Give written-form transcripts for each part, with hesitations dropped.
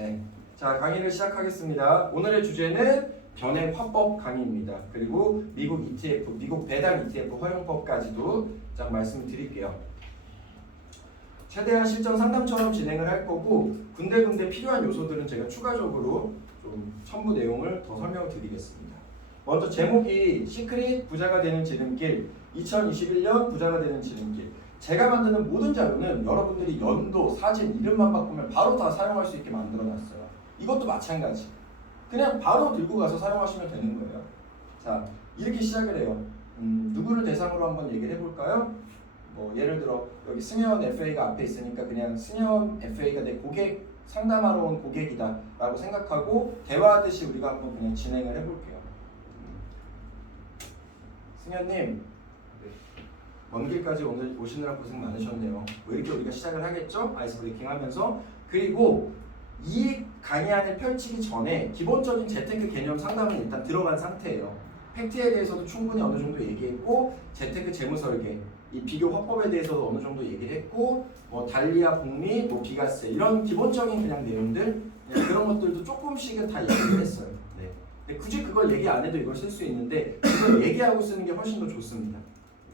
네. 자, 강의를 시작하겠습니다. 오늘의 주제는 변액 화법 강의입니다. 그리고 미국 ETF, 미국 배당 ETF 허용법까지도 쫙 말씀드릴게요. 최대한 실전 상담처럼 진행을 할 거고 군데군데 필요한 요소들은 제가 추가적으로 좀 첨부 내용을 더 설명드리겠습니다. 먼저 제목이 시크릿 부자가 되는 지름길 2021년 부자가 되는 지름길. 제가 만드는 모든 자료는 여러분들이 연도, 사진, 이름만 바꾸면 바로 다 사용할 수 있게 만들어놨어요. 이것도 마찬가지. 그냥 바로 들고 가서 사용하시면 되는 거예요. 자, 이렇게 시작을 해요. 누구를 대상으로 한번 얘기를 해볼까요? 뭐 예를 들어 여기 승현 FA가 앞에 있으니까 그냥 승현 FA가 내 고객 상담하러 온 고객이다 라고 생각하고 대화하듯이 우리가 한번 그냥 진행을 해볼게요. 승현님, 먼 길까지 오늘 오시느라 고생 많으셨네요. 뭐 이렇게 우리가 시작을 하겠죠? 아이스 브레이킹 하면서. 그리고 이 강의 안을 펼치기 전에 기본적인 재테크 개념 상담은 일단 들어간 상태예요. 팩트에 대해서도 충분히 어느 정도 얘기했고 재테크 재무 설계, 이 비교 화법에 대해서도 어느 정도 얘기를 했고 뭐 달리아 복리, 뭐 비과세 이런 기본적인 그냥 내용들 그냥 그런 것들도 조금씩은 다 얘기를 했어요. 네. 근데 굳이 그걸 얘기 안 해도 이걸 쓸 수 있는데 그걸 얘기하고 쓰는 게 훨씬 더 좋습니다.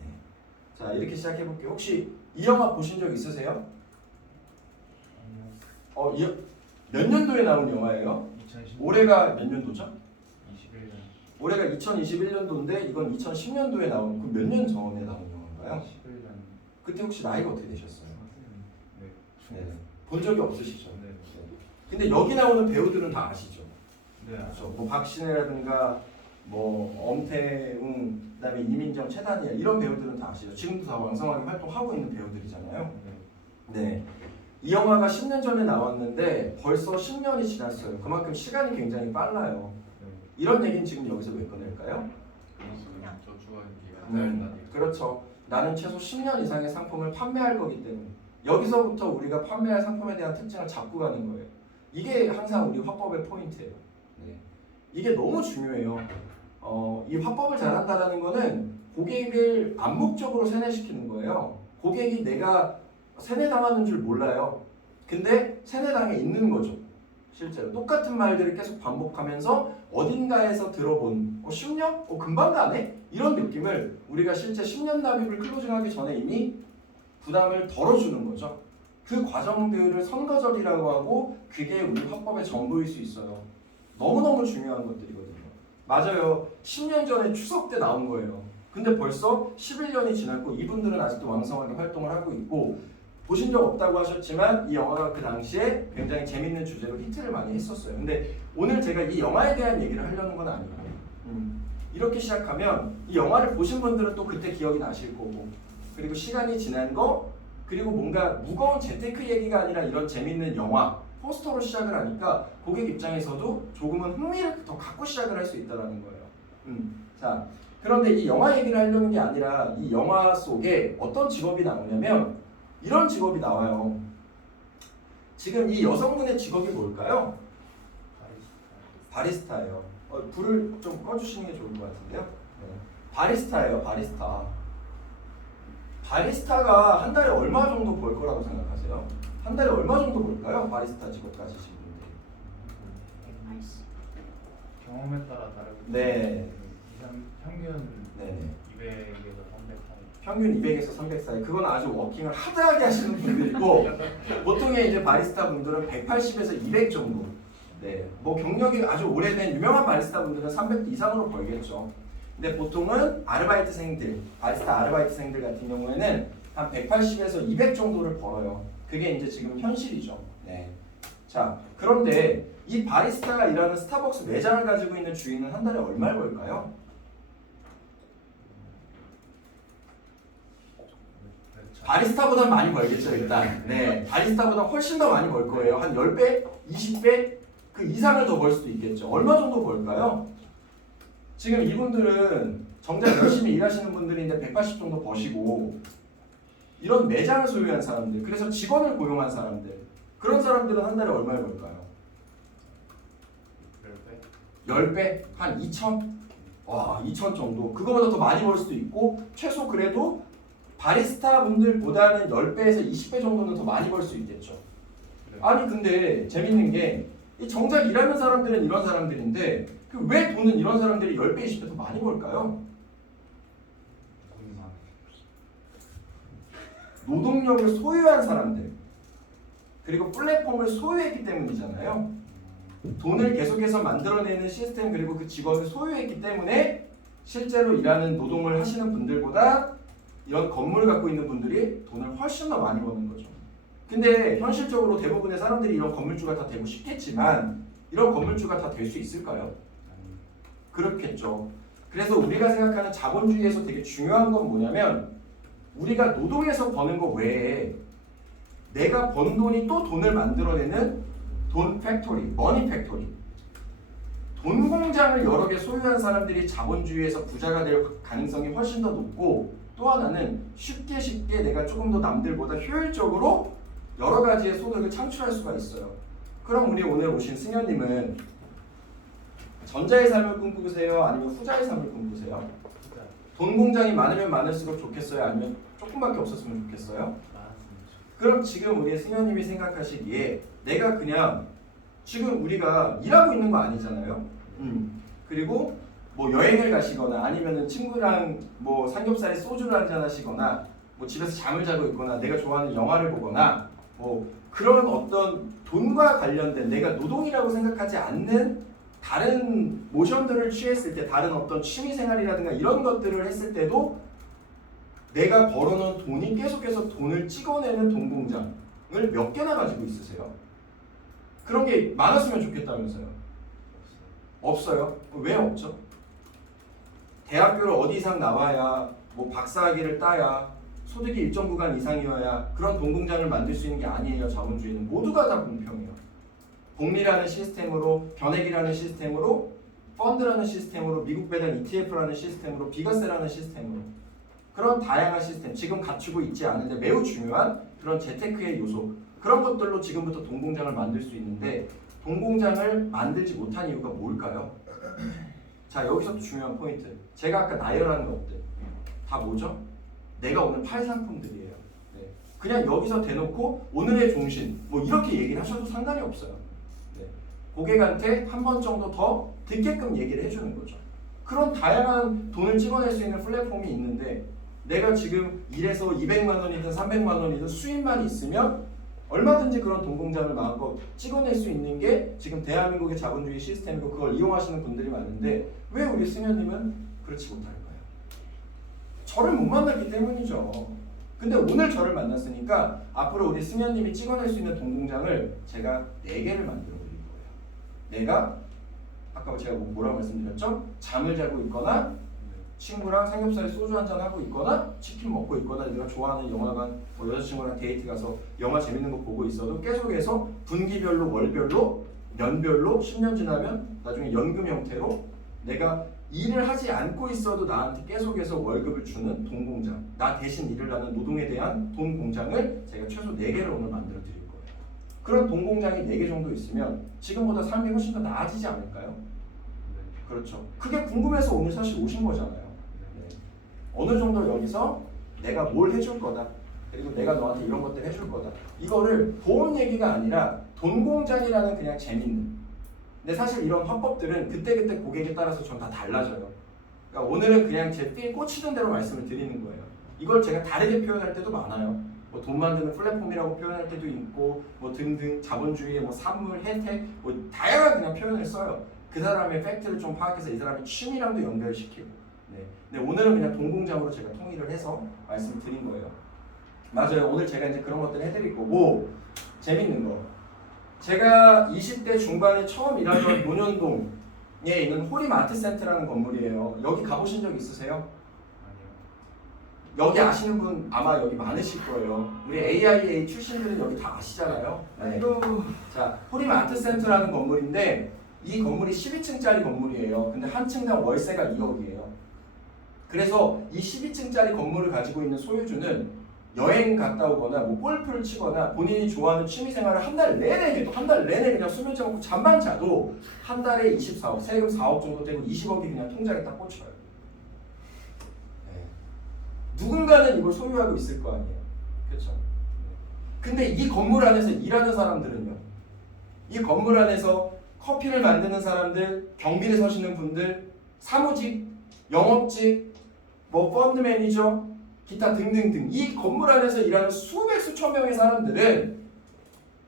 네. 자, 이렇게 시작해 볼게요. 혹시 이 영화 보신 적 있으세요? 몇 년도에 나온 영화예요? 2010. 올해가 몇 년도죠? 21년. 올해가 2021년도인데 이건 2010년도에 나온 그 몇 년 전에 나온 영화인가요? 11년. 그때 혹시 나이가 어떻게 되셨어요? 네. 네. 본 적이 없으시죠? 네. 근데 여기 나오는 배우들은 다 아시죠? 네. 그렇죠. 뭐 박신혜라든가 뭐 엄태웅, 그다음에 이민정, 최다니엘 이런 배우들은 다 아시죠? 지금도 다 왕성하게 활동하고 있는 배우들이잖아요. 네. 네. 이 영화가 10년 전에 나왔는데 벌써 10년이 지났어요. 그만큼 시간이 굉장히 빨라요. 네. 이런 얘기는 지금 여기서 왜 꺼낼까요? 저축하기가 그렇죠. 나는 최소 10년 이상의 상품을 판매할 거기 때문에 여기서부터 우리가 판매할 상품에 대한 특징을 잡고 가는 거예요. 이게 항상 우리 화법의 포인트예요. 네. 이게 너무 중요해요. 이 화법을 잘한다는 거는 고객을 암묵적으로 세뇌시키는 거예요. 고객이 내가 세뇌당하는 줄 몰라요. 근데 세뇌당해 있는 거죠. 실제로 똑같은 말들을 계속 반복하면서 어딘가에서 들어본 10년? 금방 가네? 이런 느낌을 우리가 실제 10년 납입을 클로징하기 전에 이미 부담을 덜어주는 거죠. 그 과정들을 선거절이라고 하고 그게 우리 화법의 전부일 수 있어요. 너무너무 중요한 것들이거든요. 맞아요. 10년 전에 추석 때 나온 거예요. 근데 벌써 11년이 지났고 이분들은 아직도 왕성하게 활동을 하고 있고 보신 적 없다고 하셨지만 이 영화가 그 당시에 굉장히 재밌는 주제로 히트를 많이 했었어요. 근데 오늘 제가 이 영화에 대한 얘기를 하려는 건 아니에요. 이렇게 시작하면 이 영화를 보신 분들은 또 그때 기억이 나실 거고 그리고 시간이 지난 거 그리고 뭔가 무거운 재테크 얘기가 아니라 이런 재밌는 영화 포스터로 시작을 하니까 고객 입장에서도 조금은 흥미를 더 갖고 시작을 할 수 있다는 거예요. 자, 그런데 이 영화 얘기를 하려는 게 아니라 이 영화 속에 어떤 직업이 나오냐면 이런 직업이 나와요. 지금 이 여성분의 직업이 뭘까요? 바리스타예요. 불을 좀 꺼주시는 게 좋을 것 같은데요. 네. 바리스타예요. 바리스타. 바리스타가 한 달에 얼마 정도 벌 거라고 생각하세요? 한 달에 얼마 정도 벌까요? 바리스타 직업 가지신 분들. 경험에 따라 다르고. 네. 평균 네. 200에서 300 사이. 평균 200에서 300 사이. 그건 아주 워킹을 하드하게 하시는 분들이고 보통의 이제 바리스타 분들은 180에서 200 정도. 네. 뭐 경력이 아주 오래된 유명한 바리스타 분들은 300 이상으로 벌겠죠. 근데 보통은 아르바이트생들, 바리스타 아르바이트생들 같은 경우에는 한 180에서 200 정도를 벌어요. 그게 이제 지금 현실이죠. 네. 자, 그런데 이 바리스타가 일하는 스타벅스 매장을 가지고 있는 주인은 한 달에 얼마를 벌까요? 바리스타보다 많이 벌겠죠, 일단. 네. 바리스타보다 훨씬 더 많이 벌 거예요. 한 10배, 20배 그 이상을 더 벌 수도 있겠죠. 얼마 정도 벌까요? 지금 이분들은 정작 열심히 일하시는 분들인데 180 정도 버시고 이런 매장을 소유한 사람들, 그래서 직원을 고용한 사람들 그런 사람들은 한 달에 얼마를 벌까요? 10배? 한 2천? 와, 2천 정도. 그거보다 더 많이 벌 수도 있고 최소 그래도 바리스타 분들보다는 10배에서 20배 정도는 더 많이 벌 수 있겠죠. 아니 근데 재밌는 게 이 정작 일하는 사람들은 이런 사람들인데 왜 돈은 이런 사람들이 10배, 20배 더 많이 벌까요? 돈만. 노동력을 소유한 사람들 그리고 플랫폼을 소유했기 때문이잖아요. 돈을 계속해서 만들어내는 시스템 그리고 그 직원을 소유했기 때문에 실제로 일하는 노동을 하시는 분들보다 이런 건물을 갖고 있는 분들이 돈을 훨씬 더 많이 버는 거죠. 근데 현실적으로 대부분의 사람들이 이런 건물주가 다 되고 싶겠지만 이런 건물주가 다 될 수 있을까요? 그렇겠죠. 그래서 우리가 생각하는 자본주의에서 되게 중요한 건 뭐냐면 우리가 노동에서 버는 거 외에 내가 번 돈이 또 돈을 만들어내는 돈 팩토리, 머니 팩토리. 돈 공장을 여러 개 소유한 사람들이 자본주의에서 부자가 될 가능성이 훨씬 더 높고 또 하나는 쉽게 내가 조금 더 남들보다 효율적으로 여러 가지의 소득을 창출할 수가 있어요. 그럼 우리 오늘 오신 승현님은 전자의 삶을 꿈꾸세요? 아니면 후자의 삶을 꿈꾸세요? 돈 공장이 많으면 많을수록 좋겠어요? 아니면 조금밖에 없었으면 좋겠어요? 많았으면 그럼 지금 우리 승현님이 생각하시기에 내가 그냥 지금 우리가 일하고 있는 거 아니잖아요. 그리고 뭐 여행을 가시거나 아니면은 친구랑 뭐 삼겹살에 소주를 한잔 하시거나 뭐 집에서 잠을 자고 있거나 내가 좋아하는 영화를 보거나 뭐 그런 어떤 돈과 관련된 내가 노동이라고 생각하지 않는 다른 모션들을 취했을 때 다른 어떤 취미생활이라든가 이런 것들을 했을 때도 내가 벌어놓은 돈이 계속해서 돈을 찍어내는 돈 공장을 몇 개나 가지고 있으세요? 그런 게 많았으면 좋겠다면서요? 없어요? 왜 없죠? 대학교를 어디 이상 나와야 뭐 박사학위를 따야 소득이 일정 구간 이상이어야 그런 돈 공장을 만들 수 있는 게 아니에요. 자본주의는 모두가 다 공평해요. 복리라는 시스템으로 변액이라는 시스템으로 펀드라는 시스템으로 미국 배당 ETF라는 시스템으로 비과세라는 시스템으로 그런 다양한 시스템 지금 갖추고 있지 않은데 매우 중요한 그런 재테크의 요소 그런 것들로 지금부터 돈 공장을 만들 수 있는데 돈 공장을 만들지 못한 이유가 뭘까요? 자 여기서 또 중요한 포인트 제가 아까 나열하는 것들 다 뭐죠? 내가 오늘 팔 상품들이에요. 네. 그냥 여기서 대놓고 오늘의 종신 뭐 이렇게 얘기를 하셔도 상관이 없어요. 네. 고객한테 한 번 정도 더 듣게끔 얘기를 해주는 거죠. 그런 다양한 돈을 찍어낼 수 있는 플랫폼이 있는데 내가 지금 일해서 200만 원이든 300만 원이든 수입만 있으면 얼마든지 그런 돈 공장을 마음껏 찍어낼 수 있는 게 지금 대한민국의 자본주의 시스템이고 그걸 이용하시는 분들이 많은데 왜 우리 승현님은 그렇지 못할까요? 저를 못 만났기 때문이죠. 근데 오늘 저를 만났으니까 앞으로 우리 승현님이 찍어낼 수 있는 돈 공장을 제가 4개를 만들어 드릴 거예요. 내가 아까 제가 뭐라고 말씀드렸죠? 잠을 자고 있거나 친구랑 삼겹살에 소주 한잔 하고 있거나 치킨 먹고 있거나 내가 좋아하는 영화관 뭐 여자친구랑 데이트 가서 영화 재밌는 거 보고 있어도 계속해서 분기별로 월별로 년별로 10년 지나면 나중에 연금 형태로 내가 일을 하지 않고 있어도 나한테 계속해서 월급을 주는 돈 공장 나 대신 일을 하는 노동에 대한 돈 공장을 제가 최소 4개를 오늘 만들어 드릴 거예요. 그런 돈 공장이 4개 정도 있으면 지금보다 삶이 훨씬 더 나아지지 않을까요? 그렇죠. 그게 궁금해서 오늘 사실 오신 거잖아요. 네. 어느 정도 여기서 내가 뭘 해줄 거다. 그리고 내가 너한테 이런 것들 해줄 거다. 이거를 보험 얘기가 아니라 돈 공장이라는 그냥 재밌는. 근데 사실 이런 화법들은 그때그때 고객에 따라서 전 다 달라져요. 그러니까 오늘은 그냥 제 삘 꽂히는 대로 말씀을 드리는 거예요. 이걸 제가 다르게 표현할 때도 많아요. 뭐 돈 만드는 플랫폼이라고 표현할 때도 있고 뭐 등등 자본주의의 뭐 산물, 혜택 뭐 다양한 그냥 표현을 써요. 그 사람의 팩트를 좀 파악해서 이 사람의 취미랑도 연결시키고 네. 근데 오늘은 그냥 돈 공장으로 제가 통일을 해서 말씀을 드린 거예요. 맞아요. 오늘 제가 이제 그런 것들 해드릴 거고 재밌는 거 제가 20대 중반에 처음 일하던 논현동에 있는 호림 아트센터라는 건물이에요. 여기 가보신 적 있으세요? 여기 아시는 분 아마 여기 많으실 거예요. 우리 AIA 출신들은 여기 다 아시잖아요. 네. 자, 호림 아트센터라는 건물인데 이 건물이 12층짜리 건물이에요. 근데 한 층당 월세가 2억이에요. 그래서 이 12층짜리 건물을 가지고 있는 소유주는 여행 갔다 오거나 뭐 골프를 치거나 본인이 좋아하는 취미생활을 한 달 내내 해도 한 달 내내 그냥 수면제 먹고 잠만 자도 한 달에 24억, 세금 4억 정도 되고 20억이 그냥 통장에 딱 꽂혀요. 누군가는 이걸 소유하고 있을 거 아니에요. 그렇죠? 근데 이 건물 안에서 일하는 사람들은요. 이 건물 안에서 커피를 만드는 사람들, 경비를 서시는 분들, 사무직, 영업직, 뭐 펀드 매니저, 기타 등등등 이 건물 안에서 일하는 수백 수천 명의 사람들은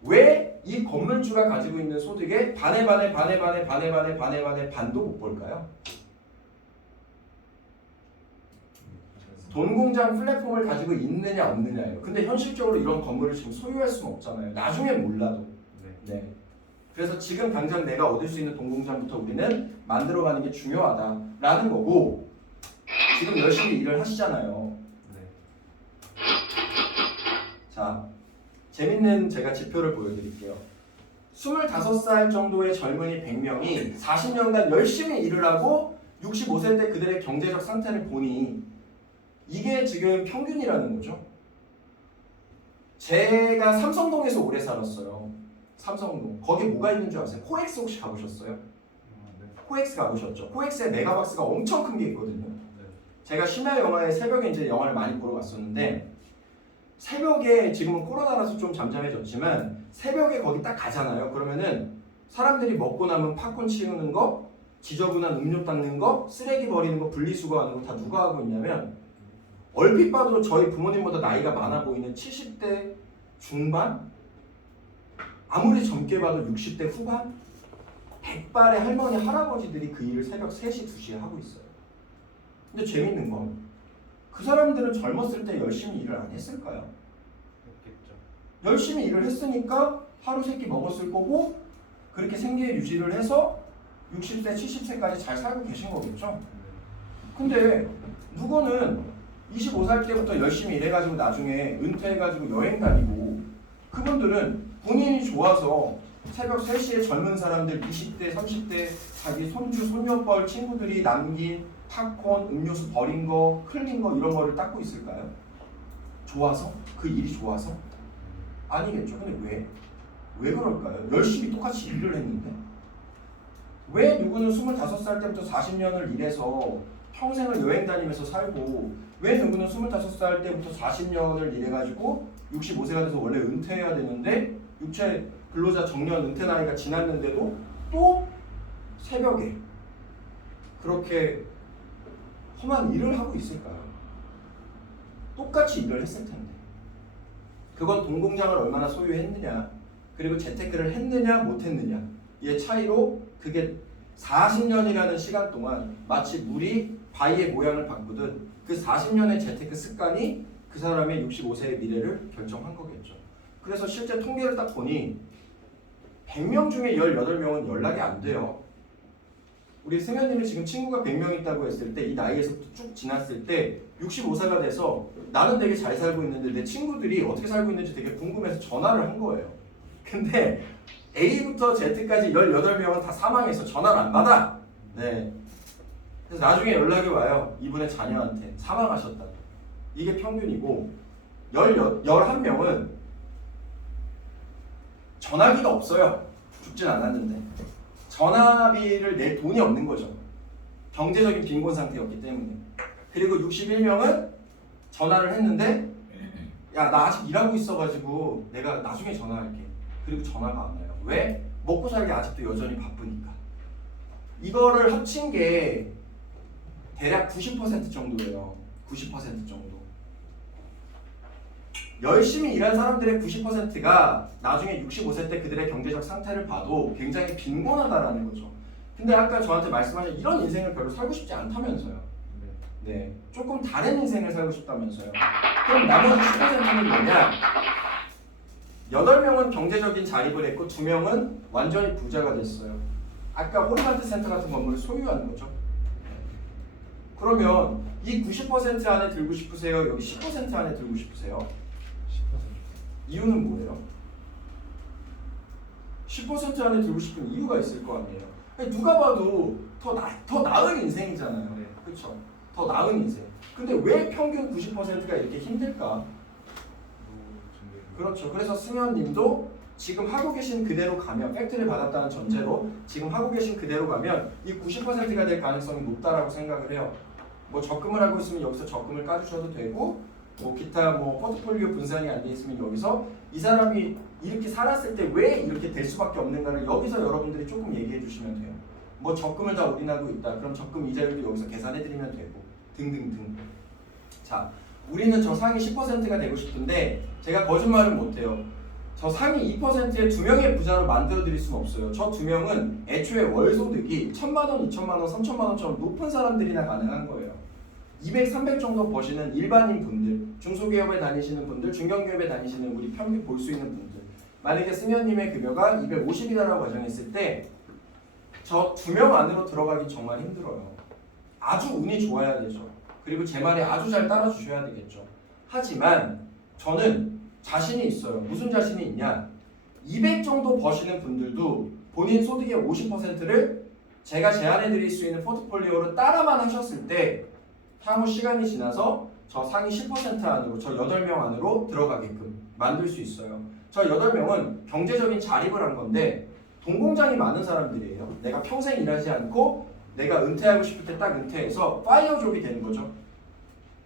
왜 이 건물주가 가지고 있는 소득의 반도 못 벌까요? 돈공장 플랫폼을 가지고 있느냐 없느냐예요. 근데 현실적으로 이런 건물을 지금 소유할 수는 없잖아요. 나중에 몰라도. 네. 그래서 지금 당장 내가 얻을 수 있는 돈공장부터 우리는 만들어가는 게 중요하다라는 거고 지금 열심히 일을 하시잖아요. 자, 재밌는 제가 지표를 보여드릴게요. 25살 정도의 젊은이 100명이 40년간 열심히 일을 하고 65세 때 그들의 경제적 상태를 보니 이게 지금 평균이라는 거죠. 제가 삼성동에서 오래 살았어요. 삼성동. 거기 뭐가 있는 줄 아세요? 코엑스 혹시 가보셨어요? 코엑스 가보셨죠? 코엑스에 메가박스가 엄청 큰 게 있거든요. 제가 심야 영화에 새벽에 이제 영화를 많이 보러 갔었는데 새벽에 지금은 코로나라서 좀 잠잠해졌지만 새벽에 거기 딱 가잖아요. 그러면은 사람들이 먹고 남은 팝콘 치우는 거, 지저분한 음료 닦는 거, 쓰레기 버리는 거, 분리수거하는 거 다 누가 하고 있냐면 얼핏 봐도 저희 부모님보다 나이가 많아 보이는 70대 중반? 아무리 젊게 봐도 60대 후반? 100발의 할머니, 할아버지들이 그 일을 새벽 3시, 2시에 하고 있어요. 근데 재밌는 건 그 사람들은 젊었을 때 열심히 일을 안 했을까요? 했겠죠. 열심히 일을 했으니까 하루 세끼 먹었을 거고 그렇게 생계 유지를 해서 60세, 70세까지 잘 살고 계신 거겠죠? 근데 누구는 25살 때부터 열심히 일해가지고 나중에 은퇴해가지고 여행 다니고 그분들은 본인이 좋아서 새벽 3시에 젊은 사람들 20대, 30대 자기 손주, 손녀뻘 친구들이 남긴 팝콘, 음료수 버린 거, 흘린 거 이런 거를 닦고 있을까요? 좋아서? 그 일이 좋아서? 아니겠죠. 근데 왜? 왜 그럴까요? 열심히 똑같이 일을 했는데 왜 누구는 25살 때부터 40년을 일해서 평생을 여행 다니면서 살고 왜 누구는 25살 때부터 40년을 일해가지고 65세가 돼서 원래 은퇴해야 되는데 육체 근로자 정년 은퇴 나이가 지났는데도 또 새벽에 그렇게 험한 일을 하고 있을까요? 똑같이 일을 했을 텐데 그건 동공장을 얼마나 소유했느냐 그리고 재테크를 했느냐 못했느냐 의 차이로 그게 40년이라는 시간 동안 마치 물이 바위의 모양을 바꾸듯 그 40년의 재테크 습관이 그 사람의 65세의 미래를 결정한 거겠죠. 그래서 실제 통계를 딱 보니 100명 중에 18명은 연락이 안 돼요. 우리 승현님이 지금 친구가 100명 있다고 했을 때 이 나이에서부터 쭉 지났을 때 65세가 돼서 나는 되게 잘 살고 있는데 내 친구들이 어떻게 살고 있는지 되게 궁금해서 전화를 한 거예요. 근데 A부터 Z까지 18명은 다 사망해서 전화를 안 받아. 네. 그래서 나중에 연락이 와요. 이분의 자녀한테 사망하셨다. 이게 평균이고 11명은 전화기가 없어요. 죽진 않았는데 전화비를 낼 돈이 없는 거죠. 경제적인 빈곤 상태였기 때문에. 그리고 61명은 전화를 했는데 야, 나 아직 일하고 있어가지고 내가 나중에 전화할게. 그리고 전화가 안 와요. 왜? 먹고 살기 아직도 여전히 바쁘니까. 이거를 합친 게 대략 90% 정도예요. 90% 정도. 열심히 일한 사람들의 90%가 나중에 65세 때 그들의 경제적 상태를 봐도 굉장히 빈곤하다라는 거죠. 근데 아까 저한테 말씀하신 이런 인생을 별로 살고 싶지 않다면서요. 네, 조금 다른 인생을 살고 싶다면서요. 그럼 나머지 10%는 뭐냐? 8명은 경제적인 자립을 했고 2명은 완전히 부자가 됐어요. 아까 호리만트 센터 같은 건물을 소유하는 거죠. 그러면 이 90% 안에 들고 싶으세요? 여기 10% 안에 들고 싶으세요? 10%. 이유는 뭐예요? 10% 안에 들고 싶은 이유가 있을 거 아니에요. 아니, 누가 봐도 더 나은 인생이잖아요. 네. 그렇죠? 더 나은 인생. 근데 왜 평균 90%가 이렇게 힘들까? 그렇죠. 그래서 승현님도 지금 하고 계신 그대로 가면 팩트를 받았다는 전제로 지금 하고 계신 그대로 가면 이 90%가 될 가능성이 높다라고 생각을 해요. 뭐 적금을 하고 있으면 여기서 적금을 까주셔도 되고 뭐 기타 뭐 포트폴리오 분산이 안 돼 있으면 여기서 이 사람이 이렇게 살았을 때 왜 이렇게 될 수밖에 없는가를 여기서 여러분들이 조금 얘기해 주시면 돼요. 뭐 적금을 다 올인하고 있다. 그럼 적금 이자율도 여기서 계산해 드리면 되고 등등등. 자, 우리는 저 상위 10%가 되고 싶은데 제가 거짓말은 못해요. 저 상위 2%의 2명의 부자로 만들어 드릴 수는 없어요. 저 2명은 애초에 월 소득이 1,000만 원, 2,000만 원, 3,000만 원처럼 높은 사람들이나 가능한 거예요. 200, 300 정도 버시는 일반인 분들, 중소기업에 다니시는 분들, 중견기업에 다니시는 우리 평균 볼 수 있는 분들. 만약에 승현님의 급여가 250이다라고 가정했을 때 저 2명 안으로 들어가기 정말 힘들어요. 아주 운이 좋아야 되죠. 그리고 제 말에 아주 잘 따라주셔야 되겠죠. 하지만 저는 자신이 있어요. 무슨 자신이 있냐? 200 정도 버시는 분들도 본인 소득의 50%를 제가 제안해 드릴 수 있는 포트폴리오로 따라만 하셨을 때 향후 시간이 지나서 저 상위 10% 안으로, 저 8명 안으로 들어가게끔 만들 수 있어요. 저 8명은 경제적인 자립을 한 건데 동공장이 많은 사람들이에요. 내가 평생 일하지 않고 내가 은퇴하고 싶을 때 딱 은퇴해서 파이어 잡이 되는 거죠.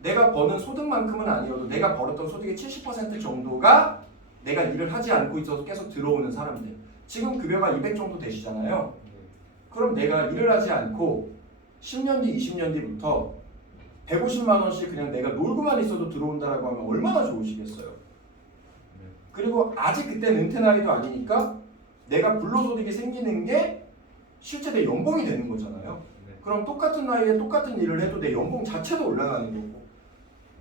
내가 버는 소득만큼은 아니어도 내가 벌었던 소득의 70% 정도가 내가 일을 하지 않고 있어서 계속 들어오는 사람들. 지금 급여가 200 정도 되시잖아요. 그럼 내가 일을 하지 않고 10년 뒤, 20년 뒤부터 150만 원씩 그냥 내가 놀고만 있어도 들어온다라고 하면 얼마나 좋으시겠어요. 그리고 아직 그때는 은퇴 나이도 아니니까 내가 불로소득이 생기는 게 실제 내 연봉이 되는 거잖아요. 그럼 똑같은 나이에 똑같은 일을 해도 내 연봉 자체도 올라가는 거고,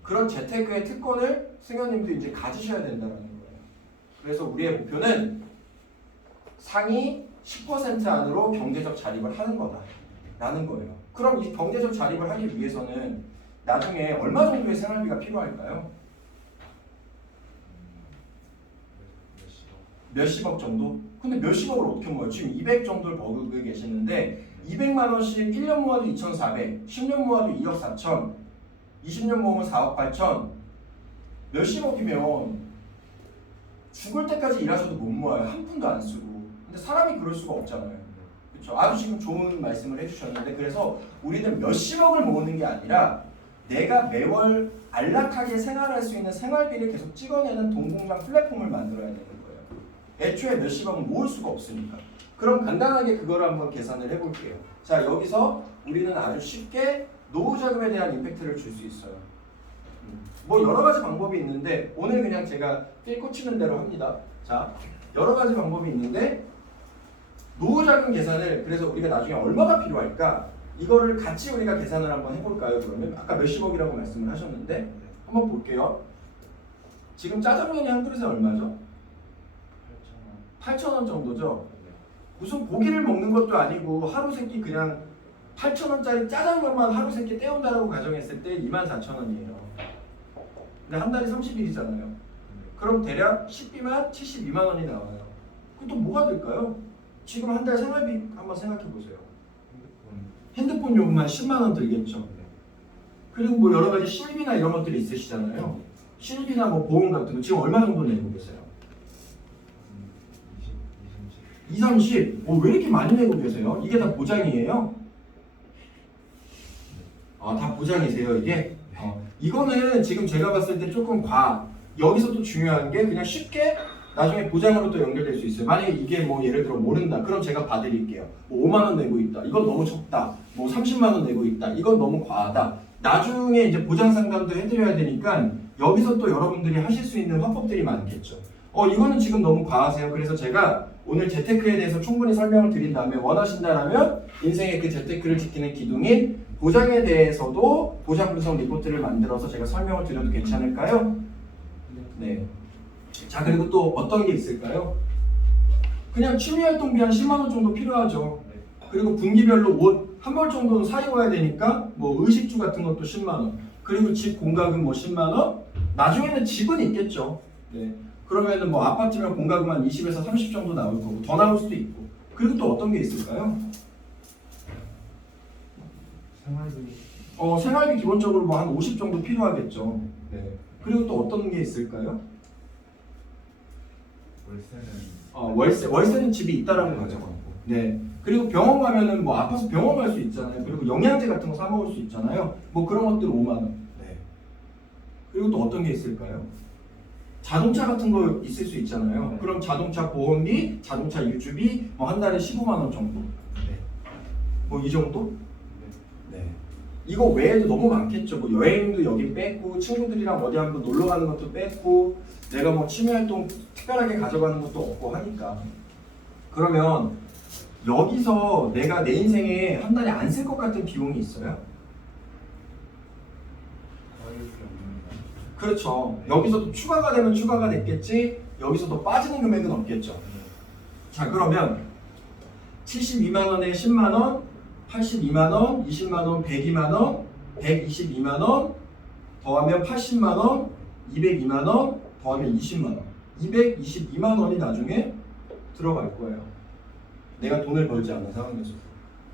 그런 재테크의 특권을 승현님도 이제 가지셔야 된다는 거예요. 그래서 우리의 목표는 상위 10% 안으로 경제적 자립을 하는 거다라는 거예요. 그럼 이 경제적 자립을 하기 위해서는 나중에 얼마 정도의 생활비가 필요할까요? 몇십억 정도? 근데 몇십억을 어떻게 모아요? 지금 200 정도를 벌고 계시는데 200만 원씩 1년 모아도 2,400, 10년 모아도 2억 4천, 20년 모으면 4억 8천. 몇십억이면 죽을 때까지 일하셔도 못 모아요. 한 푼도 안 쓰고. 근데 사람이 그럴 수가 없잖아요. 그렇죠? 아주 지금 좋은 말씀을 해주셨는데, 그래서 우리는 몇십억을 모으는 게 아니라 내가 매월 안락하게 생활할 수 있는 생활비를 계속 찍어내는 동공장 플랫폼을 만들어야 되는 거예요. 애초에 몇십억은 모을 수가 없으니까. 그럼 간단하게 그걸 한번 계산을 해볼게요. 자, 여기서 우리는 아주 쉽게 노후자금에 대한 임팩트를 줄 수 있어요. 뭐 여러 가지 방법이 있는데 오늘 그냥 제가 필 꽂히는 대로 합니다. 자, 여러 가지 방법이 있는데 노후자금 계산을, 그래서 우리가 나중에 얼마가 필요할까? 이거를 같이 우리가 계산을 한번 해볼까요? 그러면 아까 몇십억이라고 말씀을 하셨는데 한번 볼게요. 지금 짜장면이 한 그릇에 얼마죠? 8,000원 정도죠. 무슨 고기를 먹는 것도 아니고 하루 세끼 그냥 8,000원짜리 짜장면만 하루 세끼 때운다라고 가정했을 때 24,000원이에요. 근데 한 달이 30일이잖아요. 그럼 대략 식비만 72만 원이 나와요. 그럼 또 뭐가 될까요? 지금 한 달 생활비 한번 생각해 보세요. 핸드폰 요금만 10만 원 들겠죠. 그리고 뭐 여러 가지 실비나 이런 것들이 있으시잖아요. 실비나 뭐 보험 같은 거 지금 얼마 정도 내고 계세요? 2, 30. 왜 이렇게 많이 내고 계세요? 이게 다 보장이에요? 아, 다 보장이세요, 이게? 이거는 지금 제가 봤을 때 조금 여기서 또 중요한 게 그냥 쉽게 나중에 보장으로 또 연결될 수 있어요. 만약에 이게 뭐 예를 들어 모른다. 그럼 제가 봐드릴게요. 뭐 5만 원 내고 있다. 이건 너무 적다. 뭐 30만 원 내고 있다. 이건 너무 과하다. 나중에 이제 보장 상담도 해드려야 되니까 여기서 또 여러분들이 하실 수 있는 화법들이 많겠죠. 이거는 지금 너무 과하세요. 그래서 제가 오늘 재테크에 대해서 충분히 설명을 드린 다음에 원하신다라면 인생의 그 재테크를 지키는 기둥인 보장에 대해서도 보장 분석 리포트를 만들어서 제가 설명을 드려도 괜찮을까요? 네. 자, 그리고 또 어떤 게 있을까요? 그냥 취미활동비 한 10만 원 정도 필요하죠. 그리고 분기별로 옷 한 벌 정도는 사 입어야 되니까 뭐 의식주 같은 것도 10만 원. 그리고 집 공과금 뭐 10만 원. 나중에는 집은 있겠죠. 네. 그러면은 뭐 아파트면 공과금 한 20에서 30 정도 나올 거고 더 나올 수도 있고. 그리고 또 어떤 게 있을까요? 생활비. 생활비 기본적으로 뭐 한 50 정도 필요하겠죠. 네. 그리고 또 어떤 게 있을까요? 월세는 집이 있다라고 가정하고. 네. 그리고 병원 가면은 뭐 아파서 병원 갈 수 있잖아요. 그리고 영양제 같은 거 사 먹을 수 있잖아요. 뭐 그런 것들 5만 원. 네. 그리고 또 어떤 게 있을까요? 자동차 같은 거 있을 수 있잖아요. 네. 그럼 자동차 보험비, 자동차 유주비 뭐 한 달에 15만 원 정도. 네. 뭐 이 정도? 네. 네. 이거 외에도 너무 많겠죠. 뭐 여행도 여기 뺐고, 친구들이랑 어디 한번 놀러 가는 것도 뺐고, 내가 뭐 취미 활동 특별하게 가져가는 것도 없고 하니까. 그러면 여기서 내가 내 인생에 한 달에 안 쓸 것 같은 비용이 있어요? 거의 없습니다. 그렇죠. 여기서도 추가가 되면 추가가 됐겠지, 여기서도 빠지는 금액은 없겠죠. 자, 그러면 72만 원에 10만 원, 82만 원, 20만 원, 102만 원, 122만 원, 더하면 80만 원, 202만 원, 더하면 20만 원. 222만 원이 나중에 들어갈 거예요. 내가 돈을 벌지 않는 상황에서.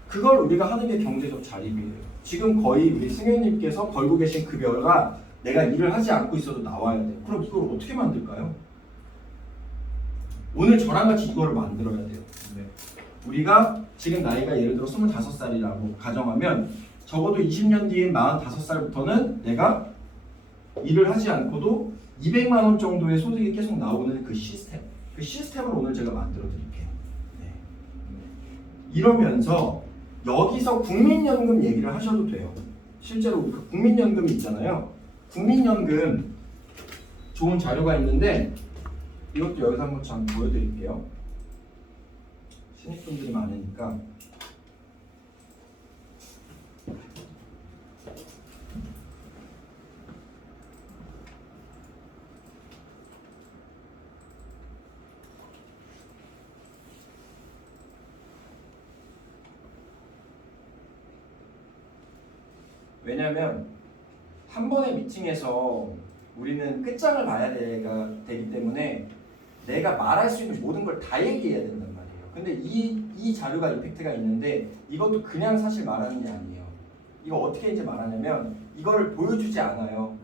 그걸 우리가 하는 게 경제적 자립이에요. 지금 거의 우리 승현님께서 벌고 계신 급여가 내가 일을 하지 않고 있어도 나와야 돼요. 그럼 이걸 어떻게 만들까요? 오늘 저랑 같이 이거를 만들어야 돼요. 네. 우리가 지금 나이가 예를 들어 25살이라고 가정하면 적어도 20년 뒤인 45살부터는 내가 일을 하지 않고도 200만 원 정도의 소득이 계속 나오는 그 시스템. 그 시스템을 오늘 제가 만들어 드릴게요. 네. 이러면서 여기서 국민연금 얘기를 하셔도 돼요. 실제로 그 국민연금이 있잖아요. 국민연금 좋은 자료가 있는데 이것도 여기서 한번 참 보여드릴게요. 신입분들이 많으니까. 왜냐면 한 번의 미팅에서 우리는 끝장을 봐야 되기 때문에 내가 말할 수 있는 모든 걸 다 얘기해야 된단 말이에요. 근데 이 자료가 임팩트가 있는데 이것도 그냥 사실 말하는 게 아니에요. 이거 어떻게 이제 말하냐면 이거를 보여주지 않아요.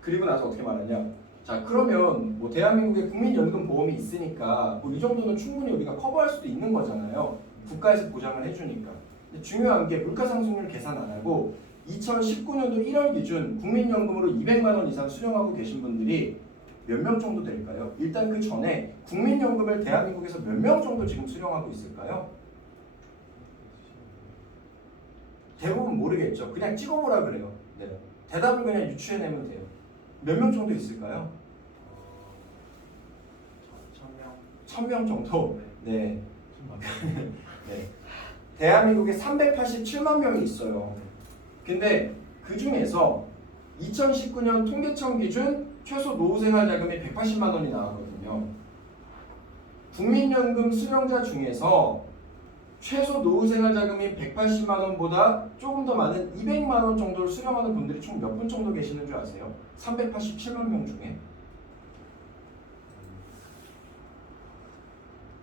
그리고 나서 어떻게 말하냐. 자, 그러면 뭐 대한민국에 국민연금 보험이 있으니까 뭐 이 정도는 충분히 우리가 커버할 수도 있는 거잖아요. 국가에서 보장을 해주니까. 근데 중요한 게 물가상승률 계산 안 하고 2019년도 1월 기준 국민연금으로 200만 원 이상 수령하고 계신 분들이 몇 명 정도 될까요? 일단 그 전에 국민연금을 대한민국에서 몇 명 정도 지금 수령하고 있을까요? 대부분 모르겠죠. 그냥 찍어보라 그래요. 네. 대답을 그냥 유추해내면 돼요. 몇 명 정도 있을까요? 1000명 정도? 네. 네. 대한민국에 387만 명이 있어요. 근데 그 중에서 2019년 통계청 기준 최소 노후생활자금이 180만 원이 나왔거든요. 국민연금 수령자 중에서 최소 노후생활자금이 180만 원보다 조금 더 많은 200만 원 정도를 수령하는 분들이 총 몇 분 정도 계시는 줄 아세요? 387만 명 중에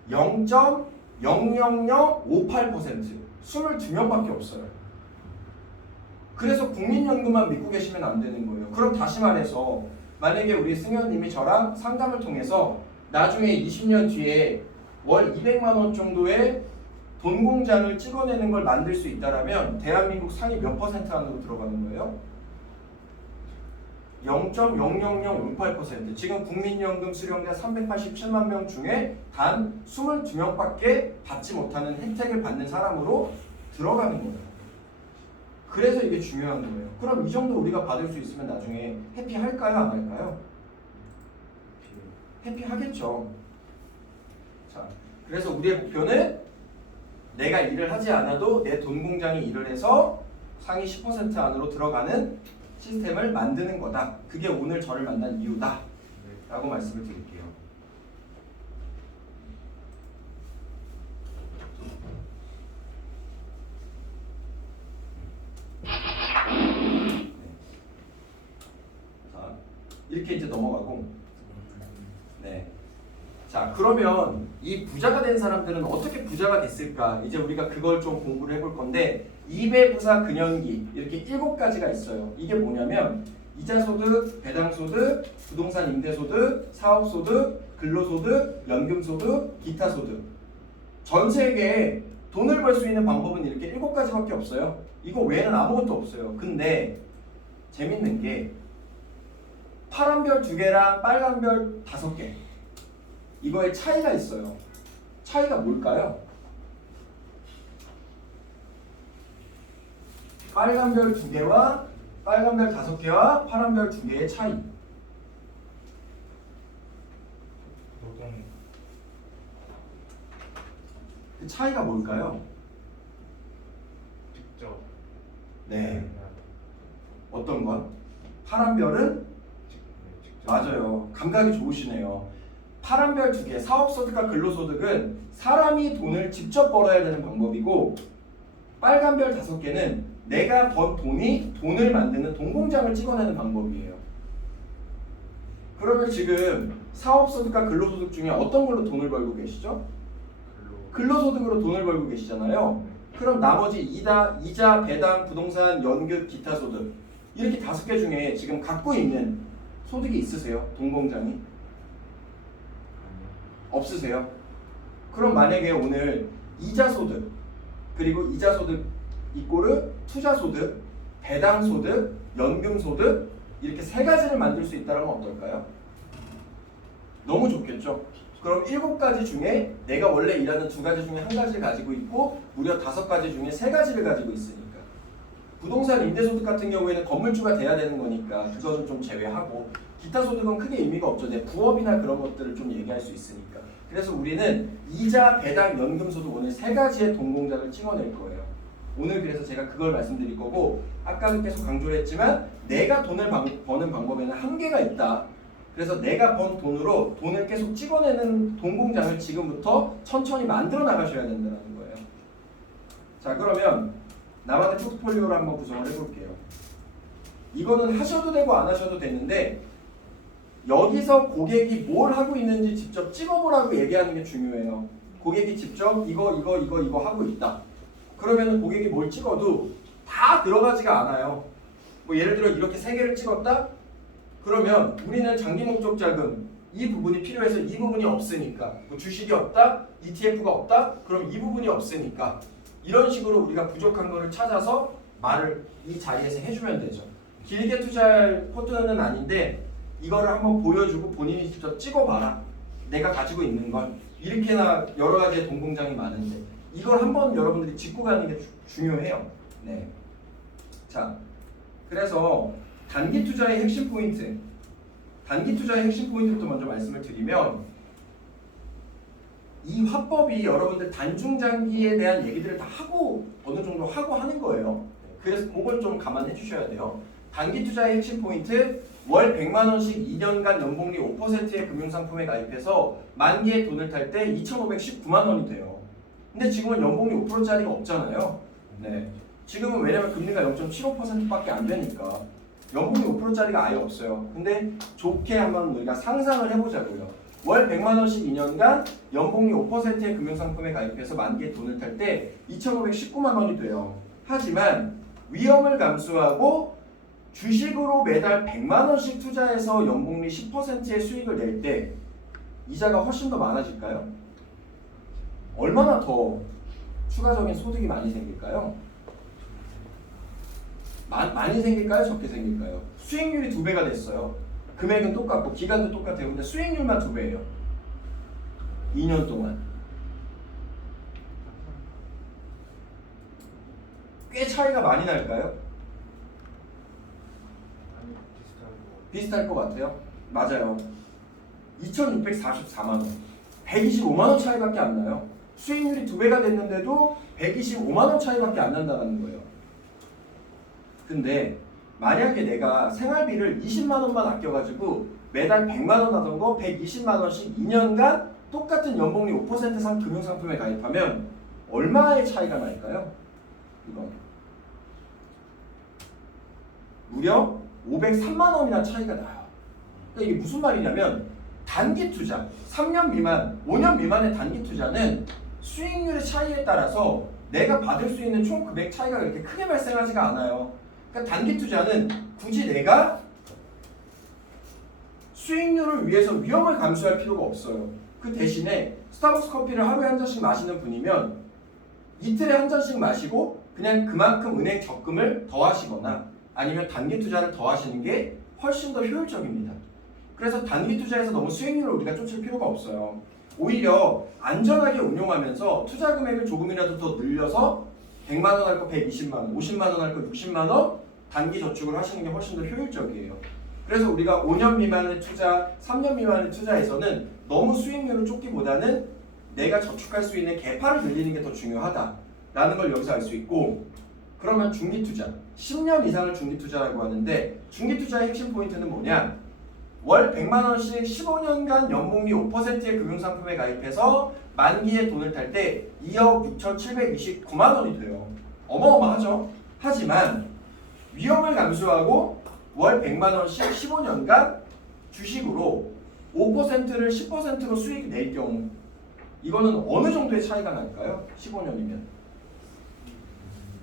0.00058%, 22명밖에 없어요. 그래서 국민연금만 믿고 계시면 안 되는 거예요. 그럼 다시 말해서 만약에 우리 승현님이 저랑 상담을 통해서 나중에 20년 뒤에 월 200만 원 정도의 돈 공장을 찍어내는 걸 만들 수 있다라면 대한민국 상위 몇 퍼센트 안으로 들어가는 거예요? 0.00058%. 지금 국민연금 수령자 387만 명 중에 단 22명밖에 받지 못하는 혜택을 받는 사람으로 들어가는 거예요. 그래서 이게 중요한 거예요. 그럼 이 정도 우리가 받을 수 있으면 나중에 해피할까요? 안 할까요? 해피하겠죠. 자, 그래서 우리의 목표는 내가 일을 하지 않아도 내 돈 공장이 일을 해서 상위 10% 안으로 들어가는 시스템을 만드는 거다. 그게 오늘 저를 만난 이유다. 라고 말씀을 드릴게요. 자, 이렇게 이제 넘어가고. 네. 자, 그러면 이 부자가 된 사람들은 어떻게 부자가 됐을까? 이제 우리가 그걸 좀 공부를 해볼 건데 2배 부자 근현기 이렇게 7가지가 있어요. 이게 뭐냐면 이자소득, 배당소득, 부동산 임대소득, 사업소득, 근로소득, 연금소득, 기타소득. 전 세계에 돈을 벌 수 있는 방법은 이렇게 7가지밖에 없어요. 이거 외에는 아무것도 없어요. 근데 재밌는 게 파란 별 2개랑 빨간 별 5개. 이거에 차이가 있어요. 차이가 뭘까요? 빨간 별 2개와 빨간 별 5개와 파란 별 2개의 차이. 노동 그 차이가 뭘까요? 직접 네. 어떤 건? 파란 별은? 직접 맞아요. 감각이 좋으시네요. 파란 별 2개, 사업소득과 근로소득은 사람이 돈을 직접 벌어야 되는 방법이고, 빨간 별 5개는 내가 번 돈이 돈을 만드는 돈공장을 찍어내는 방법이에요. 그러면 지금 사업소득과 근로소득 중에 어떤 걸로 돈을 벌고 계시죠? 근로소득으로 돈을 벌고 계시잖아요. 그럼 나머지 이자, 배당, 부동산, 연금, 기타 소득 이렇게 5개 중에 지금 갖고 있는 소득이 있으세요? 돈공장이? 없으세요? 그럼 만약에 오늘 이자 소득 그리고 이자 소득 이꼬르 투자 소득, 배당 소득, 연금 소득 이렇게 3가지를 만들 수 있다면 어떨까요? 너무 좋겠죠? 그럼 7가지 중에 내가 원래 일하는 2가지 중에 1가지를 가지고 있고 무려 5가지 중에 3가지를 가지고 있으니까. 부동산 임대소득 같은 경우에는 건물주가 돼야 되는 거니까 그거는 좀 제외하고 기타 소득은 크게 의미가 없죠. 내 부업이나 그런 것들을 좀 얘기할 수 있으니까. 그래서 우리는 이자, 배당, 연금 소득 오늘 3가지의 돈공장을 찍어낼 거예요. 오늘 그래서 제가 그걸 말씀드릴 거고 아까도 계속 강조를 했지만 내가 돈을 버는 방법에는 한계가 있다. 그래서 내가 번 돈으로 돈을 계속 찍어내는 돈공장을 지금부터 천천히 만들어 나가셔야 된다는 거예요. 자, 그러면 나만의 포트폴리오를 한번 구성을 해볼게요. 이거는 하셔도 되고 안 하셔도 되는데 여기서 고객이 뭘 하고 있는지 직접 찍어보라고 얘기하는 게 중요해요. 고객이 직접 이거 하고 있다. 그러면 고객이 뭘 찍어도 다 들어가지가 않아요. 뭐 예를 들어 이렇게 3개를 찍었다? 그러면 우리는 장기 목적 자금 이 부분이 필요해서 이 부분이 없으니까 뭐 주식이 없다? ETF가 없다? 그럼 이 부분이 없으니까 이런 식으로 우리가 부족한 거를 찾아서 말을 이 자리에서 해주면 되죠. 길게 투자할 포트는 아닌데 이거를 한번 보여주고 본인이 직접 찍어봐라. 내가 가지고 있는 건 이렇게나 여러 가지의 돈공장이 많은데 이걸 한번 여러분들이 짚고 가는 게 중요해요. 네. 자, 그래서 단기 투자의 핵심 포인트. 단기 투자의 핵심 포인트부터 먼저 말씀을 드리면 이 화법이 여러분들 단중장기에 대한 얘기들을 다 하고 어느 정도 하고 하는 거예요. 그래서 그걸 좀 감안해 주셔야 돼요. 단기 투자의 핵심 포인트 월 100만 원씩 2년간 연복리 5%의 금융상품에 가입해서 만기에 돈을 탈 때 2,519만 원이 돼요. 근데 지금은 연복리 5%짜리가 없잖아요. 네. 지금은 왜냐면 금리가 0.75%밖에 안 되니까 연봉이 5%짜리가 아예 없어요. 근데 좋게 한번 우리가 상상을 해보자고요. 월 100만 원씩 2년간 연봉이 5%의 금융상품에 가입해서 만기에 돈을 탈 때 2,519만 원이 돼요. 하지만 위험을 감수하고 주식으로 매달 100만 원씩 투자해서 연복리 10%의 수익을 낼 때 이자가 훨씬 더 많아질까요? 얼마나 더 추가적인 소득이 많이 생길까요? 많이 생길까요? 적게 생길까요? 수익률이 2배가 됐어요. 금액은 똑같고 기간도 똑같아요. 근데 수익률만 2배예요. 2년 동안. 꽤 차이가 많이 날까요? 비슷할 것 같아요. 맞아요. 2,644만 원. 125만 원 차이밖에 안 나요. 수익률이 2배가 됐는데도 125만 원 차이밖에 안 난다는 거예요. 근데 만약에 내가 생활비를 20만 원만 아껴가지고 매달 100만 원 하던 거 120만 원씩 2년간 똑같은 연봉리 5% 금융상품에 가입하면 얼마의 차이가 날까요? 이거 무려 503만 원이나 차이가 나요. 그러니까 이게 무슨 말이냐면 단기 투자, 3년 미만, 5년 미만의 단기 투자는 수익률의 차이에 따라서 내가 받을 수 있는 총 금액 차이가 그렇게 크게 발생하지가 않아요. 그러니까 단기 투자는 굳이 내가 수익률을 위해서 위험을 감수할 필요가 없어요. 그 대신에 스타벅스 커피를 하루에 한 잔씩 마시는 분이면 이틀에 한 잔씩 마시고 그냥 그만큼 은행 적금을 더 하시거나 아니면 단기 투자를 더 하시는 게 훨씬 더 효율적입니다. 그래서 단기 투자에서 너무 수익률을 우리가 쫓을 필요가 없어요. 오히려 안전하게 운용하면서 투자 금액을 조금이라도 더 늘려서 100만 원 할 거 120만 원, 50만 원 할 거 60만 원 단기 저축을 하시는 게 훨씬 더 효율적이에요. 그래서 우리가 5년 미만의 투자, 3년 미만의 투자에서는 너무 수익률을 쫓기보다는 내가 저축할 수 있는 계파를 늘리는 게 더 중요하다라는 걸 여기서 알 수 있고, 그러면 중기 투자, 10년 이상을 중기 투자라고 하는데 중기 투자의 핵심 포인트는 뭐냐? 월 100만 원씩 15년간 연봉비 5%의 금융상품에 가입해서 만기에 돈을 탈 때 2억 6,729만 원이 돼요. 어마어마하죠? 하지만 위험을 감수하고 월 100만 원씩 15년간 주식으로 5%를 10%로 수익 낼 경우, 이거는 어느 정도의 차이가 날까요? 15년이면.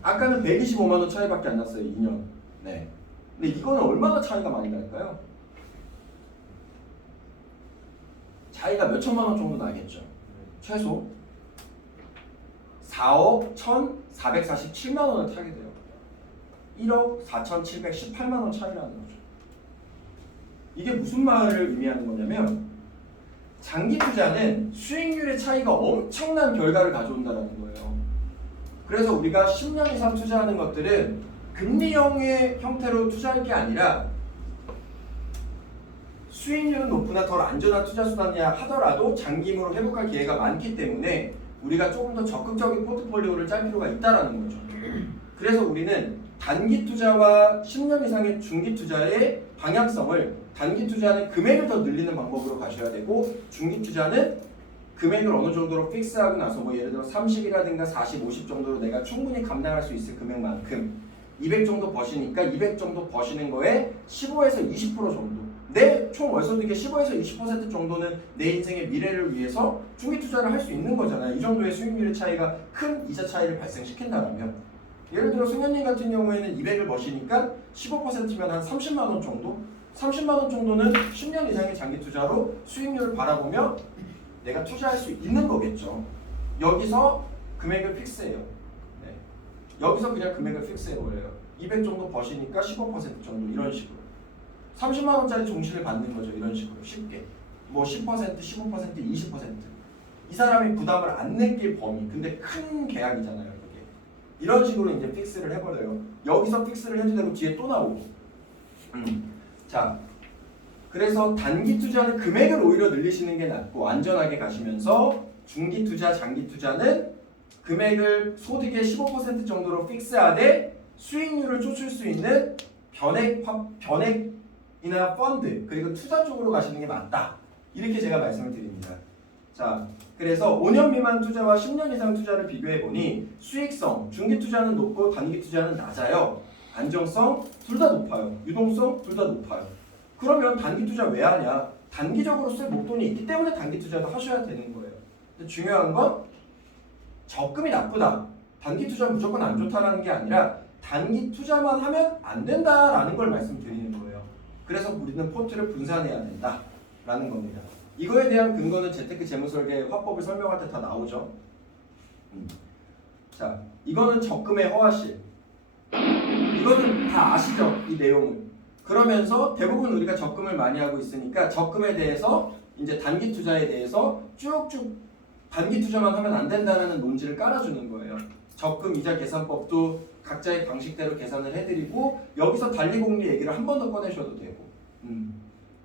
아까는 125만 원 차이밖에 안 났어요. 2년. 네. 근데 이거는 얼마나 차이가 많이 날까요? 차이가 몇 천만 원 정도 나겠죠. 최소 4억 1,447만 원을 타게 돼요. 1억 4,718만 원 차이라는 거죠. 이게 무슨 말을 의미하는 거냐면 장기 투자는 수익률의 차이가 엄청난 결과를 가져온다는 거예요. 그래서 우리가 10년 이상 투자하는 것들은 금리형의 형태로 투자할 게 아니라 수익률은 높으나 덜 안전한 투자 수단이야 하더라도 장기임으로 회복할 기회가 많기 때문에 우리가 조금 더 적극적인 포트폴리오를 짤 필요가 있다라는 거죠. 그래서 우리는 단기 투자와 10년 이상의 중기 투자의 방향성을, 단기 투자는 금액을 더 늘리는 방법으로 가셔야 되고 중기 투자는 금액을 어느 정도로 픽스하고 나서 뭐 예를 들어 30이라든가 40, 50 정도로 내가 충분히 감당할 수 있을 금액만큼 200 정도 버시니까 200 정도 버시는 거에 15에서 20% 정도, 내 총 월소득의 15에서 20% 정도는 내 인생의 미래를 위해서 중기 투자를 할 수 있는 거잖아요. 이 정도의 수익률의 차이가 큰 이자 차이를 발생시킨다면, 예를 들어 승현님 같은 경우에는 200을 버시니까 15%면 한 30만 원 정도? 30만 원 정도는 10년 이상의 장기 투자로 수익률을 바라보며 내가 투자할 수 있는 거겠죠. 여기서 금액을 픽스해요. 네. 여기서 그냥 금액을 픽스해버려요. 200 정도 버시니까 15% 정도, 이런 식으로 30만 원짜리 종신을 받는 거죠. 이런 식으로 쉽게 뭐 10%, 15%, 20%. 이 사람이 부담을 안 느낄 범위, 근데 큰 계약이잖아요. 그게. 이런 식으로 이제 픽스를 해버려요. 여기서 픽스를 해도 되고 뒤에 또 나오고. 자, 그래서 단기 투자는 금액을 오히려 늘리시는 게 낫고 안전하게 가시면서 중기 투자, 장기 투자는 금액을 소득의 15% 정도로 픽스하되 수익률을 쫓을 수 있는 변액이나 펀드, 그리고 투자 쪽으로 가시는 게 맞다. 이렇게 제가 말씀을 드립니다. 자, 그래서 5년 미만 투자와 10년 이상 투자를 비교해 보니 수익성, 중기 투자는 높고 단기 투자는 낮아요. 안정성 둘 다 높아요. 유동성 둘 다 높아요. 그러면 단기 투자 왜 하냐? 단기적으로 쓸 목돈이 있기 때문에 단기 투자도 하셔야 되는 거예요. 근데 중요한 건 적금이 나쁘다, 단기 투자 무조건 안 좋다라는 게 아니라 단기 투자만 하면 안 된다라는 걸 말씀드리는 거예요. 그래서 우리는 포트를 분산해야 된다라는 겁니다. 이거에 대한 근거는 재테크 재무설계 화법을 설명할 때 다 나오죠. 자, 이거는 적금의 허가실. 이거는 다 아시죠? 이 내용을. 그러면서 대부분 우리가 적금을 많이 하고 있으니까 적금에 대해서 이제 단기 투자에 대해서 쭉쭉 단기 투자만 하면 안 된다는 논지를 깔아주는 거예요. 적금 이자 계산법도 각자의 방식대로 계산을 해드리고 여기서 달리복리 얘기를 한 번 더 꺼내셔도 되고.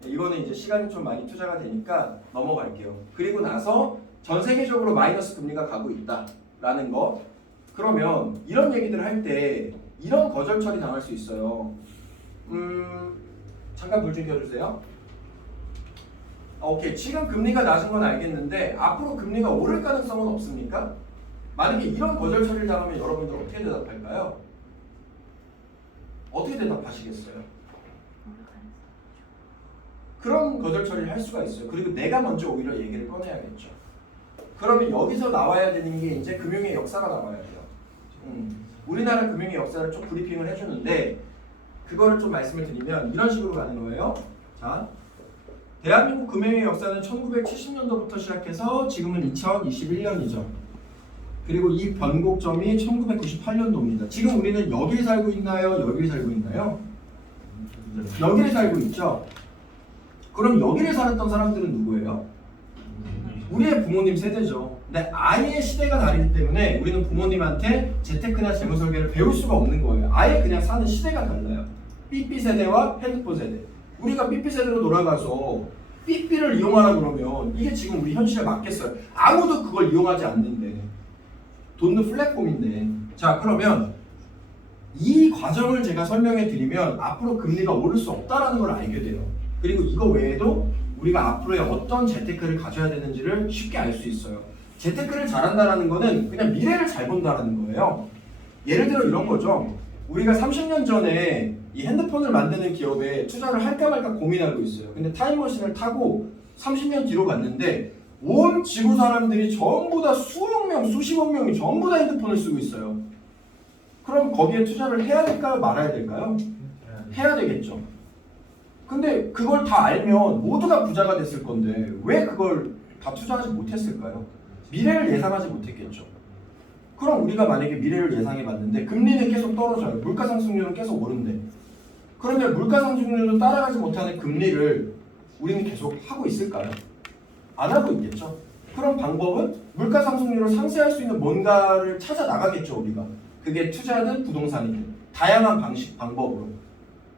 이거는 이제 시간이 좀 많이 투자가 되니까 넘어갈게요. 그리고 나서 전 세계적으로 마이너스 금리가 가고 있다라는 거. 그러면 이런 얘기들 할 때 이런 거절 처리 당할 수 있어요. 잠깐 불 좀 켜주세요. 오케이, 지금 금리가 낮은 건 알겠는데 앞으로 금리가 오를 가능성은 없습니까? 만약에 이런 거절 처리를 당하면 여러분들 어떻게 대답할까요? 어떻게 대답하시겠어요? 그런 거절 처리를 할 수가 있어요. 그리고 내가 먼저 오히려 얘기를 꺼내야겠죠. 그러면 여기서 나와야 되는 게 이제 금융의 역사가 나와야 돼요. 우리나라 금융의 역사를 좀 브리핑을 해주는데 그거를 좀 말씀을 드리면 이런 식으로 가는 거예요. 자, 대한민국 금융의 역사는 1970년도부터 시작해서 지금은 2021년이죠. 그리고 이 변곡점이 1998년도입니다. 지금 우리는 여기 살고 있나요? 여기 살고 있나요? 여기를 살고 있죠. 그럼 여기를 살았던 사람들은 누구예요? 우리의 부모님 세대죠. 근데 아예 시대가 다르기 때문에 우리는 부모님한테 재테크나 재무설계를 배울 수가 없는 거예요. 아예 그냥 사는 시대가 달라요. 삐삐 세대와 핸드폰 세대. 우리가 삐삐 세대로 돌아가서 삐삐를 이용하라 그러면 이게 지금 우리 현실에 맞겠어요? 아무도 그걸 이용하지 않는데. 돈은 플랫폼인데. 자, 그러면 이 과정을 제가 설명해 드리면 앞으로 금리가 오를 수 없다라는 걸 알게 돼요. 그리고 이거 외에도 우리가 앞으로의 어떤 재테크를 가져야 되는지를 쉽게 알 수 있어요. 재테크를 잘한다는 거는 그냥 미래를 잘 본다는 거예요. 예를 들어 이런 거죠. 우리가 30년 전에 이 핸드폰을 만드는 기업에 투자를 할까 말까 고민하고 있어요. 근데 타임머신을 타고 30년 뒤로 갔는데 온 지구 사람들이 전부 다 수억 명, 수십억 명이 전부 다 핸드폰을 쓰고 있어요. 그럼 거기에 투자를 해야 될까요? 말아야 될까요? 해야 되겠죠. 근데 그걸 다 알면 모두가 부자가 됐을 건데 왜 그걸 다 투자하지 못했을까요? 미래를 예상하지 못했겠죠. 그럼 우리가 만약에 미래를 예상해 봤는데 금리는 계속 떨어져요. 물가 상승률은 계속 오른대. 그러면 물가 상승률도 따라가지 못하는 금리를 우리는 계속 하고 있을까요? 안 하고 있겠죠. 그럼 방법은 물가 상승률을 상쇄할 수 있는 뭔가를 찾아 나가겠죠, 우리가. 그게 투자든 부동산이든 다양한 방식, 방법으로.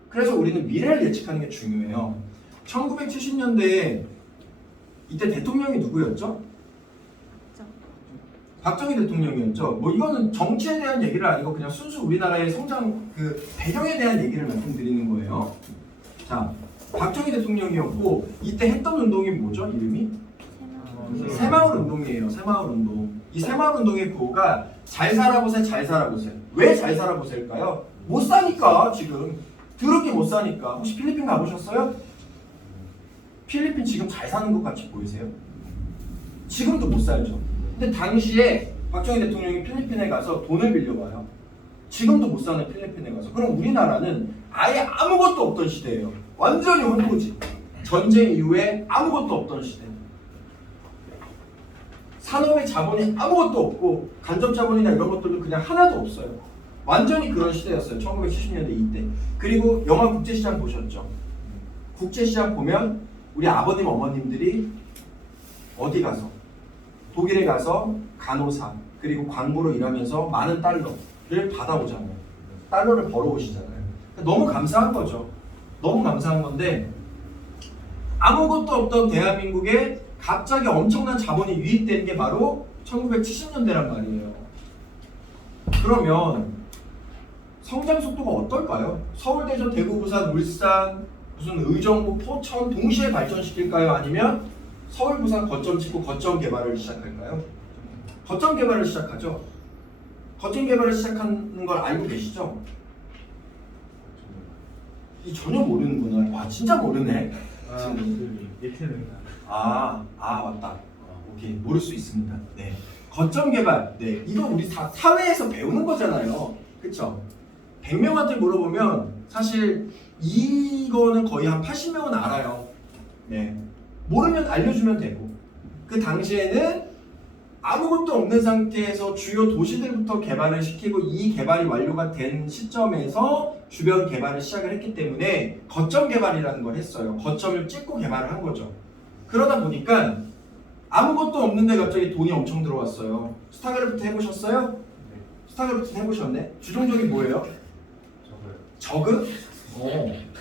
그래서 우리는 미래를 예측하는 게 중요해요. 1970년대에 이때 대통령이 누구였죠? 박정희 대통령이었죠. 뭐 이거는 정치에 대한 얘기를 아니고 그냥 순수 우리나라의 성장 그 배경에 대한 얘기를 말씀드리는 거예요. 자, 박정희 대통령이었고 이때 했던 운동이 뭐죠? 이름이? 새마을 운동이에요. 새마을 운동. 이 새마을 운동의 구호가 잘 살아보세, 잘 살아보세. 왜 잘 살아보세일까요? 못 사니까 지금. 더럽게 못 사니까. 혹시 필리핀 가보셨어요? 필리핀 지금 잘 사는 것 같이 보이세요? 지금도 못 살죠. 근데 당시에 박정희 대통령이 필리핀에 가서 돈을 빌려와요. 지금도 못 사는 필리핀에 가서. 그럼 우리나라는 아예 아무것도 없던 시대예요. 완전히 혼토지. 전쟁 이후에 아무것도 없던 시대. 산업의 자본이 아무것도 없고 간접 자본이나 이런 것들도 그냥 하나도 없어요. 완전히 그런 시대였어요. 1970년대 이때. 그리고 영화 국제시장 보셨죠? 국제시장 보면 우리 아버님 어머님들이 어디 가서 독일에 가서 간호사 그리고 광부로 일하면서 많은 달러를 받아오잖아요. 달러를 벌어오시잖아요. 너무 감사한 거죠. 너무 감사한 건데 아무것도 없던 대한민국에 갑자기 엄청난 자본이 유입된 게 바로 1970년대란 말이에요. 그러면 성장 속도가 어떨까요? 서울, 대전, 대구, 부산, 울산, 무슨 의정부, 포천 동시에 발전시킬까요? 아니면 서울, 부산 거점 찍고 거점 개발을 시작할까요? 거점 개발을 시작하죠. 거점 개발을 시작하는 걸 알고 계시죠? 이 전혀 모르는구나. 와 진짜 모르네. 예체능. 맞다. 오케이 모를 수 있습니다. 네. 거점 개발. 네. 이거 우리 사회에서 배우는 거잖아요. 그렇죠? 100명한테 물어보면 사실 이거는 거의 한 80명은 알아요. 네. 모르면 알려주면 되고 그 당시에는 아무것도 없는 상태에서 주요 도시들부터 개발을 시키고 이 개발이 완료가 된 시점에서 주변 개발을 시작을 했기 때문에 거점 개발이라는 걸 했어요. 거점을 찍고 개발을 한 거죠. 그러다 보니까 아무것도 없는데 갑자기 돈이 엄청 들어왔어요. 스타크래프트 해보셨어요? 네. 스타크래프트 해보셨네? 주종족이 뭐예요? 저그?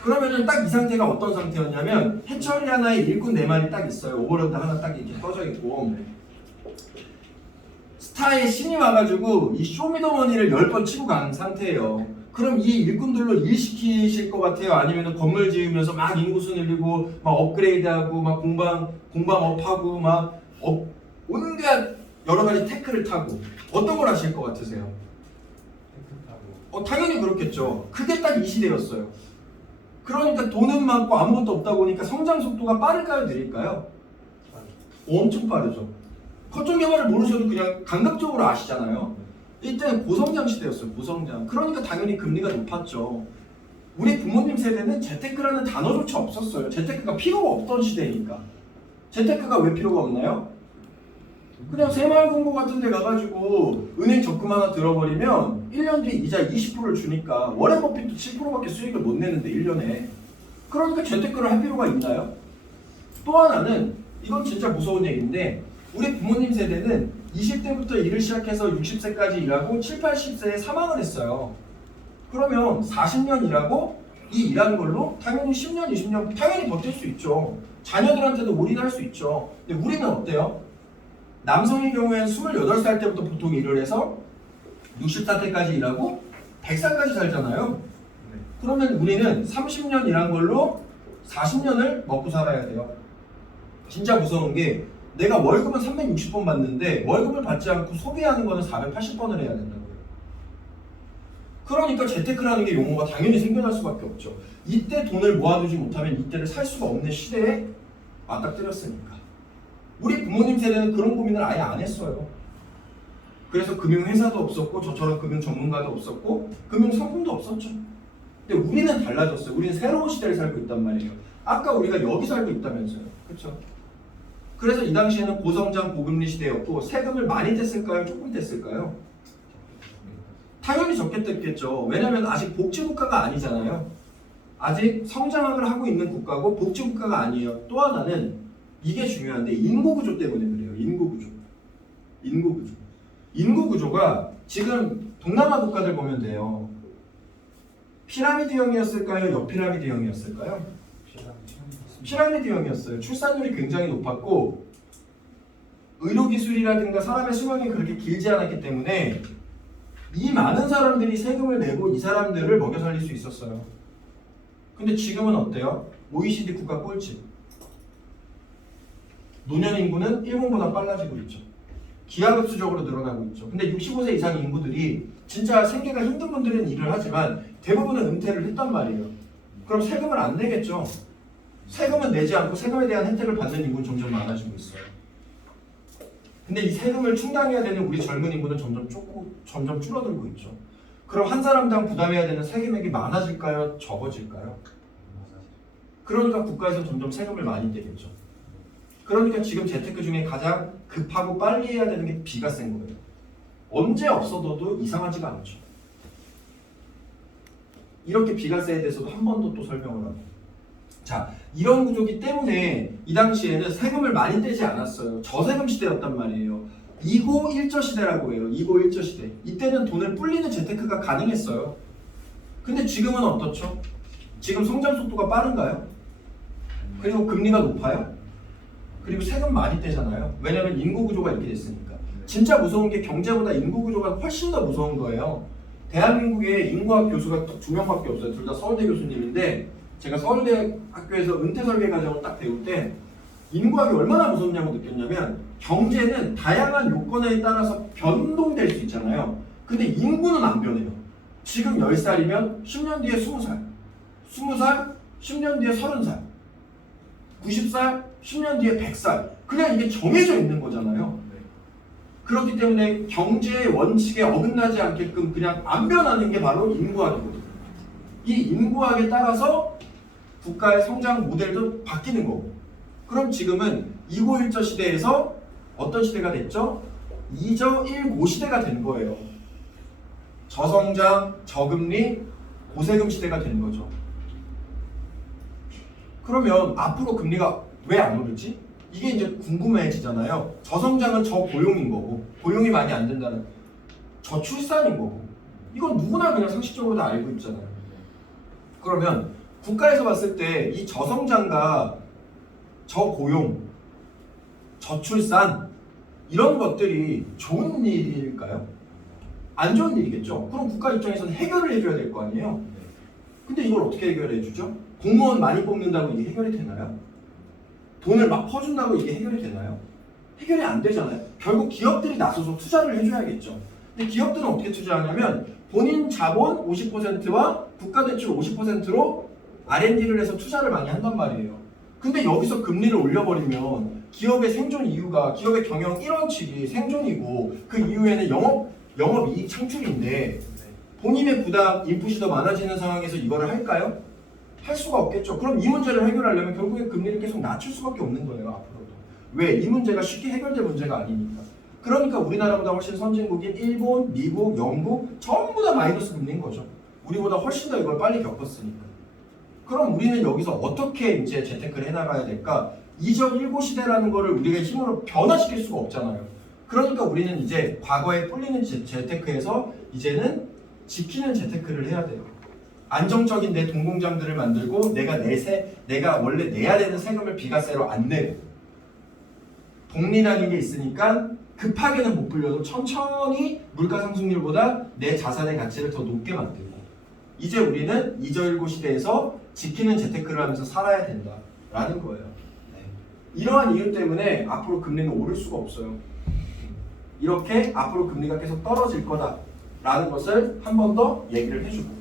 그러면은 딱 이 상태가 어떤 상태였냐면 해처리 하나에 일꾼 4마리 딱 있어요. 오버로드 하나 딱 이렇게 떠져 있고 스타의 신이 와가지고 이 쇼미더머니를 10번 치고 간 상태예요. 그럼 이 일꾼들로 일 시키실 것 같아요? 아니면 건물 지으면서 막 인구수 늘리고 막 업그레이드하고 막 공방업하고 막 온갖 여러 가지 테크를 타고 어떤 걸 하실 것 같으세요? 당연히 그렇겠죠. 그게 딱 이 시대였어요. 그러니까 돈은 많고 아무것도 없다 보니까 성장 속도가 빠를까요? 느릴까요? 엄청 빠르죠. 거점 개발을 모르셔도 그냥 감각적으로 아시잖아요. 이때는 고성장 시대였어요. 고성장. 그러니까 당연히 금리가 높았죠. 우리 부모님 세대는 재테크라는 단어조차 없었어요. 재테크가 필요가 없던 시대니까. 재테크가 왜 필요가 없나요? 그냥 새마을금고 같은 데 가가지고 은행 적금 하나 들어버리면 1년 뒤에 이자 20%를 주니까 워렌 버핏도 7%밖에 수익을 못 내는데 1년에 그러니까 재테크를 할 필요가 있나요? 또 하나는 이건 진짜 무서운 얘기인데 우리 부모님 세대는 20대부터 일을 시작해서 60세까지 일하고 7, 80세에 사망을 했어요. 그러면 40년 일하고 이 일하는 걸로 당연히 10년, 20년 당연히 버틸 수 있죠. 자녀들한테도 올인할 수 있죠. 근데 우리는 어때요? 남성의 경우에는 28살 때부터 보통 일을 해서 64세까지 일하고 100살까지 살잖아요. 그러면 우리는 30년 일한 걸로 40년을 먹고 살아야 돼요. 진짜 무서운 게 내가 월급은 360번 받는데 월급을 받지 않고 소비하는 거는 480번을 해야 된다고요. 그러니까 재테크라는 게 용어가 당연히 생겨날 수밖에 없죠. 이때 돈을 모아두지 못하면 이때를 살 수가 없는 시대에 맞닥뜨렸으니까. 우리 부모님 세대는 그런 고민을 아예 안 했어요. 그래서 금융회사도 없었고 저처럼 금융 전문가도 없었고 금융 상품도 없었죠. 근데 우리는 달라졌어요. 우리는 새로운 시대를 살고 있단 말이에요. 아까 우리가 여기 살고 있다면서요. 그렇죠? 그래서 이 당시에는 고성장 고금리 시대였고 세금을 많이 뗐을까요? 조금 뗐을까요? 당연히 적게 뗐겠죠. 왜냐하면 아직 복지국가가 아니잖아요. 아직 성장을 하고 있는 국가고 복지국가가 아니에요. 또 하나는 이게 중요한데 인구구조 때문에 그래요. 인구구조가 지금 동남아 국가들 보면 돼요. 피라미드형이었을까요? 옆피라미드형이었을까요? 피라미드형이었어요. 출산율이 굉장히 높았고 의료기술이라든가 사람의 수명이 그렇게 길지 않았기 때문에 이 많은 사람들이 세금을 내고 이 사람들을 먹여 살릴 수 있었어요. 근데 지금은 어때요? OECD 국가 꼴찌. 노년 인구는 일본보다 빨라지고 있죠. 기하급수적으로 늘어나고 있죠. 근데 65세 이상 인구들이 진짜 생계가 힘든 분들은 일을 하지만 대부분은 은퇴를 했단 말이에요. 그럼 세금을 안 내겠죠. 세금은 내지 않고 세금에 대한 혜택을 받는 인구는 점점 많아지고 있어요. 근데 이 세금을 충당해야 되는 우리 젊은 인구는 점점 줄어들고 있죠. 그럼 한 사람당 부담해야 되는 세금액이 많아질까요? 적어질까요? 그러니까 국가에서 점점 세금을 많이 떼겠죠. 그러니까 지금 재테크 중에 가장 급하고 빨리 해야 되는 게 비과세인 거예요. 언제 없어도 이상하지가 않죠. 이렇게 비과세에 대해서도 한 번 더 또 설명을 하고. 자, 이런 구조기 때문에 이 당시에는 세금을 많이 떼지 않았어요. 저세금 시대였단 말이에요. 2고 1저 시대라고 해요. 2고 1저 시대. 이때는 돈을 불리는 재테크가 가능했어요. 근데 지금은 어떻죠? 지금 성장 속도가 빠른가요? 그리고 금리가 높아요? 그리고 세금 많이 떼잖아요. 왜냐면 인구 구조가 이렇게 됐으니까. 진짜 무서운 게 경제보다 인구 구조가 훨씬 더 무서운 거예요. 대한민국에 인구학 교수가 2명밖에 없어요. 둘 다 서울대 교수님인데 제가 서울대 학교에서 은퇴 설계 과정을 딱 배울 때 인구학이 얼마나 무섭냐고 느꼈냐면 경제는 다양한 요건에 따라서 변동될 수 있잖아요. 근데 인구는 안 변해요. 지금 10살이면 10년 뒤에 20살, 20살, 10년 뒤에 30살, 90살, 10년 뒤에 100살. 그냥 이게 정해져 있는 거잖아요. 그렇기 때문에 경제의 원칙에 어긋나지 않게끔 그냥 안 변하는 게 바로 인구학이거든요. 이 인구학에 따라서 국가의 성장 모델도 바뀌는 거고. 그럼 지금은 2고 1저 시대에서 어떤 시대가 됐죠? 2저 1고 시대가 된 거예요. 저성장, 저금리, 고세금 시대가 된 거죠. 그러면 앞으로 금리가 왜 안 오르지? 이게 이제 궁금해지잖아요. 저성장은 저고용인 거고 고용이 많이 안 된다는 저출산인 거고 이건 누구나 그냥 상식적으로 다 알고 있잖아요. 그러면 국가에서 봤을 때 이 저성장과 저고용, 저출산 이런 것들이 좋은 일일까요? 안 좋은 일이겠죠. 그럼 국가 입장에서는 해결을 해줘야 될 거 아니에요. 근데 이걸 어떻게 해결해 주죠? 공무원 많이 뽑는다고 이게 해결이 되나요? 돈을 막 퍼준다고 이게 해결이 되나요? 해결이 안 되잖아요. 결국 기업들이 나서서 투자를 해줘야겠죠. 근데 기업들은 어떻게 투자하냐면 본인 자본 50%와 국가 대출 50%로 R&D를 해서 투자를 많이 한단 말이에요. 근데 여기서 금리를 올려버리면 기업의 생존 이유가 기업의 경영 1원칙이 생존이고 그 이후에는 영업이익 창출인데 본인의 부담, 인풋이 더 많아지는 상황에서 이거를 할까요? 할 수가 없겠죠. 그럼 이 문제를 해결하려면 결국에 금리를 계속 낮출 수밖에 없는 거예요. 앞으로도. 왜? 이 문제가 쉽게 해결될 문제가 아니니까. 그러니까 우리나라보다 훨씬 선진국인 일본, 미국, 영국 전부 다 마이너스 금리인 거죠. 우리보다 훨씬 더 이걸 빨리 겪었으니까. 그럼 우리는 여기서 어떻게 이제 재테크를 해나가야 될까? 이전 일고 시대라는 거를 우리가 힘으로 변화시킬 수가 없잖아요. 그러니까 우리는 이제 과거에 풀리는 재테크에서 이제는 지키는 재테크를 해야 돼요. 안정적인 내 돈공장들을 만들고 내가 원래 내야 되는 세금을 비과세로 안 내고 복리라는 게 있으니까 급하게는 못 불려도 천천히 물가 상승률보다 내 자산의 가치를 더 높게 만들고 이제 우리는 이저일고 시대에서 지키는 재테크를 하면서 살아야 된다라는 거예요. 네. 이러한 이유 때문에 앞으로 금리는 오를 수가 없어요. 이렇게 앞으로 금리가 계속 떨어질 거다라는 것을 한 번 더 얘기를 해주고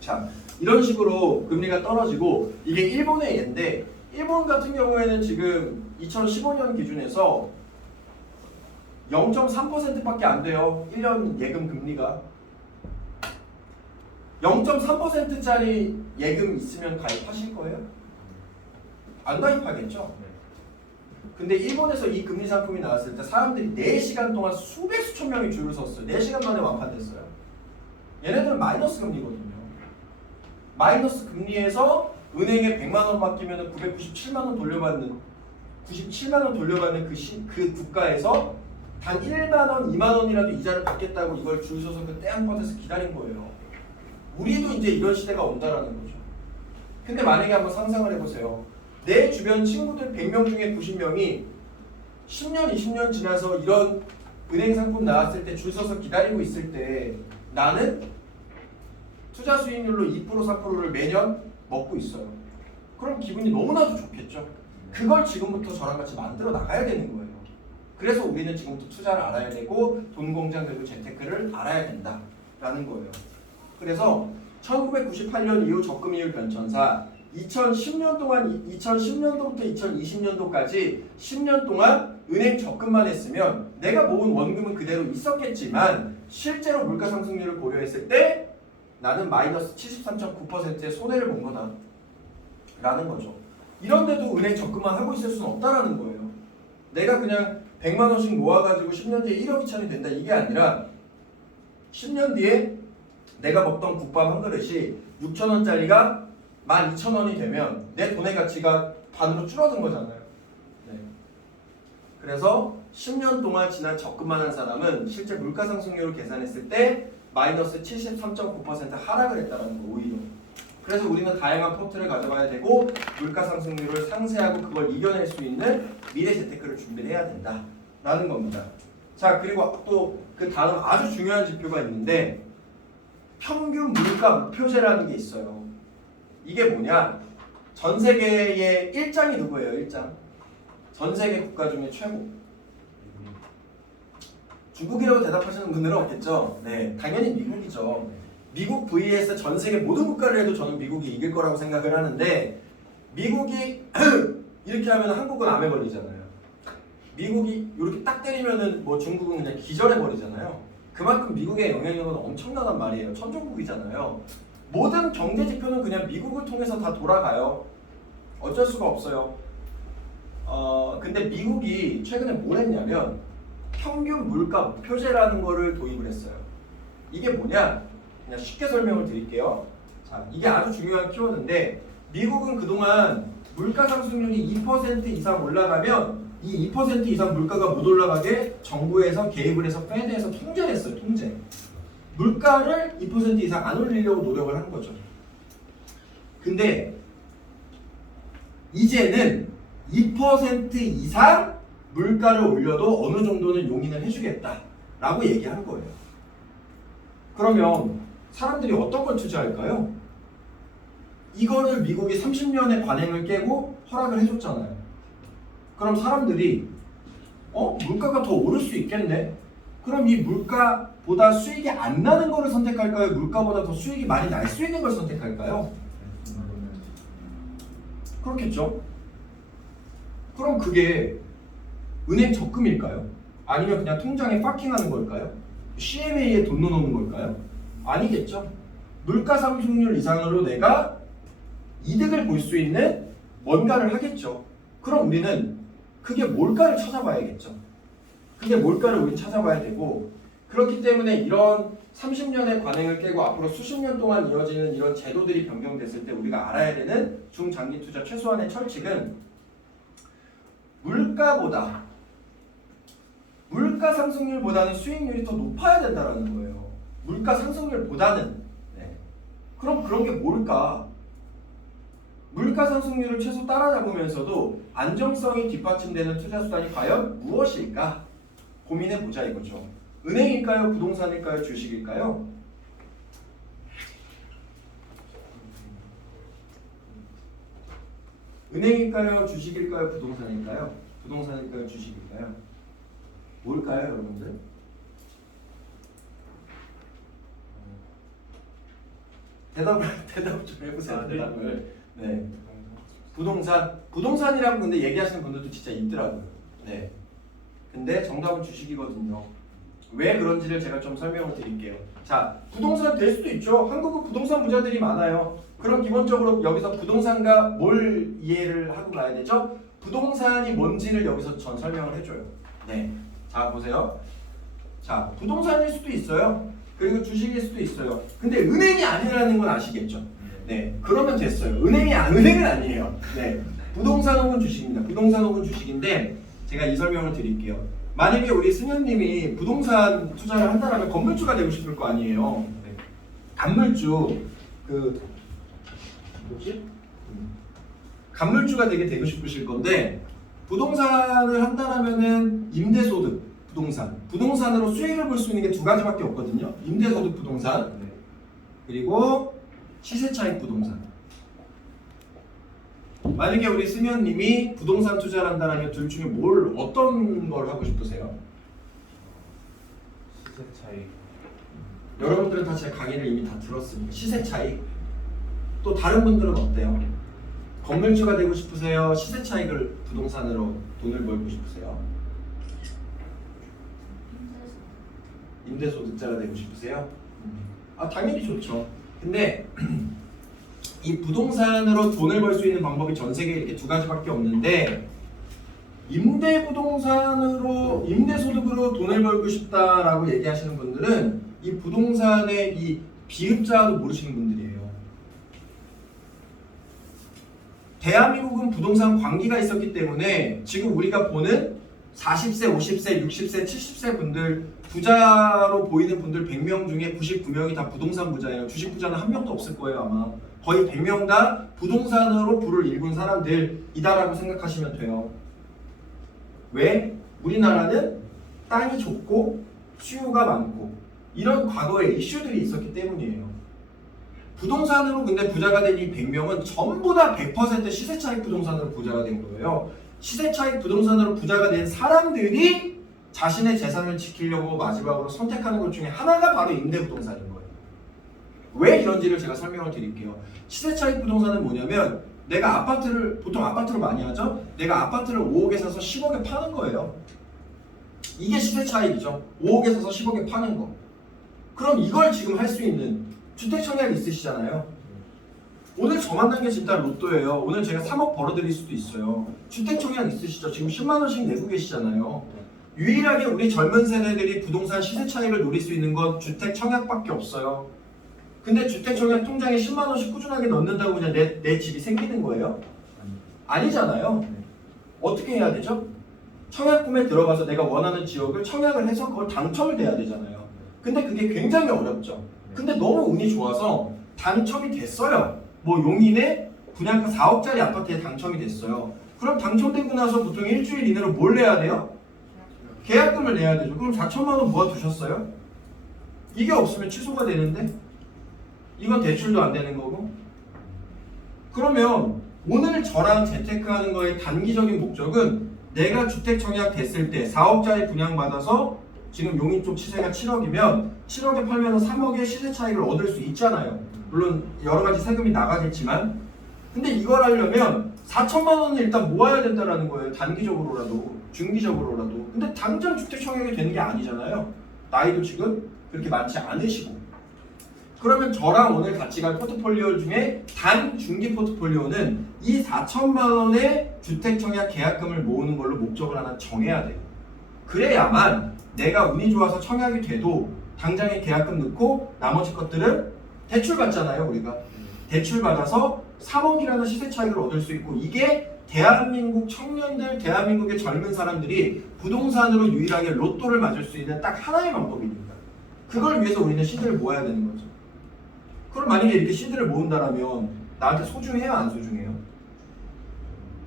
자 이런 식으로 금리가 떨어지고 이게 일본의 예인데 일본 같은 경우에는 지금 2015년 기준에서 0.3%밖에 안 돼요. 1년 예금 금리가 0.3%짜리 예금 있으면 가입하실 거예요? 안 가입하겠죠? 근데 일본에서 이 금리 상품이 나왔을 때 사람들이 4시간 동안 수백 수천 명이 줄을 섰어요. 4시간 만에 완판됐어요. 얘네들은 마이너스 금리거든요. 마이너스 금리에서 은행에 100만 원 맡기면 997만 원 돌려받는 97만 원 돌려받는 그 국가에서 단 1만 원, 2만 원이라도 이자를 받겠다고 이걸 줄 서서 그 때 한 곳에서 기다린 거예요. 우리도 이제 이런 시대가 온다라는 거죠. 근데 만약에 한번 상상을 해보세요. 내 주변 친구들 100명 중에 90명이 10년, 20년 지나서 이런 은행 상품 나왔을 때 줄 서서 기다리고 있을 때 나는 투자 수익률로 2%, 3%를 매년 먹고 있어요. 그럼 기분이 너무나도 좋겠죠. 그걸 지금부터 저랑 같이 만들어 나가야 되는 거예요. 그래서 우리는 지금부터 투자를 알아야 되고 돈 공장 그리고 재테크를 알아야 된다라는 거예요. 그래서 1998년 이후 적금이율 변천사 2010년 동안 2010년도부터 2020년도까지 10년 동안 은행 적금만 했으면 내가 모은 원금은 그대로 있었겠지만 실제로 물가 상승률을 고려했을 때 나는 마이너스 73.9%의 손해를 본 거다 라는 거죠. 이런데도 은행 적금만 하고 있을 수는 없다라는 거예요. 내가 그냥 100만 원씩 모아가지고 10년 뒤에 1억 2천이 된다 이게 아니라 10년 뒤에 내가 먹던 국밥 한 그릇이 6천 원짜리가 12,000원이 되면 내 돈의 가치가 반으로 줄어든 거잖아요. 네. 그래서 10년 동안 지난 적금만 한 사람은 실제 물가 상승률을 계산했을 때 마이너스 73.9% 하락을 했다는 거 오히려. 그래서 우리는 다양한 포트를 가져가야 되고 물가 상승률을 상쇄하고 그걸 이겨낼 수 있는 미래 재테크를 준비를 해야 된다라는 겁니다. 자 그리고 또 그 다음 아주 중요한 지표가 있는데 평균 물가 목표제라는 게 있어요. 이게 뭐냐? 전 세계의 1장이 누구예요? 1장. 전 세계 국가 중에 최고. 중국이라고 대답하시는 분들은 없겠죠? 네, 당연히 미국이죠. 미국 vs 전 세계 모든 국가를 해도 저는 미국이 이길 거라고 생각을 하는데 미국이 이렇게 하면 한국은 암에 걸리잖아요. 미국이 이렇게 딱 때리면은 뭐 중국은 그냥 기절해 버리잖아요. 그만큼 미국의 영향력은 엄청나단 말이에요. 천조국이잖아요. 모든 경제 지표는 그냥 미국을 통해서 다 돌아가요. 어쩔 수가 없어요. 근데 미국이 최근에 뭘 했냐면 평균 물가 목표제라는 거를 도입을 했어요. 이게 뭐냐? 그냥 쉽게 설명을 드릴게요. 자, 이게 아주 중요한 키워드인데 미국은 그동안 물가 상승률이 2% 이상 올라가면 이 2% 이상 물가가 못 올라가게 정부에서 개입을 해서 페드에서 통제를 했어요. 통제. 물가를 2% 이상 안 올리려고 노력을 한 거죠. 근데 이제는 2% 이상 물가를 올려도 어느 정도는 용인을 해주겠다라고 얘기한 거예요. 그러면 사람들이 어떤 걸 투자할까요? 이거를 미국이 30년의 관행을 깨고 허락을 해줬잖아요. 그럼 사람들이 물가가 더 오를 수 있겠네? 그럼 이 물가보다 수익이 안 나는 거를 선택할까요? 물가보다 더 수익이 많이 날 수 있는 걸 선택할까요? 그렇겠죠? 그럼 그게 은행 적금일까요? 아니면 그냥 통장에 파킹하는 걸까요? CMA에 돈 넣어놓는 걸까요? 아니겠죠? 물가 상승률 이상으로 내가 이득을 볼 수 있는 뭔가를 하겠죠. 그럼 우리는 그게 뭘까를 찾아봐야겠죠. 그게 뭘까를 우리 찾아봐야 되고 그렇기 때문에 이런 30년의 관행을 깨고 앞으로 수십 년 동안 이어지는 이런 제도들이 변경됐을 때 우리가 알아야 되는 중장기 투자 최소한의 철칙은 물가 상승률보다는 수익률이 더 높아야 된다는 거예요. 물가 상승률보다는. 네. 그럼 그런 게 뭘까? 물가 상승률을 최소 따라잡으면서도 안정성이 뒷받침되는 투자 수단이 과연 무엇일까? 고민해 보자 이거죠. 은행일까요? 부동산일까요? 주식일까요? 은행일까요? 주식일까요? 부동산일까요? 부동산일까요? 주식일까요? 뭘까요, 여러분들? 대답 좀 해보세요. 네. 대답을. 네. 부동산이라고 근데 얘기하시는 분들도 진짜 있더라고요. 네. 근데 정답은 주식이거든요. 왜 그런지를 제가 좀 설명을 드릴게요. 자, 부동산 될 수도 있죠. 한국은 부동산 부자들이 많아요. 그럼 기본적으로 여기서 부동산과 뭘 이해를 하고 가야 되죠? 부동산이 뭔지를 여기서 전 설명을 해줘요. 네. 자, 보세요. 자, 부동산일 수도 있어요. 그리고 주식일 수도 있어요. 근데 은행이 아니라는 건 아시겠죠? 네. 그러면 됐어요. 은행은 아니에요. 네. 부동산 혹은 주식입니다. 부동산 혹은 주식인데 제가 이 설명을 드릴게요. 만약에 우리 승현님이 부동산 투자를 한다면 건물주가 되고 싶을 거 아니에요. 네. 간물주 뭐지? 간물주가 되고 싶으실 건데 부동산을 한다면은 임대소득 부동산으로 수익을 볼 수 있는 게 두 가지밖에 없거든요. 임대소득 부동산 네. 그리고 시세차익 부동산. 만약에 우리 승현님이 부동산 투자를 한다면 둘 중에 어떤 걸 하고 싶으세요? 시세 차이. 여러분들은 다 제 강의를 이미 다 들었으니까 시세 차익. 또 다른 분들은 어때요? 건물주가 되고 싶으세요? 시세 차익을 부동산으로 돈을 벌고 싶으세요? 임대소득자가 되고 싶으세요? 아, 당연히 좋죠. 근데 이 부동산으로 돈을 벌 수 있는 방법이 전 세계에 이렇게 두 가지밖에 없는데 임대소득으로 돈을 벌고 싶다라고 얘기하시는 분들은 이 부동산의 이 비읍자도 모르시는 분들이에요. 대한민국은 부동산 광기가 있었기 때문에 지금 우리가 보는 40세, 50세, 60세, 70세 분들 부자로 보이는 분들 100명 중에 99명이 다 부동산 부자예요. 주식 부자는 한 명도 없을 거예요 아마. 거의 100명 다 부동산으로 부를 일군 사람들이다라고 생각하시면 돼요. 왜? 우리나라는 땅이 좁고 수요가 많고 이런 과거에 이슈들이 있었기 때문이에요. 부동산으로 근데 부자가 된 이 100명은 전부 다 100% 시세차익 부동산으로 부자가 된 거예요. 시세차익 부동산으로 부자가 된 사람들이 자신의 재산을 지키려고 마지막으로 선택하는 것 중에 하나가 바로 임대부동산인 거예요. 왜 이런지를 제가 설명을 드릴게요. 시세차익 부동산은 뭐냐면 내가 보통 아파트를 많이 하죠? 내가 아파트를 5억에 사서 10억에 파는 거예요. 이게 시세차익이죠. 5억에 사서 10억에 파는 거. 그럼 이걸 지금 할 수 있는 주택 청약이 있으시잖아요. 오늘 저 만난 게 진짜 로또예요. 오늘 제가 3억 벌어드릴 수도 있어요. 주택 청약 있으시죠? 지금 10만 원씩 내고 계시잖아요. 유일하게 우리 젊은 세대들이 부동산 시세 차익을 노릴 수 있는 건 주택 청약밖에 없어요. 근데 주택 청약 통장에 10만 원씩 꾸준하게 넣는다고 그냥 내 집이 생기는 거예요? 아니잖아요. 어떻게 해야 되죠? 청약금에 들어가서 내가 원하는 지역을 청약을 해서 그걸 당첨이 돼야 되잖아요. 근데 그게 굉장히 어렵죠. 근데 너무 운이 좋아서 당첨이 됐어요. 뭐 용인에 분양가 4억짜리 아파트에 당첨이 됐어요. 그럼 당첨되고 나서 보통 일주일 이내로 뭘 내야 돼요? 계약금을 내야 되죠. 그럼 4천만 원 모아두셨어요? 이게 없으면 취소가 되는데 이건 대출도 안 되는 거고. 그러면 오늘 저랑 재테크하는 거의 단기적인 목적은 내가 주택 청약 됐을 때 4억짜리 분양받아서 지금 용인 쪽 시세가 7억이면 7억에 팔면 3억의 시세 차익을 얻을 수 있잖아요. 물론 여러 가지 세금이 나가겠지만 근데 이걸 하려면 4천만 원을 일단 모아야 된다는 거예요. 단기적으로라도 중기적으로라도. 근데 당장 주택 청약이 되는 게 아니잖아요. 나이도 지금 그렇게 많지 않으시고. 그러면 저랑 오늘 같이 갈 포트폴리오 중에 단 중기 포트폴리오는 이 4천만 원의 주택 청약 계약금을 모으는 걸로 목적을 하나 정해야 돼요. 그래야만 내가 운이 좋아서 청약이 돼도 당장에 계약금 넣고 나머지 것들은 대출 받잖아요. 우리가 대출 받아서 3억이라는 시세 차익을 얻을 수 있고, 이게 대한민국 청년들, 대한민국의 젊은 사람들이 부동산으로 유일하게 로또를 맞을 수 있는 딱 하나의 방법입니다. 그걸 위해서 우리는 시드를 모아야 되는 거죠. 그럼 만약에 이렇게 시드를 모은다라면 나한테 소중해요, 안 소중해요?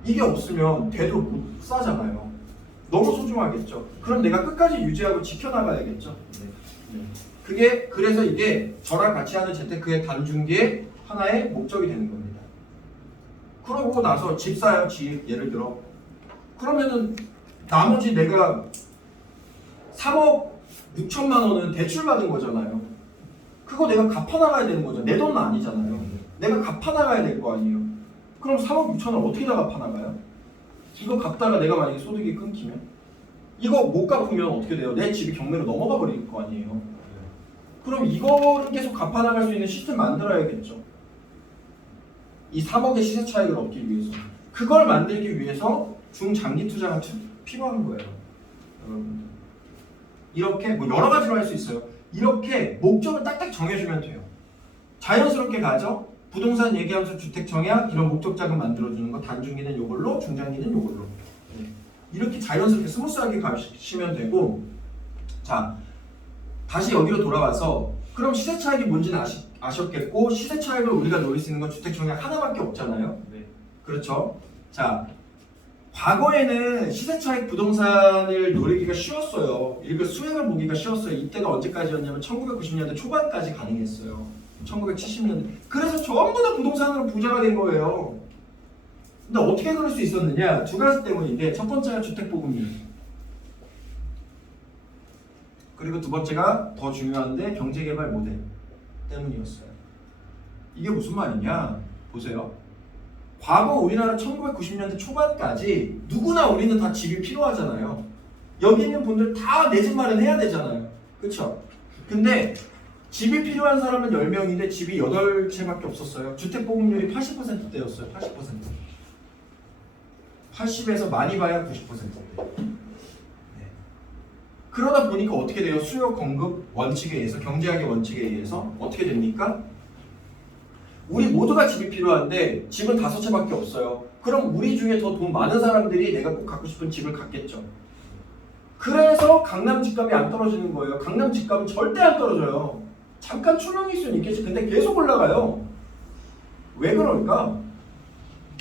이게 없으면 되도 못 사잖아요. 너무 소중하겠죠. 그럼 내가 끝까지 유지하고 지켜나가야겠죠. 그게 그래서 이게 저랑 같이 하는 재테크의 단중기의 하나의 목적이 되는 겁니다. 그러고 나서 집 사요, 집. 예를 들어. 그러면은 나머지 내가 3억 6천만 원은 대출 받은 거잖아요. 그거 내가 갚아나가야 되는 거죠. 내 돈은 아니잖아요. 내가 갚아나가야 될 거 아니에요. 그럼 3억 6천 원 어떻게 다 갚아나가요? 이거 갚다가 내가 만약에 소득이 끊기면? 이거 못 갚으면 어떻게 돼요? 내 집이 경매로 넘어가 버릴 거 아니에요. 그럼 이거를 계속 갚아나갈 수 있는 시스템 만들어야겠죠. 이 3억의 시세 차익을 얻기 위해서. 그걸 만들기 위해서 중장기 투자가 필요한 거예요. 여러분. 이렇게 뭐 여러 가지로 할 수 있어요. 이렇게 목적을 딱딱 정해주면 돼요. 자연스럽게 가죠. 부동산 얘기하면서 주택 청약 이런 목적 자금 만들어주는 거, 단중기는 요걸로, 중장기는 요걸로. 이렇게 자연스럽게 스무스하게 가시면 되고, 자 다시 여기로 돌아와서 그럼 시세 차익이 뭔지는 아셨겠고, 시세 차익을 우리가 노릴 수 있는 건 주택 청약 하나밖에 없잖아요. 네. 그렇죠? 자, 과거에는 시세 차익 부동산을 노리기가 쉬웠어요. 이거 수익을 보기가 쉬웠어요. 이때가 언제까지였냐면 1990년대 초반까지 가능했어요. 1970년대. 그래서 전부 다 부동산으로 부자가 된 거예요. 근데 어떻게 그럴 수 있었느냐? 두 가지 때문인데, 첫 번째가 주택보급률. 그리고 두 번째가 더 중요한데 경제개발 모델 때문이었어요. 이게 무슨 말이냐? 보세요. 과거 우리나라 1990년대 초반까지 누구나 우리는 다 집이 필요하잖아요. 여기 있는 분들 다 내 집 마련해야 되잖아요. 그렇죠? 근데 집이 필요한 사람은 10명인데 집이 8채밖에 없었어요. 주택보급률이 80%대였어요. 80%. 80에서 많이 봐야 90%대. 그러다 보니까 어떻게 돼요? 수요 공급 원칙에 의해서, 경제학의 원칙에 의해서 어떻게 됩니까? 우리 모두가 집이 필요한데 집은 5채밖에 없어요. 그럼 우리 중에 더 돈 많은 사람들이 내가 꼭 갖고 싶은 집을 갖겠죠. 그래서 강남 집값이 안 떨어지는 거예요. 강남 집값은 절대 안 떨어져요. 잠깐 출렁일 수는 있겠지. 근데 계속 올라가요. 왜 그럴까?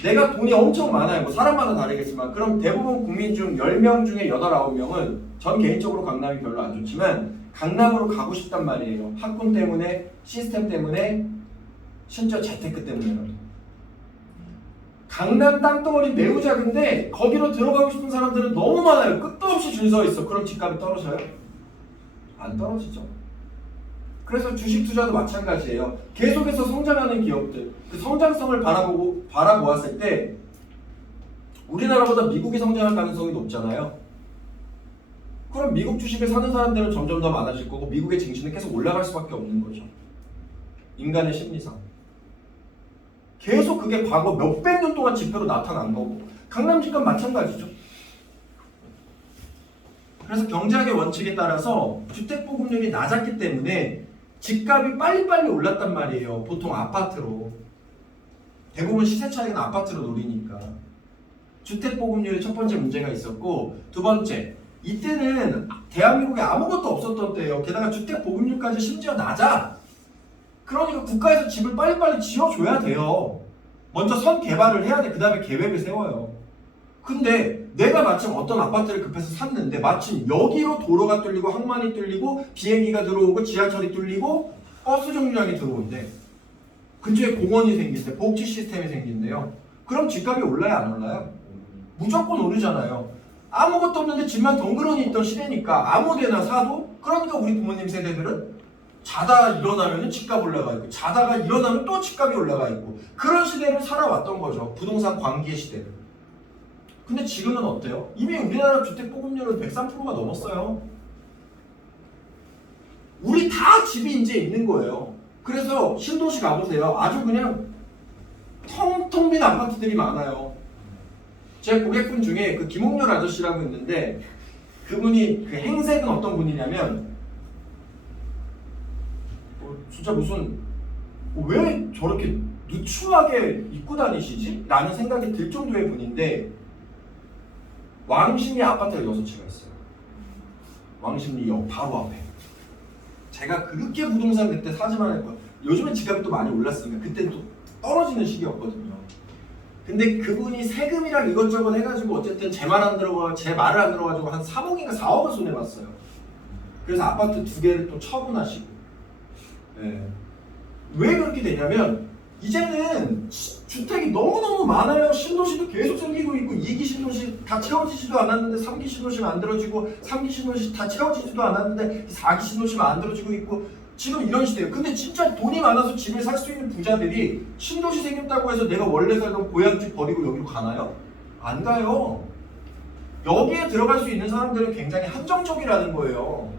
내가 돈이 엄청 많아요. 뭐 사람마다 다르겠지만, 그럼 대부분 국민 중 10명 중에 8, 9명은 전 개인적으로 강남이 별로 안 좋지만 강남으로 가고 싶단 말이에요. 학군 때문에, 시스템 때문에, 심지어 재테크 때문에라도. 강남 땅덩어리 매우 작은데 거기로 들어가고 싶은 사람들은 너무 많아요. 끝도 없이 줄 서 있어. 그럼 집값이 떨어져요? 안 떨어지죠. 그래서 주식 투자도 마찬가지예요. 계속해서 성장하는 기업들, 그 성장성을 바라보았을 때 우리나라보다 미국이 성장할 가능성이 높잖아요. 그럼 미국 주식을 사는 사람들은 점점 더 많아질 거고, 미국의 증시는 계속 올라갈 수밖에 없는 거죠. 인간의 심리상. 계속 그게 과거 몇백 년 동안 지표로 나타난 거고, 강남 집값 마찬가지죠. 그래서 경제학의 원칙에 따라서 주택보급률이 낮았기 때문에 집값이 빨리빨리 올랐단 말이에요. 보통 아파트로. 대부분 시세 차익은 아파트로 노리니까. 주택보급률이 첫 번째 문제가 있었고, 두 번째, 이때는 대한민국에 아무것도 없었던 때예요. 게다가 주택보급률까지 심지어 낮아. 그러니까 국가에서 집을 빨리빨리 지어줘야 돼요. 먼저 선 개발을 해야 돼. 그 다음에 계획을 세워요. 근데 내가 마침 어떤 아파트를 급해서 샀는데 마침 여기로 도로가 뚫리고 항만이 뚫리고 비행기가 들어오고 지하철이 뚫리고 버스 정류장이 들어오는데 근처에 공원이 생긴대, 복지 시스템이 생긴대요. 그럼 집값이 올라요, 안 올라요? 무조건 오르잖아요. 아무것도 없는데 집만 덩그러니 있던 시대니까 아무데나 사도, 그러니까 우리 부모님 세대들은 자다 일어나면 집값 올라가 있고, 자다가 일어나면 또 집값이 올라가 있고, 그런 시대를 살아왔던 거죠. 부동산 광기의 시대를. 근데 지금은 어때요? 이미 우리나라 주택보급률은 103%가 넘었어요. 우리 다 집이 이제 있는 거예요. 그래서 신도시 가보세요. 아주 그냥 텅텅 빈 아파트들이 많아요. 제 고객분 중에 그 김홍렬 아저씨라고 있는데, 그분이 그 행색은 어떤 분이냐면 진짜 무슨 왜 저렇게 누추하게 입고 다니시지? 라는 생각이 들 정도의 분인데 왕십리 아파트가 6채가 있어요. 왕십리역 바로 앞에. 제가 그렇게 부동산 그때 사지만 했고 요즘엔 집값이 또 많이 올랐으니까 그때 또 떨어지는 시기였거든요. 근데 그분이 세금이랑 이것저것 해가지고 어쨌든 제 말을 안 들어가지고 한 3억인가 4억을 손해봤어요. 그래서 아파트 2개를 또 처분하시고. 네. 왜 그렇게 되냐면 이제는 주택이 너무너무 많아요. 신도시도 계속 생기고 있고 2기 신도시 다 채워지지도 않았는데 3기 신도시 만들어지고 3기 신도시 다 채워지지도 않았는데 4기 신도시 만들어지고 있고 지금 이런 시대예요. 근데 진짜 돈이 많아서 집을 살 수 있는 부자들이 신도시 생겼다고 해서 내가 원래 살던 고향집 버리고 여기로 가나요? 안 가요. 여기에 들어갈 수 있는 사람들은 굉장히 한정적이라는 거예요.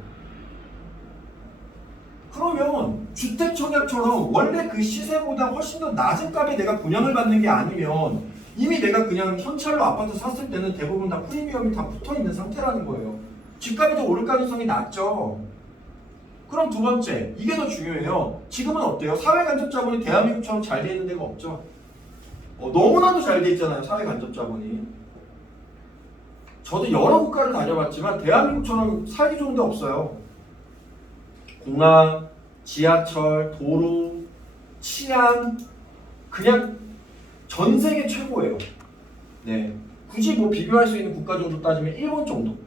그러면 주택청약처럼 원래 그 시세보다 훨씬 더 낮은 값에 내가 분양을 받는 게 아니면 이미 내가 그냥 현찰로 아파트 샀을 때는 대부분 다 프리미엄이 다 붙어있는 상태라는 거예요. 집값이 더 오를 가능성이 낮죠. 그럼 두 번째, 이게 더 중요해요. 지금은 어때요? 사회간접자본이 대한민국처럼 잘 돼 있는 데가 없죠. 너무나도 잘 돼 있잖아요. 사회간접자본이. 저도 여러 국가를 다녀봤지만 대한민국처럼 살기 좋은 데 없어요. 공항, 지하철, 도로, 치안 그냥 전 세계 최고예요. 네, 굳이 뭐 비교할 수 있는 국가 정도 따지면 일본 정도.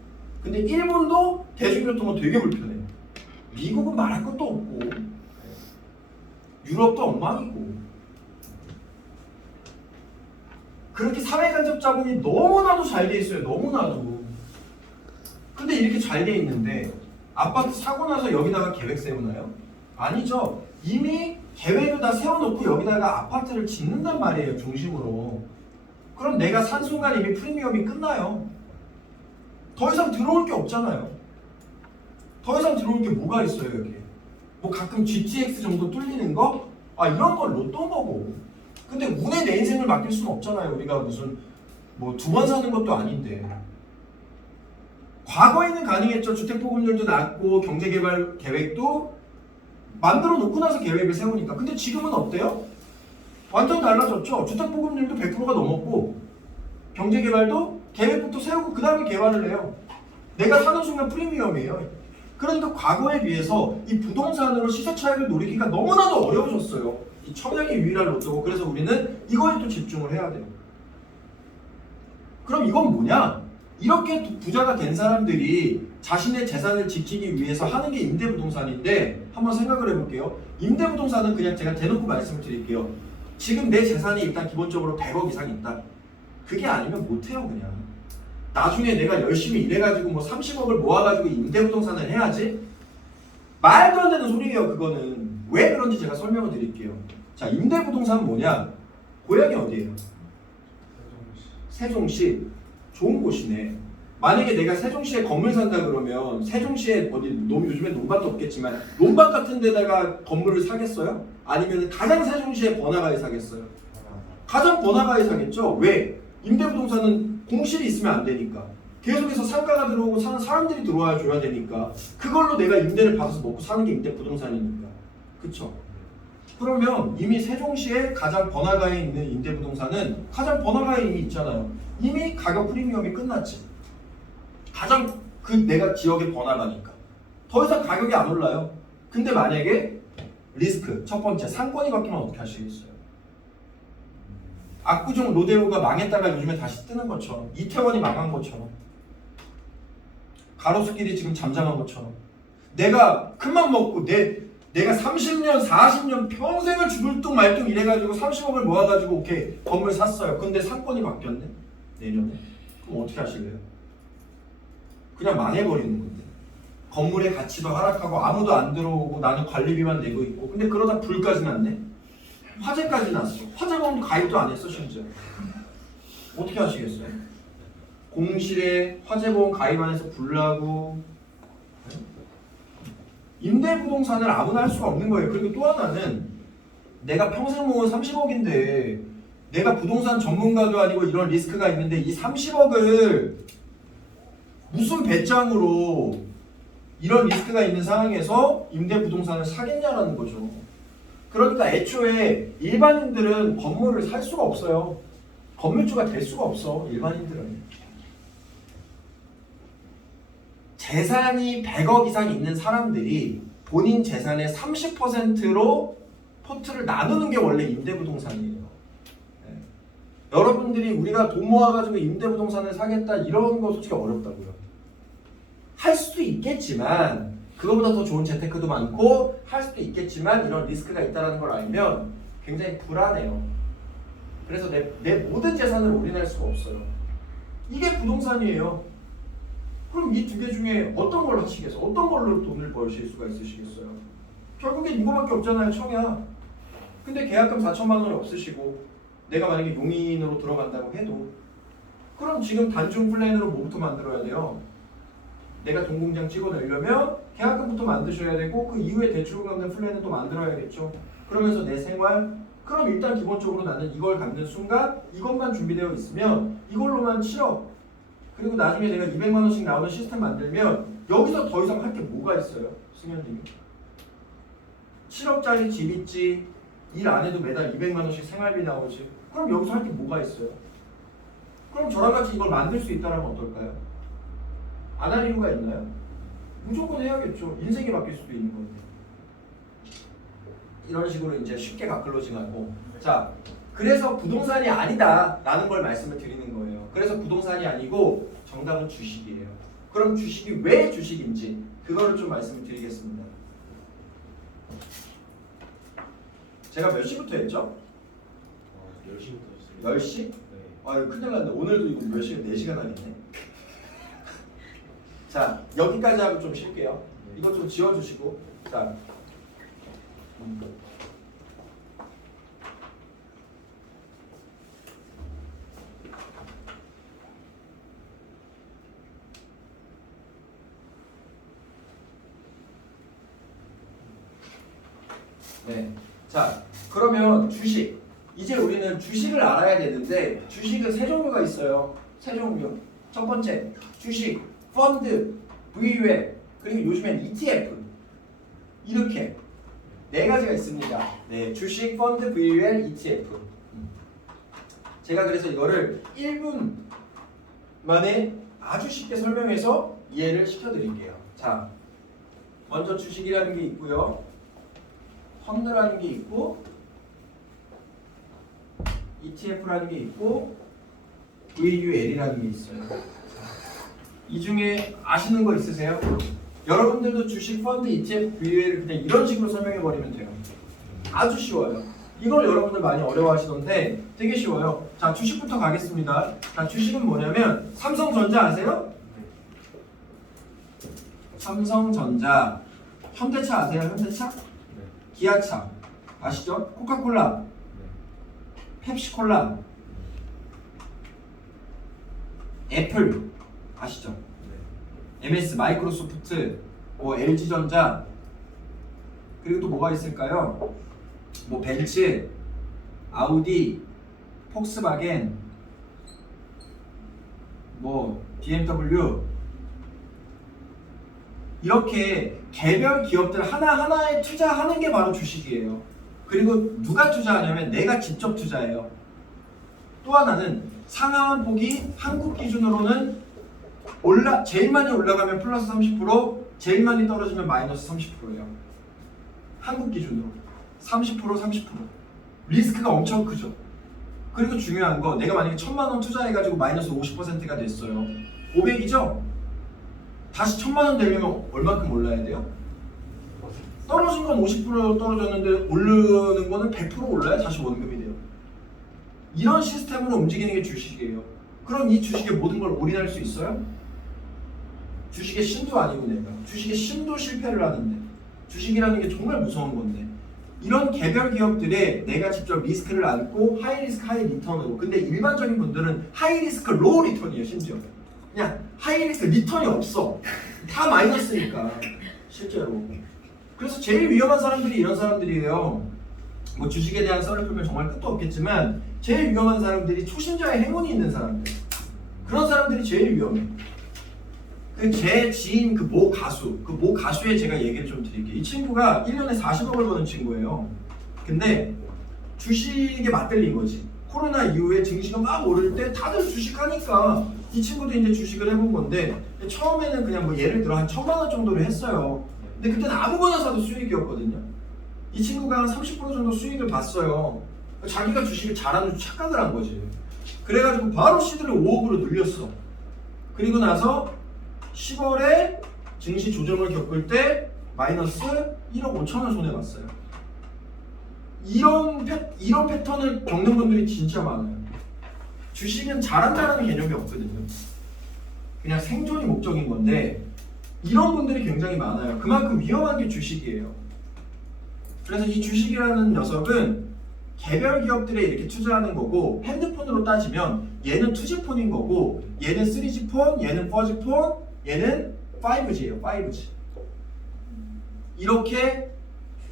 근데 일본도 대중교통은 되게 불편해요. 미국은 말할 것도 없고 유럽도 엉망이고 그렇게 사회간접자본이 너무나도 잘 돼 있어요. 너무나도. 근데 이렇게 잘 돼 있는데 아파트 사고 나서 여기다가 계획 세우나요? 아니죠. 이미 계획을 다 세워놓고 여기다가 아파트를 짓는단 말이에요. 중심으로. 그럼 내가 산 순간 이미 프리미엄이 끝나요. 더 이상 들어올 게 없잖아요. 더 이상 들어올 게 뭐가 있어요 여기. 뭐 가끔 GTX 정도 뚫리는 거? 이런 건 로또인 거고. 근데 운에 내 인생을 맡길 수는 없잖아요. 우리가 무슨 뭐 2번 사는 것도 아닌데. 과거에는 가능했죠. 주택보급률도 낮고 경제개발 계획도 만들어 놓고 나서 계획을 세우니까. 근데 지금은 어때요? 완전 달라졌죠. 주택보급률도 100%가 넘었고 경제개발도 계획부터 세우고 그 다음에 개발을 해요. 내가 사는 순간 프리미엄이에요. 그러니까 과거에 비해서 이 부동산으로 시세 차익을 노리기가 너무나도 어려워졌어요. 이 청약이 유일한 로또고. 그래서 우리는 이거에 또 집중을 해야 돼요. 그럼 이건 뭐냐? 이렇게 부자가 된 사람들이 자신의 재산을 지키기 위해서 하는 게 임대부동산인데 한번 생각을 해볼게요. 임대부동산은 그냥 제가 대놓고 말씀을 드릴게요. 지금 내 재산이 일단 기본적으로 100억 이상 있다. 그게 아니면 못해요 그냥. 나중에 내가 열심히 일해가지고 뭐 30억을 모아가지고 임대부동산을 해야지? 말도 안 되는 소리예요 그거는. 왜 그런지 제가 설명을 드릴게요. 자, 임대부동산 뭐냐? 고향이 어디예요? 세종시. 좋은 곳이네. 만약에 내가 세종시에 건물 산다 그러면 세종시에 요즘엔 논밭도 없겠지만 논밭 같은 데다가 건물을 사겠어요? 아니면 가장 세종시에 번화가에 사겠어요? 가장 번화가에 사겠죠? 왜? 임대부동산은 공실이 있으면 안 되니까. 계속해서 상가가 들어오고 사는 사람들이 들어와 줘야 되니까. 그걸로 내가 임대를 받아서 먹고 사는 게 임대부동산이니까. 그쵸? 그러면 이미 세종시에 가장 번화가에 있는 임대부동산은 가장 번화가에 이미 있잖아요. 이미 가격 프리미엄이 끝났지. 가장 내가 지역의 번화가니까. 더 이상 가격이 안 올라요. 근데 만약에 리스크, 첫 번째 상권이 바뀌면 어떻게 하시겠어요? 압구정 로데오가 망했다가 요즘에 다시 뜨는 것처럼, 이태원이 망한 것처럼, 가로수길이 지금 잠잠한 것처럼, 내가 큰맘 먹고 내가 30년, 40년 평생을 죽을 둥 말 둥 이래가지고 30억을 모아가지고 오케이 건물 샀어요. 근데 상권이 바뀌었네 내년에. 그럼 어떻게 하실래요? 그냥 망해버리는 건데. 건물의 가치도 하락하고 아무도 안 들어오고 나는 관리비만 내고 있고. 근데 그러다 불까지 났네. 화재까지 났어. 화재보험 가입도 안 했어 심지어. 어떻게 하시겠어요? 공실에 화재보험 가입 안 해서 불나고. 임대부동산을 아무나 할 수가 없는 거예요. 그리고 또 하나는 내가 평생 모은 30억인데 내가 부동산 전문가도 아니고 이런 리스크가 있는데 이 30억을 무슨 배짱으로 이런 리스크가 있는 상황에서 임대부동산을 사겠냐라는 거죠. 그러니까 애초에 일반인들은 건물을 살 수가 없어요. 건물주가 될 수가 없어. 일반인들은. 재산이 100억 이상 있는 사람들이 본인 재산의 30%로 포트를 나누는 게 원래 임대부동산이에요. 네. 여러분들이 우리가 돈 모아가지고 임대부동산을 사겠다 이런 거 솔직히 어렵다고요. 할 수도 있겠지만 그거보다 더 좋은 재테크도 많고 할 수도 있겠지만 이런 리스크가 있다는 걸 알면 굉장히 불안해요. 그래서 내 모든 재산을 올인할 수가 없어요. 이게 부동산이에요. 그럼 이 두 개 중에 어떤 걸 하시겠어요? 어떤 걸로 돈을 벌실 수가 있으시겠어요? 결국엔 이거밖에 없잖아요. 청약. 근데 계약금 4천만 원이 없으시고 내가 만약에 용인으로 들어간다고 해도 그럼 지금 단중 플랜으로 뭐부터 만들어야 돼요? 내가 동공장 찍어내려면 계약금부터 만드셔야 되고 그 이후에 대출금 갚는 플랜은 또 만들어야겠죠. 그러면서 내 생활 그럼 일단 기본적으로 나는 이걸 갚는 순간 이것만 준비되어 있으면 이걸로만 7억 그리고 나중에 내가 200만 원씩 나오는 시스템 만들면 여기서 더 이상 할 게 뭐가 있어요? 승현님이 7억짜리 집 있지 일 안 해도 매달 200만 원씩 생활비 나오지 그럼 여기서 할 게 뭐가 있어요? 그럼 저랑 같이 이걸 만들 수 있다면 어떨까요? 안 할 이유가 있나요? 무조건 해야겠죠. 인생이 바뀔 수도 있는 건데. 이런 식으로 이제 쉽게 가클로징하고 자 그래서 부동산이 아니다 라는 걸 말씀을 드리는 거예요. 그래서 부동산이 아니고 정답은 주식이에요. 그럼 주식이 왜 주식인지 그거를 좀 말씀을 드리겠습니다. 제가 몇 시부터 했죠? 10시부터 했어요. 10시? 네. 아유 큰일 났네. 오늘도 이거 몇 시간 4시간 하겠네. 자 여기까지 하고 좀 쉴게요. 이것 좀 지워주시고 자 네. 자 그러면 주식 이제 우리는 주식을 알아야 되는데 주식은 세 종류가 있어요. 세 종류. 첫 번째 주식, 펀드, VWAP 그리고 요즘엔 ETF 이렇게 네 가지가 있습니다. 네, 주식, 펀드, VWAP, ETF. 제가 그래서 이거를 1분 만에 아주 쉽게 설명해서 이해를 시켜드릴게요. 자, 먼저 주식이라는 게 있고요. 펀드라는 게 있고 ETF라는 게 있고 VUL이라는 게 있어요. 이 중에 아시는 거 있으세요? 여러분들도 주식, 펀드, ETF, VUL을 그냥 이런 식으로 설명해 버리면 돼요. 아주 쉬워요. 이걸 여러분들 많이 어려워하시던데 되게 쉬워요. 자, 주식부터 가겠습니다. 자, 주식은 뭐냐면 삼성전자 아세요? 삼성전자. 현대차 아세요? 현대차? 기아차 아시죠? 코카콜라, 펩시콜라, 애플 아시죠? MS, 마이크로소프트, 뭐 LG전자 그리고 또 뭐가 있을까요? 뭐 벤츠, 아우디, 폭스바겐, 뭐 BMW 이렇게 개별 기업들 하나하나에 투자하는 게 바로 주식이에요. 그리고 누가 투자하냐면 내가 직접 투자해요. 또 하나는 상하원폭이 한국 기준으로는 제일 많이 올라가면 플러스 30%, 제일 많이 떨어지면 마이너스 30%예요. 한국 기준으로 30%. 리스크가 엄청 크죠. 그리고 중요한 거 내가 만약에 1,000만 원 투자해가지고 마이너스 50%가 됐어요. 500이죠? 다시 1,000만 원 되려면 얼마큼 올라야 돼요? 떨어진 건 50% 떨어졌는데 오르는 거는 100% 올라야 다시 원금이 돼요. 이런 시스템으로 움직이는 게 주식이에요. 그럼 이 주식에 모든 걸 올인할 수 있어요? 주식의 신도 아니고 내가 주식의 신도 실패를 하는데 주식이라는 게 정말 무서운 건데 이런 개별 기업들에 내가 직접 리스크를 안고 하이 리스크 하이 리턴으로 근데 일반적인 분들은 하이 리스크 로우 리턴이에요. 심지어 그냥 하이 리스크 리턴이 없어. 다 마이너스니까 실제로. 그래서 제일 위험한 사람들이 이런 사람들이에요. 뭐 주식에 대한 썰을 풀면 정말 끝도 없겠지만 제일 위험한 사람들이 초심자의 행운이 있는 사람들. 그런 사람들이 제일 위험해. 그 제 지인 그 모 가수의 제가 얘기를 좀 드릴게요. 이 친구가 1년에 40억을 버는 친구예요. 근데 주식에 맞들린 거지. 코로나 이후에 증시가 막 오를 때 다들 주식하니까 이 친구도 이제 주식을 해본 건데 처음에는 그냥 뭐 예를 들어 한 1,000만 원 정도를 했어요. 근데 그때는 아무거나 사도 수익이었거든요. 이 친구가 한 30% 정도 수익을 봤어요. 자기가 주식을 잘하는 줄 착각을 한 거지. 그래가지고 바로 시드를 5억으로 늘렸어. 그리고 나서 10월에 증시 조정을 겪을 때 마이너스 1억 5천원 손해봤어요. 이런 패턴을 겪는 분들이 진짜 많아요. 주식은 잘한다는 개념이 없거든요. 그냥 생존이 목적인 건데 이런 분들이 굉장히 많아요. 그만큼 위험한 게 주식이에요. 그래서 이 주식이라는 녀석은 개별 기업들에 이렇게 투자하는 거고 핸드폰으로 따지면 얘는 2G폰인 거고 얘는 3G폰, 얘는 4G폰, 얘는 5G예요. 5G. 이렇게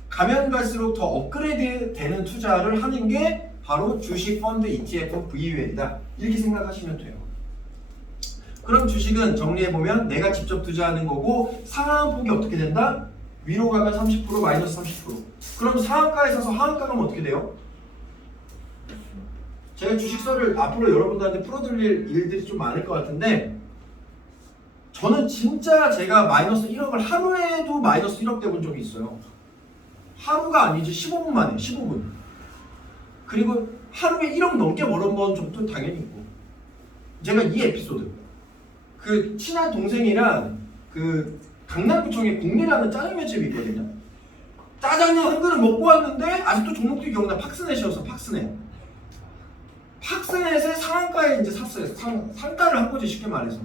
가면 갈수록 더 업그레이드 되는 투자를 하는 게 바로 주식, 펀드, ETF, VUL이다. 이렇게 생각하시면 돼요. 그럼 주식은 정리해보면 내가 직접 투자하는 거고 상한폭이 어떻게 된다? 위로 가면 30%, 마이너스 30%. 그럼 상한가에 사서 하한가 가면 어떻게 돼요? 제가 주식서를 앞으로 여러분들한테 풀어드릴 일들이 좀 많을 것 같은데 저는 진짜 제가 마이너스 1억을 하루에도 마이너스 1억 돼본 적이 있어요. 하루가 아니지 15분 만에 15분. 그리고 하루에 1억 넘게 벌어본 적도 당연히 있고. 제가 이 에피소드 그 친한 동생이랑 그 강남구청에 국리라는 짜장면집이 있거든요. 짜장면 한 그릇 먹고 왔는데 아직도 종목도 기억나. 팍스넷이었어. 팍스넷에 상한가에 이제 샀어요. 상가를 한 거지 쉽게 말해서.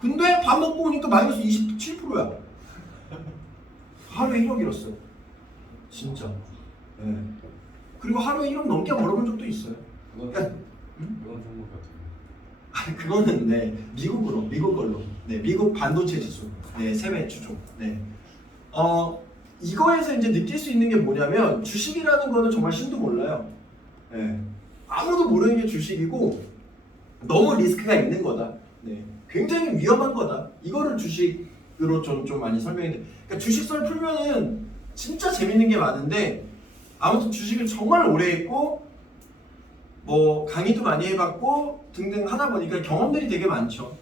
근데 밥 먹고 오니까 마이너스 27%야. 하루에 1억 잃었어요. 진짜. 네. 그리고 하루에 1억 넘게 벌어본 적도 있어요. 그러니까, 이건 종목 같은데. 아니 그거는 네 미국 걸로. 네 미국 반도체 지수. 네 세배 추종. 네. 이거에서 이제 느낄 수 있는 게 뭐냐면 주식이라는 거는 정말 신도 몰라요. 네. 아무도 모르는 게 주식이고 너무 리스크가 있는 거다. 네. 굉장히 위험한 거다. 이거를 주식으로 좀 많이 설명해. 그러니까 주식설 풀면은 진짜 재밌는 게 많은데 아무튼 주식을 정말 오래 했고 뭐 강의도 많이 해봤고 등등 하다 보니까 경험들이 되게 많죠.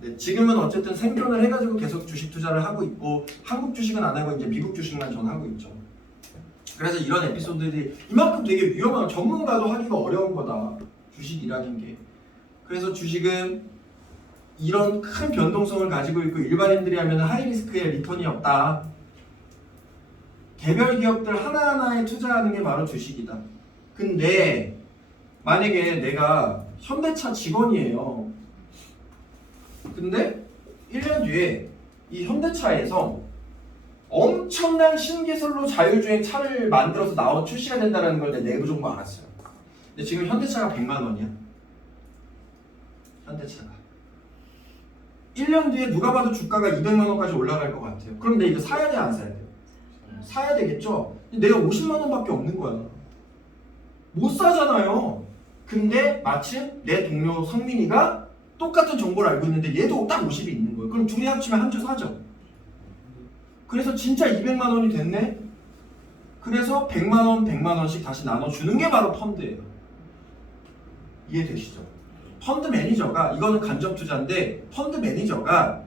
네, 지금은 어쨌든 생존을 해가지고 계속 주식 투자를 하고 있고 한국 주식은 안 하고 이제 미국 주식만 전 하고 있죠. 그래서 이런 에피소드들이 이만큼 되게 위험한 전문가도 하기가 어려운 거다. 주식이라는 게. 그래서 주식은 이런 큰 변동성을 가지고 있고 일반인들이 하면 하이리스크에 리턴이 없다. 개별 기업들 하나하나에 투자하는 게 바로 주식이다. 근데 만약에 내가 현대차 직원이에요. 근데 1년 뒤에 이 현대차에서 엄청난 신기술로 자율주행 차를 만들어서 출시가 된다는 걸 내 내부 정보 알았어요. 근데 지금 현대차가 100만 원이야. 현대차가 1년 뒤에 누가 봐도 주가가 200만 원까지 올라갈 것 같아요. 그럼 내가 이거 사야 돼, 안 사야 돼? 사야 되겠죠? 근데 내가 50만 원밖에 없는 거야. 못 사잖아요. 근데 마침 내 동료 성민이가 똑같은 정보를 알고 있는데 얘도 딱 50이 있는 거예요. 그럼 둘이 합치면 한 주 사죠. 그래서 진짜 200만 원이 됐네? 그래서 100만 원, 100만 원씩 다시 나눠주는 게 바로 펀드예요. 이해되시죠? 펀드 매니저가, 이거는 간접 투자인데 펀드 매니저가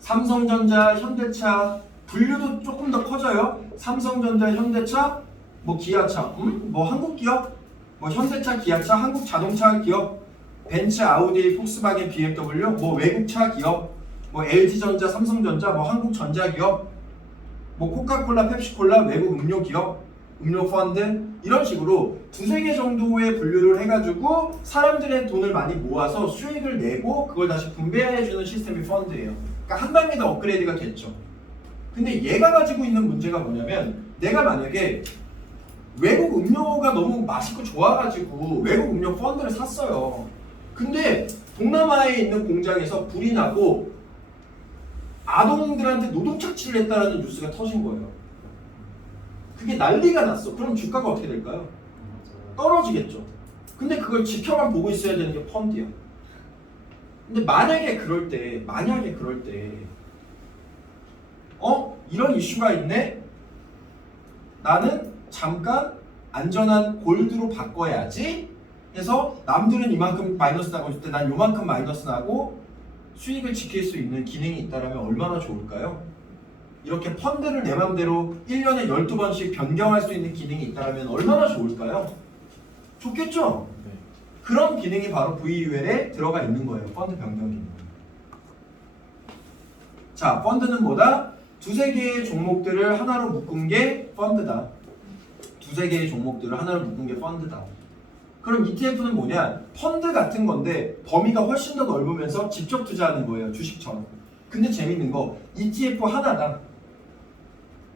삼성전자, 현대차, 분류도 조금 더 커져요. 삼성전자, 현대차, 뭐 기아차, 뭐 한국기업, 뭐 현대차, 기아차, 한국자동차 기업, 벤츠, 아우디, 폭스바겐, BMW, 뭐 외국차 기업, 뭐 LG전자, 삼성전자, 뭐 한국전자기업, 뭐 코카콜라, 펩시콜라, 외국 음료 기업, 음료 펀드 이런 식으로 두세 개 정도의 분류를 해가지고 사람들의 돈을 많이 모아서 수익을 내고 그걸 다시 분배해주는 시스템이 펀드예요. 그러니까 한 단계 더 업그레이드가 됐죠. 근데 얘가 가지고 있는 문제가 뭐냐면 내가 만약에 외국 음료가 너무 맛있고 좋아가지고 외국 음료 펀드를 샀어요. 근데 동남아에 있는 공장에서 불이 나고 아동들한테 노동 착취를 했다는 뉴스가 터진 거예요. 그게 난리가 났어. 그럼 주가가 어떻게 될까요? 떨어지겠죠. 근데 그걸 지켜만 보고 있어야 되는 게 펀드야. 근데 만약에 그럴 때 이런 이슈가 있네. 나는 잠깐 안전한 골드로 바꿔야지 해서 남들은 이만큼 마이너스 나고 있을 때 난 요만큼 마이너스 나고 수익을 지킬 수 있는 기능이 있다면 얼마나 좋을까요? 이렇게 펀드를 내 맘대로 1년에 12번씩 변경할 수 있는 기능이 있다면 얼마나 좋을까요? 좋겠죠? 네. 그런 기능이 바로 VUL에 들어가 있는 거예요. 펀드 변경 기능. 자, 펀드는 뭐다? 두세 개의 종목들을 하나로 묶은 게 펀드다. 두세 개의 종목들을 하나로 묶은 게 펀드다. 그럼 ETF는 뭐냐? 펀드 같은 건데 범위가 훨씬 더 넓으면서 직접 투자하는 거예요. 주식처럼. 근데 재밌는 거 ETF 하나당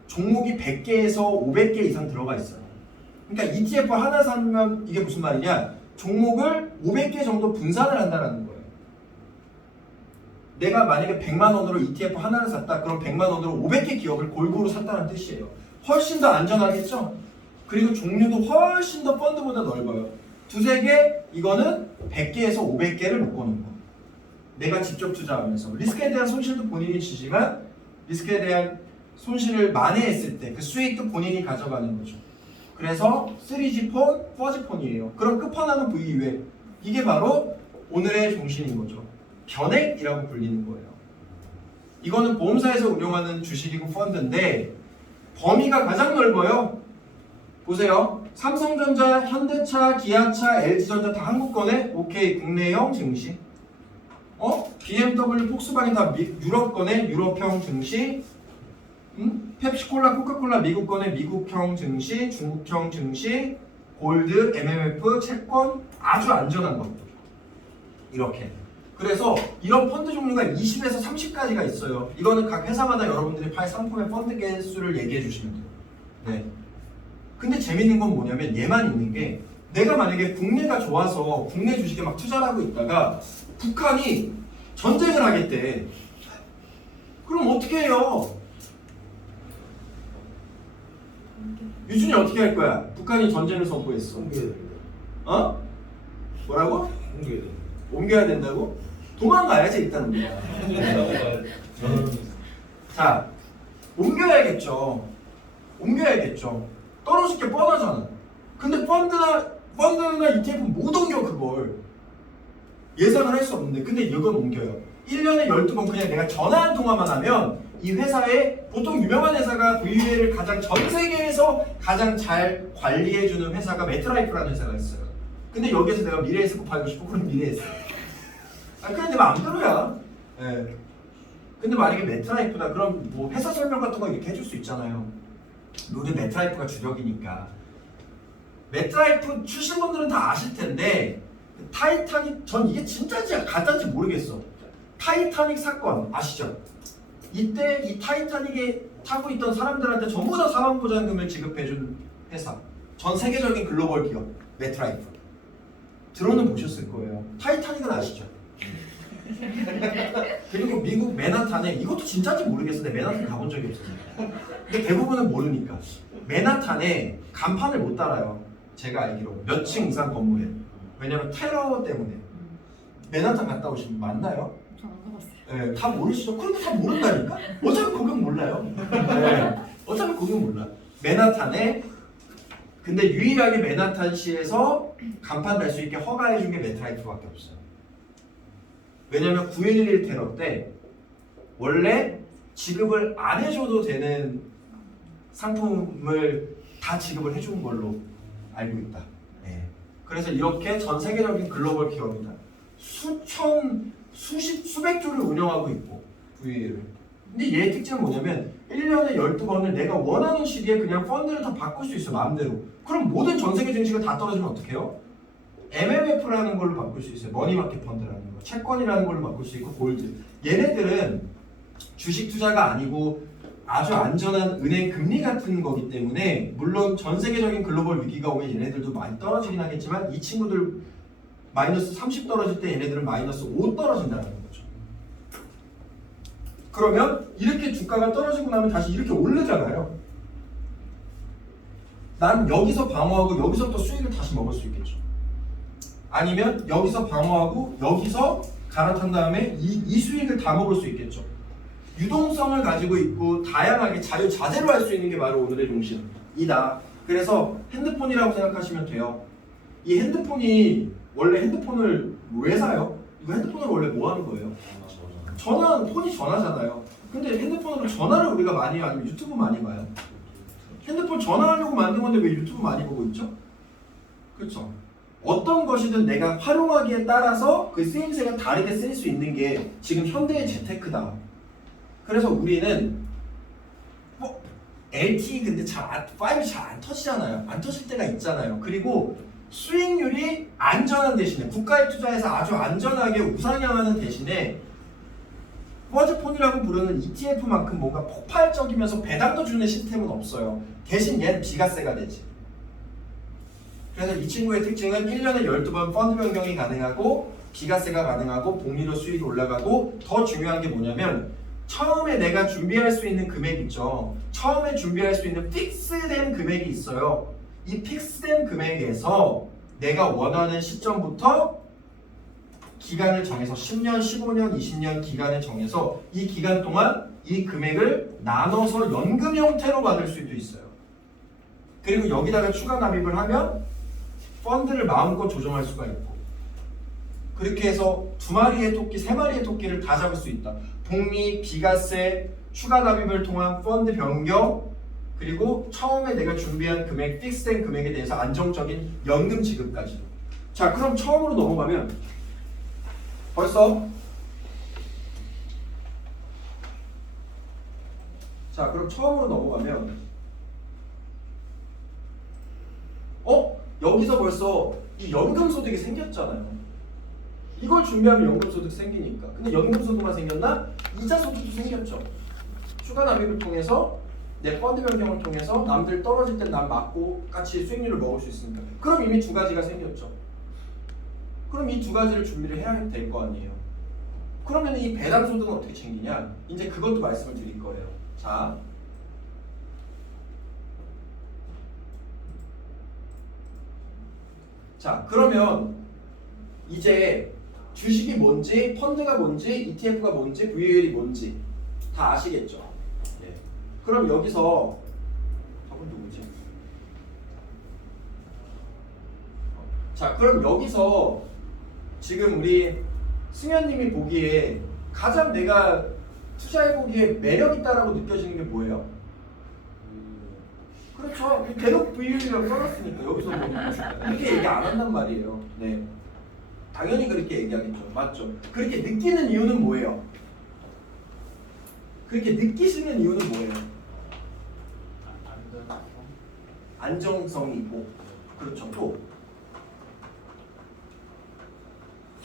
종목이 100개에서 500개 이상 들어가 있어요. 그러니까 ETF 하나 사면 이게 무슨 말이냐? 종목을 500개 정도 분산을 한다는 거예요. 내가 만약에 100만 원으로 ETF 하나를 샀다. 그럼 100만 원으로 500개 기업을 골고루 샀다는 뜻이에요. 훨씬 더 안전하겠죠? 그리고 종류도 훨씬 더 펀드보다 넓어요. 두세 개, 이거는 100개에서 500개를 묶어놓은 거. 내가 직접 투자하면서 리스크에 대한 손실도 본인이 지지만 리스크에 대한 손실을 만회했을 때 그 수익도 본인이 가져가는 거죠. 그래서 3G 폰, 4G 폰이에요. 그럼 끝판왕은 VUL. 이게 바로 오늘의 정신인 거죠. 변액이라고 불리는 거예요. 이거는 보험사에서 운영하는 주식이고 펀드인데 범위가 가장 넓어요. 보세요. 삼성전자, 현대차, 기아차, LG전자 다 한국권에 오케이 국내형 증시. BMW, 폭스바겐 다 유럽권에 유럽형 증시. 펩시콜라, 코카콜라 미국권에 미국형 증시, 중국형 증시, 골드, MMF, 채권 아주 안전한 것들. 이렇게. 그래서 이런 펀드 종류가 20에서 30가지가 있어요. 이거는 각 회사마다 여러분들이 팔 상품의 펀드 개수를 얘기해 주시면 돼요. 네. 근데 재밌는 건 뭐냐면 얘만 있는 게 내가 만약에 국내가 좋아서 국내 주식에 막 투자를 하고 있다가 북한이 전쟁을 하겠대. 그럼 어떻게 해요? 유준이 어떻게 할 거야? 북한이 전쟁을 선포했어. 옮겨야 됩니다. 뭐라고? 옮겨야 됩니다. 옮겨야 된다고? 도망가야지 일단 우리가. 자, 옮겨야겠죠. 떨어질 게 뻔하잖아. 근데 펀드나 ETF는 못 옮겨 그걸. 예상을 할 수 없는데 근데 이건 옮겨요. 1년에 12번 그냥 내가 전화 한 통화만 하면 이 회사에 보통 유명한 회사가 VUL을 전 세계에서 가장 잘 관리해주는 회사가 메트라이프라는 회사가 있어요. 근데 여기에서 내가 미래에셋 팔고 싶어? 그럼 미래에셋. 그냥 내 마음대로야. 네. 근데 만약에 메트라이프다 그럼 뭐 회사 설명 같은 거 이렇게 해줄 수 있잖아요. 우리 메트라이프가 주력이니까. 메트라이프 출신 분들은 다 아실 텐데 타이타닉 전 이게 진짜인지 가짜인지 모르겠어. 타이타닉 사건 아시죠? 이때 이 타이타닉에 타고 있던 사람들한테 전부 다 사망보장금을 지급해준 회사. 전 세계적인 글로벌 기업 메트라이프. 들어는 보셨을 거예요. 타이타닉은 아시죠? 그리고 미국 맨하탄에 이것도 진짜인지 모르겠어. 근데 맨하탄 가본 적이 없어요. 근데 대부분은 모르니까 맨하탄에 간판을 못 달아요. 제가 알기로 몇 층 이상 건물에. 왜냐면 테러 때문에. 맨하탄 갔다 오신 분 맞나요? 전 안 가봤어요. 네, 다 모르시죠? 그런데 다 모른다니까? 어차피 거긴 몰라요. 네, 어차피 거긴 몰라. 맨하탄에 근데 유일하게 맨하탄시에서 간판 달 수 있게 허가해준 게 메트라이프밖에 없어요. 왜냐면 9.11 테러 때 원래 지급을 안 해줘도 되는 상품을 다 지급을 해준 걸로 알고 있다. 네. 그래서 이렇게 전 세계적인 글로벌 기업이다. 수백 조를 운영하고 있고 VUL을. 근데 얘의 특징은 뭐냐면 1년에 12번을 내가 원하는 시기에 그냥 펀드를 다 바꿀 수 있어 마음대로. 그럼 모든 전 세계 증시가 다 떨어지면 어떡해요? MMF라는 걸로 바꿀 수 있어요. 머니마켓 펀드라는 거. 채권이라는 걸로 바꿀 수 있고 골드. 얘네들은 주식 투자가 아니고 아주 안전한 은행 금리 같은 거기 때문에 물론 전 세계적인 글로벌 위기가 오면 얘네들도 많이 떨어지긴 하겠지만 이 친구들 마이너스 30 떨어질 때 얘네들은 마이너스 5 떨어진다는 거죠. 그러면 이렇게 주가가 떨어지고 나면 다시 이렇게 오르잖아요. 난 여기서 방어하고 여기서 또 수익을 다시 먹을 수 있겠죠. 아니면 여기서 방어하고 여기서 갈아탄 다음에 이 수익을 다 먹을 수 있겠죠. 유동성을 가지고 있고 다양하게 자유자재로 할 수 있는 게 바로 오늘의 중심이다. 그래서 핸드폰이라고 생각하시면 돼요. 이 핸드폰이 원래 핸드폰을 왜 사요? 이거 핸드폰을 원래 뭐 하는 거예요? 전화, 폰이 전화잖아요. 근데 핸드폰으로 전화를 우리가 많이 해요? 아니면 유튜브 많이 봐요? 핸드폰 전화하려고 만든 건데 왜 유튜브 많이 보고 있죠? 그렇죠. 어떤 것이든 내가 활용하기에 따라서 그 쓰임새가 다르게 쓰일 수 있는 게 지금 현대의 재테크다. 그래서 우리는 LTE 근데 5G 잘 안 터지잖아요. 안 터질 때가 있잖아요. 그리고 수익률이 안전한 대신에 국가에 투자해서 아주 안전하게 우상향하는 대신에 퍼즈폰이라고 부르는 ETF만큼 뭔가 폭발적이면서 배당도 주는 시스템은 없어요. 대신 얘는 비과세가 되지. 그래서 이 친구의 특징은 1년에 12번 펀드 변경이 가능하고 비과세가 가능하고 복리로 수익이 올라가고 더 중요한 게 뭐냐면 처음에 내가 준비할 수 있는 금액 있죠. 처음에 준비할 수 있는 픽스된 금액이 있어요. 이 픽스된 금액에서 내가 원하는 시점부터 기간을 정해서 10년, 15년, 20년 기간을 정해서 이 기간 동안 이 금액을 나눠서 연금 형태로 받을 수도 있어요. 그리고 여기다가 추가 납입을 하면 펀드를 마음껏 조정할 수가 있고 그렇게 해서 2마리의 토끼, 3마리의 토끼를 다 잡을 수 있다. 복리, 비과세, 추가 납입을 통한 펀드 변경 그리고 처음에 내가 준비한 금액, 픽스된 금액에 대해서 안정적인 연금 지급까지. 자, 그럼 처음으로 넘어가면 벌써 자, 그럼 처음으로 넘어가면 여기서 벌써 이 연금소득이 생겼잖아요. 이걸 준비하면 연금소득 생기니까. 근데 연금소득만 생겼나? 이자소득도 생겼죠. 추가 납입을 통해서 내 펀드 변경을 통해서 남들 떨어질 땐 난 맞고 같이 수익률을 먹을 수 있으니까. 그럼 이미 두 가지가 생겼죠. 그럼 이 두 가지를 준비를 해야 될 거 아니에요. 그러면 이 배당소득은 어떻게 챙기냐? 이제 그것도 말씀을 드릴 거예요. 자, 그러면 이제 주식이 뭔지, 펀드가 뭔지, ETF가 뭔지, VUL이 뭔지 다 아시겠죠? 네. 그럼 여기서 저분 누구지? 자, 그럼 여기서 지금 우리 승현님이 보기에 가장 내가 투자해보기에 매력 있다라고 느껴지는 게 뭐예요? 그렇죠. 대놓고 VUL이라고 써놨으니까 여기서 뭐 이렇게 얘기 안 한단 말이에요. 네. 당연히 그렇게 얘기하겠죠. 맞죠? 그렇게 느끼는 이유는 뭐예요? 그렇게 느끼시는 이유는 뭐예요? 안정성이 있고. 그렇죠. 또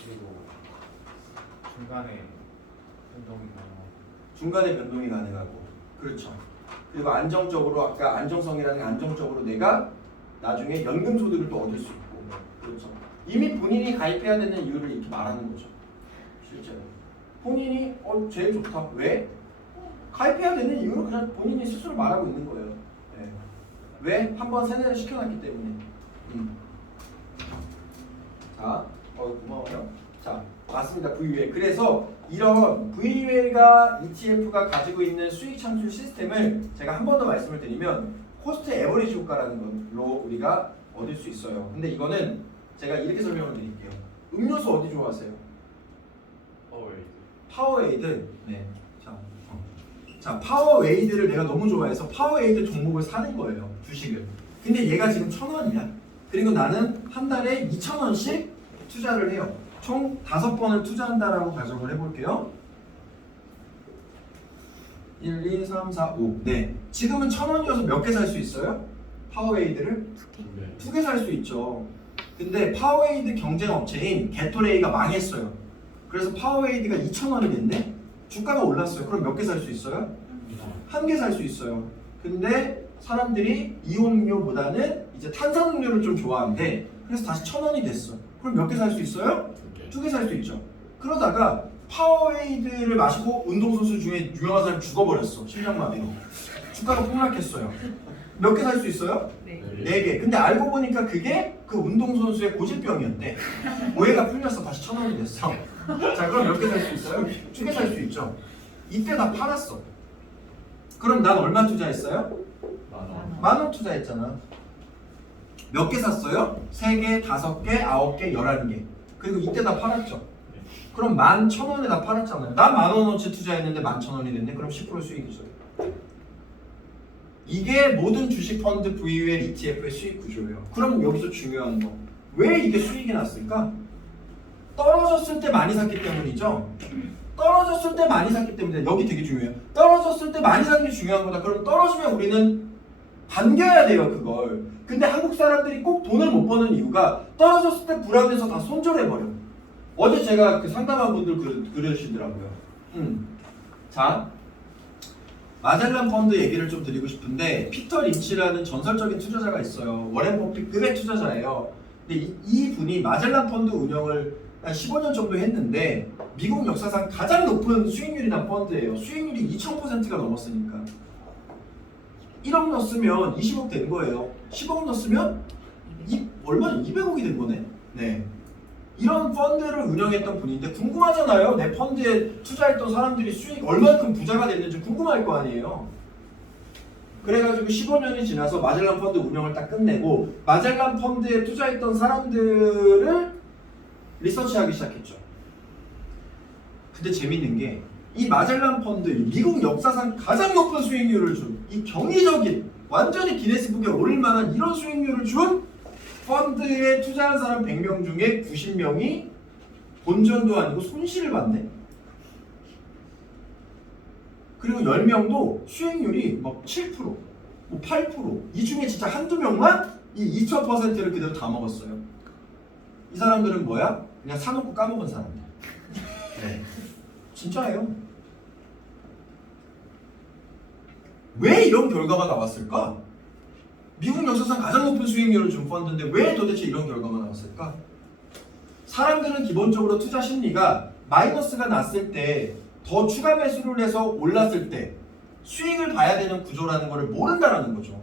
그리고 중간에 변동이 가능하고 중간에 변동이 가능하고. 그렇죠. 그리고 안정적으로 아까 안정성이라는 게 안정적으로 내가 나중에 연금 소득을 또 얻을 수 있고. 그렇죠. 이미 본인이 가입해야 되는 이유를 이렇게 말하는 거죠. 실제로 본인이 제일 좋다. 왜? 가입해야 되는 이유를 그냥 본인이 스스로 말하고 있는 거예요. 네. 왜? 한번 세뇌를 시켜놨기 때문에. 자, 고마워요. 자, 맞습니다. VUL. 그래서 이런 VUL과 ETF가 가지고 있는 수익 창출 시스템을 제가 한 번 더 말씀을 드리면 코스트 에버리지 효과라는 걸로 우리가 얻을 수 있어요. 근데 이거는 제가 이렇게 설명을 드릴게요. 음료수 어디 좋아하세요? 파워에이드. 네. 자, 파워에이드를 내가 너무 좋아해서 파워에이드 종목을 사는 거예요. 주식을. 근데 얘가 지금 1,000원이야. 그리고 나는 한 달에 2,000원씩 투자를 해요. 총 5번을 투자한다라고 가정을 해볼게요. 1, 2, 3, 4, 5. 네. 지금은 1,000원이어서 몇 개 살 수 있어요? 파워에이드를? 2개 살 수 있죠. 근데 파워에이드 경쟁 업체인 게토레이가 망했어요. 그래서 파워에이드가 2,000원이 됐네? 주가가 올랐어요. 그럼 몇 개 살 수 있어요? 1개 살 수 있어요. 근데 사람들이 이온음료보다는 이제 탄산음료를 좀 좋아한대. 그래서 다시 1,000원이 됐어. 그럼 몇 개 살 수 있어요? 2개 살 수 있죠. 그러다가 파워에이드를 마시고 운동선수 중에 유명한 사람이 죽어버렸어. 심장마비로. 주가가 폭락했어요. 몇 개 살 수 있어요? 4개. 근데 알고 보니까 그게 그 운동선수의 고질병이었대. 오해가 풀렸어. 다시 1,000원이 됐어. 자, 그럼 몇 개 살 수 있어요? 2개 살 수 있죠. 이때 다 팔았어. 그럼 난 얼마 투자했어요? 10,000원 투자했잖아. 몇 개 샀어요? 3개, 5개, 9개, 11개. 그리고 이때 다 팔았죠. 그럼 11,000원에 다 팔았잖아요. 난 10,000원어치 투자했는데 11,000원이 됐네. 그럼 10% 수익이죠. 이게 모든 주식 펀드 VUL ETF의 수익 구조예요. 그럼 여기서 중요한 거. 왜 이게 수익이 났을까? 떨어졌을 때 많이 샀기 때문이죠. 떨어졌을 때 많이 샀기 때문에 여기 되게 중요해요. 떨어졌을 때 많이 사는 게 중요한 거다. 그럼 떨어지면 우리는 반겨야 돼요, 그걸. 근데 한국 사람들이 꼭 돈을 못 버는 이유가 떨어졌을 때 불안해서 다 손절해버려. 어제 제가 그 상담한 분들 그러시더라고요. 자, 마젤란 펀드 얘기를 좀 드리고 싶은데 피터 린치라는 전설적인 투자자가 있어요. 워렌 버핏급의 투자자예요. 근데 이 분이 마젤란 펀드 운영을 한 15년 정도 했는데 미국 역사상 가장 높은 수익률이 난 펀드예요. 수익률이 2000%가 넘었으니까 1억 넣었으면 20억 된 거예요. 10억 넣었으면 얼마나 200억이 된 거네. 네. 이런 펀드를 운영했던 분인데 궁금하잖아요. 내 펀드에 투자했던 사람들이 수익 얼마큼 부자가 됐는지 궁금할 거 아니에요. 그래가지고 15년이 지나서 마젤란 펀드 운영을 딱 끝내고 마젤란 펀드에 투자했던 사람들을 리서치하기 시작했죠. 근데 재밌는 게 이 마젤란 펀드, 미국 역사상 가장 높은 수익률을 준 이 경이적인 완전히 기네스북에 오를 만한 이런 수익률을 준 펀드에 투자한 사람 100명 중에 90명이 본전도 아니고 손실을 봤네. 그리고 10명도 수익률이 막 7%, 뭐 8%, 이 중에 진짜 한두 명만 이 2000%를 그대로 다 먹었어요. 이 사람들은 뭐야? 그냥 사놓고 까먹은 사람들. 네. 진짜예요. 왜 이런 결과가 나왔을까? 미국 역사상 가장 높은 수익률을 준 펀드인데 왜 도대체 이런 결과가 나왔을까? 사람들은 기본적으로 투자 심리가 마이너스가 났을 때 더 추가 매수를 해서 올랐을 때 수익을 봐야 되는 구조라는 것을 모른다는 거죠.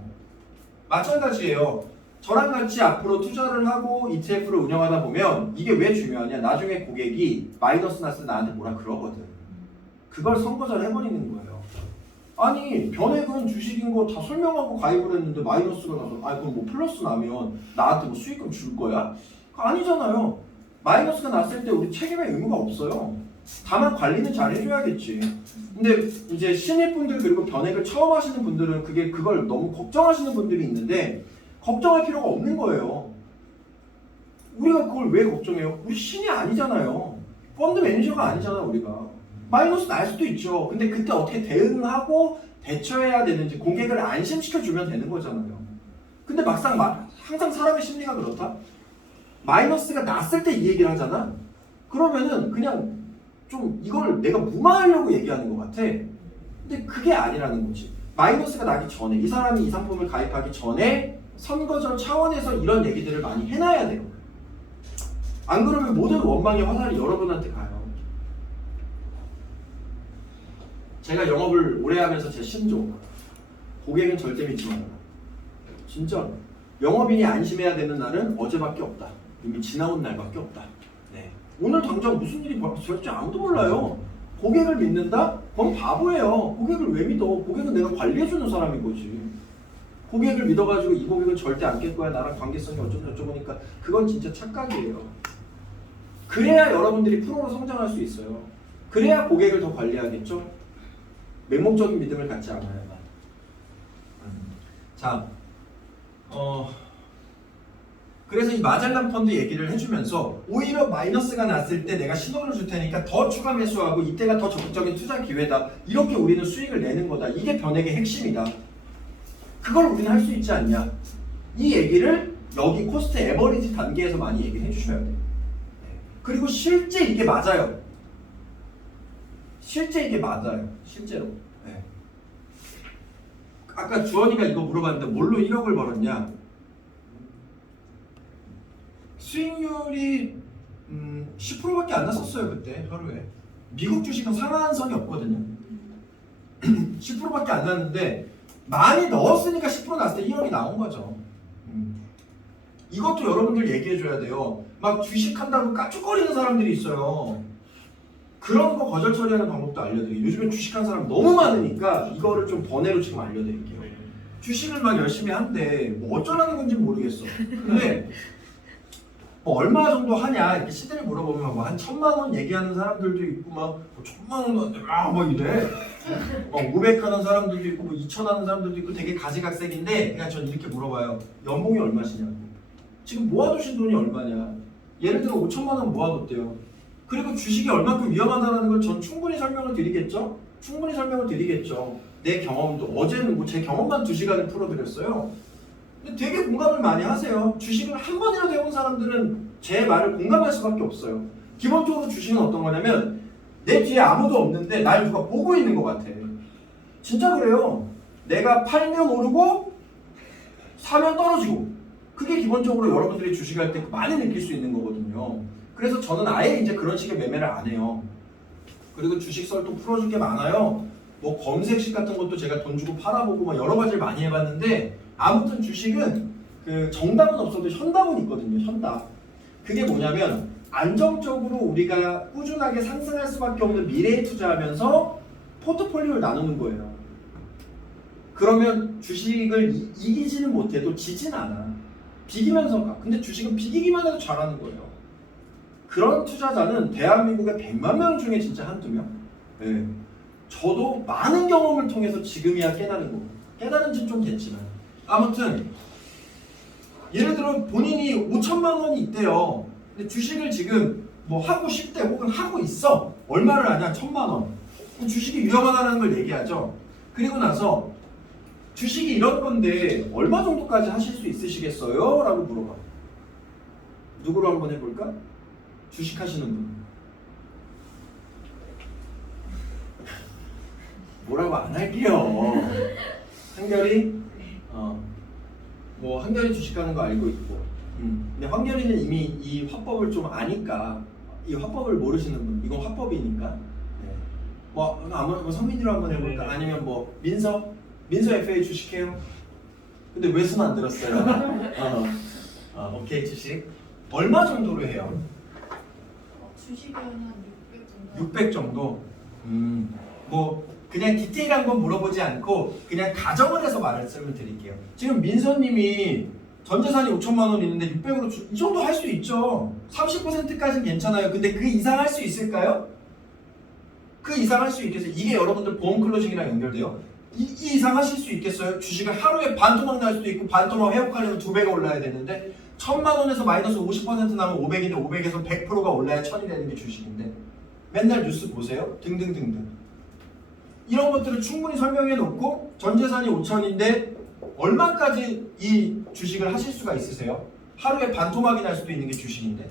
마찬가지예요. 저랑 같이 앞으로 투자를 하고 ETF를 운영하다 보면 이게 왜 중요하냐? 나중에 고객이 마이너스 났을 때 나한테 뭐라 그러거든. 그걸 선거절 해버리는 거예요. 아니 변액은 주식인 거 다 설명하고 가입을 했는데 마이너스가 나서 그럼 뭐 플러스 나면 나한테 뭐 수익금 줄 거야? 아니잖아요. 마이너스가 났을 때 우리 책임의 의무가 없어요. 다만 관리는 잘 해줘야겠지. 근데 이제 신입분들 그리고 변액을 처음 하시는 분들은 그걸 너무 걱정하시는 분들이 있는데 걱정할 필요가 없는 거예요. 우리가 그걸 왜 걱정해요? 우리 신이 아니잖아요. 펀드 매니저가 아니잖아요, 우리가. 마이너스 날 수도 있죠. 근데 그때 어떻게 대응하고 대처해야 되는지 고객을 안심시켜주면 되는 거잖아요. 근데 막상 항상 사람의 심리가 그렇다? 마이너스가 났을 때 이 얘기를 하잖아? 그러면은 그냥 좀 이걸 내가 무마하려고 얘기하는 것 같아. 근데 그게 아니라는 거지. 마이너스가 나기 전에 이 사람이 이 상품을 가입하기 전에 선거전 차원에서 이런 얘기들을 많이 해놔야 돼요. 안 그러면 모든 원망의 화살이 여러분한테 가요. 제가 영업을 오래 하면서 제 신조 고객은 절대 믿지 말아라. 진짜 영업인이 안심해야 되는 날은 어제밖에 없다. 이미 지나온 날밖에 없다. 네. 오늘 당장 무슨 일이 벌어질지 아무도 몰라요. 고객을 믿는다? 그건 바보예요. 고객을 왜 믿어? 고객은 내가 관리해주는 사람인 거지. 고객을 믿어가지고 이 고객은 절대 안 깰 거야. 나랑 관계성이 어쩌고 하니까 그건 진짜 착각이에요. 그래야 여러분들이 프로로 성장할 수 있어요. 그래야 고객을 더 관리하겠죠? 맹목적인 믿음을 갖지 않아요. 자, 그래서 이 마젤란 펀드 얘기를 해주면서 오히려 마이너스가 났을 때 내가 신호를 줄 테니까 더 추가 매수하고 이때가 더 적극적인 투자 기회다. 이렇게 우리는 수익을 내는 거다. 이게 변액의 핵심이다. 그걸 우리는 할 수 있지 않냐. 이 얘기를 여기 코스트 에버리지 단계에서 많이 얘기를 해주셔야 돼요. 그리고 실제 이게 맞아요. 실제 이게 맞아요. 실제로. 네. 아까 주원이가 이거 물어봤는데 뭘로 1억을 벌었냐? 수익률이 10%밖에 안 났었어요. 그때 하루에. 미국 주식은 상한선이 없거든요. 10%밖에 안 났는데 많이 넣었으니까 10% 났을 때 1억이 나온 거죠. 이것도 여러분들 얘기해 줘야 돼요. 막 주식한다고 까쭉거리는 사람들이 있어요. 그런 거 거절 처리하는 방법도 알려드릴게요. 요즘에 주식한 사람 너무 많으니까 이거를 좀 번외로 지금 알려드릴게요. 주식을 막 열심히 한데 뭐 어쩌라는 건지 모르겠어. 근데 뭐 얼마 정도 하냐 이렇게 시대를 물어보면 뭐 한 1,000만 원 얘기하는 사람들도 있고 막 1,000만 원 막 이래. 막 500 하는 사람들도 있고 뭐 2,000 하는 사람들도 있고 되게 가지각색인데 그냥 전 이렇게 물어봐요. 연봉이 얼마시냐고. 지금 모아두신 돈이 얼마냐. 예를 들어 5,000만 원 모아뒀대요. 그리고 주식이 얼마큼 위험하다는 걸 전 충분히 설명을 드리겠죠? 충분히 설명을 드리겠죠. 내 경험도 어제는 뭐 제 경험만 2시간을 풀어드렸어요. 근데 되게 공감을 많이 하세요. 주식을 한 번이라도 해본 사람들은 제 말을 공감할 수밖에 없어요. 기본적으로 주식은 어떤 거냐면 내 뒤에 아무도 없는데 날 누가 보고 있는 것 같아. 진짜 그래요. 내가 팔면 오르고 사면 떨어지고 그게 기본적으로 여러분들이 주식할 때 많이 느낄 수 있는 거거든요. 그래서 저는 아예 이제 그런 식의 매매를 안 해요. 그리고 주식설 또 풀어줄 게 많아요. 뭐 검색식 같은 것도 제가 돈 주고 팔아보고 막 여러 가지를 많이 해봤는데 아무튼 주식은 그 정답은 없어도 현답은 있거든요. 현답. 그게 뭐냐면 안정적으로 우리가 꾸준하게 상승할 수밖에 없는 미래에 투자하면서 포트폴리오를 나누는 거예요. 그러면 주식을 이기지는 못해도 지진 않아. 비기면서 가. 근데 주식은 비기기만 해도 잘하는 거예요. 그런 투자자는 대한민국의 100만 명 중에 진짜 한두 명? 네. 저도 많은 경험을 통해서 지금이야 깨달은 거고 깨달은 지는 좀 됐지만 아무튼 예를 들어 본인이 5천만 원이 있대요. 근데 주식을 지금 뭐 하고 싶대 혹은 하고 있어. 얼마를 하냐? 1,000만 원. 그럼 주식이 위험하다는 걸 얘기하죠. 그리고 나서 주식이 이런 건데 얼마 정도까지 하실 수 있으시겠어요? 라고 물어봐. 누구로 한번 해볼까? 주식 하시는 분. 뭐라고 안 할게요. 한결이? 뭐 한결이 주식하는 거 알고 있고. 근데 한결이는 이미 이 화법을 좀 아니까 이 화법을 모르시는 분. 이건 화법이니까. 네. 뭐 아무나 뭐 성민이로 한번 해볼까? 아니면 뭐 민서 FA 주식해요? 근데 왜 손 안 들었어요? 오케이 주식. 얼마 정도로 해요? 주식은 한 600 정도. 600 정도? 뭐 그냥 디테일한 건 물어보지 않고 그냥 가정을 해서 말씀을 드릴게요. 지금 민서님이 전 재산이 5천만 원 있는데 600으로 이 정도 할 수 있죠. 30%까지는 괜찮아요. 근데 그 이상 할 수 있을까요? 그 이상 할 수 있겠어요? 이게 여러분들 보험 클로징이랑 연결돼요. 이 이상 하실 수 있겠어요? 주식을 하루에 반토막 날 수도 있고 반토막 회복하려면 2배가 올라야 되는데 1,000만 원에서 마이너스 50% 나면 500인데 500에서 100%가 올라야 1,000이 되는 게 주식인데 맨날 뉴스 보세요. 등등등등. 이런 것들을 충분히 설명해 놓고 전 재산이 5천인데 얼마까지 이 주식을 하실 수가 있으세요? 하루에 반토막이 날 수도 있는 게 주식인데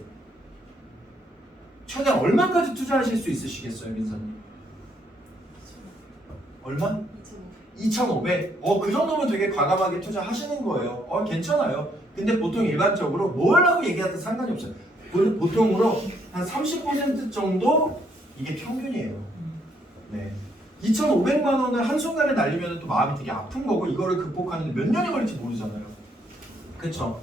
최대 얼마까지 투자하실 수 있으시겠어요, 민서님? 얼마? 2,500? 그 정도면 되게 과감하게 투자하시는 거예요. 괜찮아요. 근데 보통 일반적으로 뭐라고 얘기하든 상관이 없어요. 보통으로 한 30% 정도 이게 평균이에요. 네. 2,500만 원을 한순간에 날리면 또 마음이 되게 아픈 거고 이거를 극복하는데 몇 년이 걸릴지 모르잖아요. 그쵸?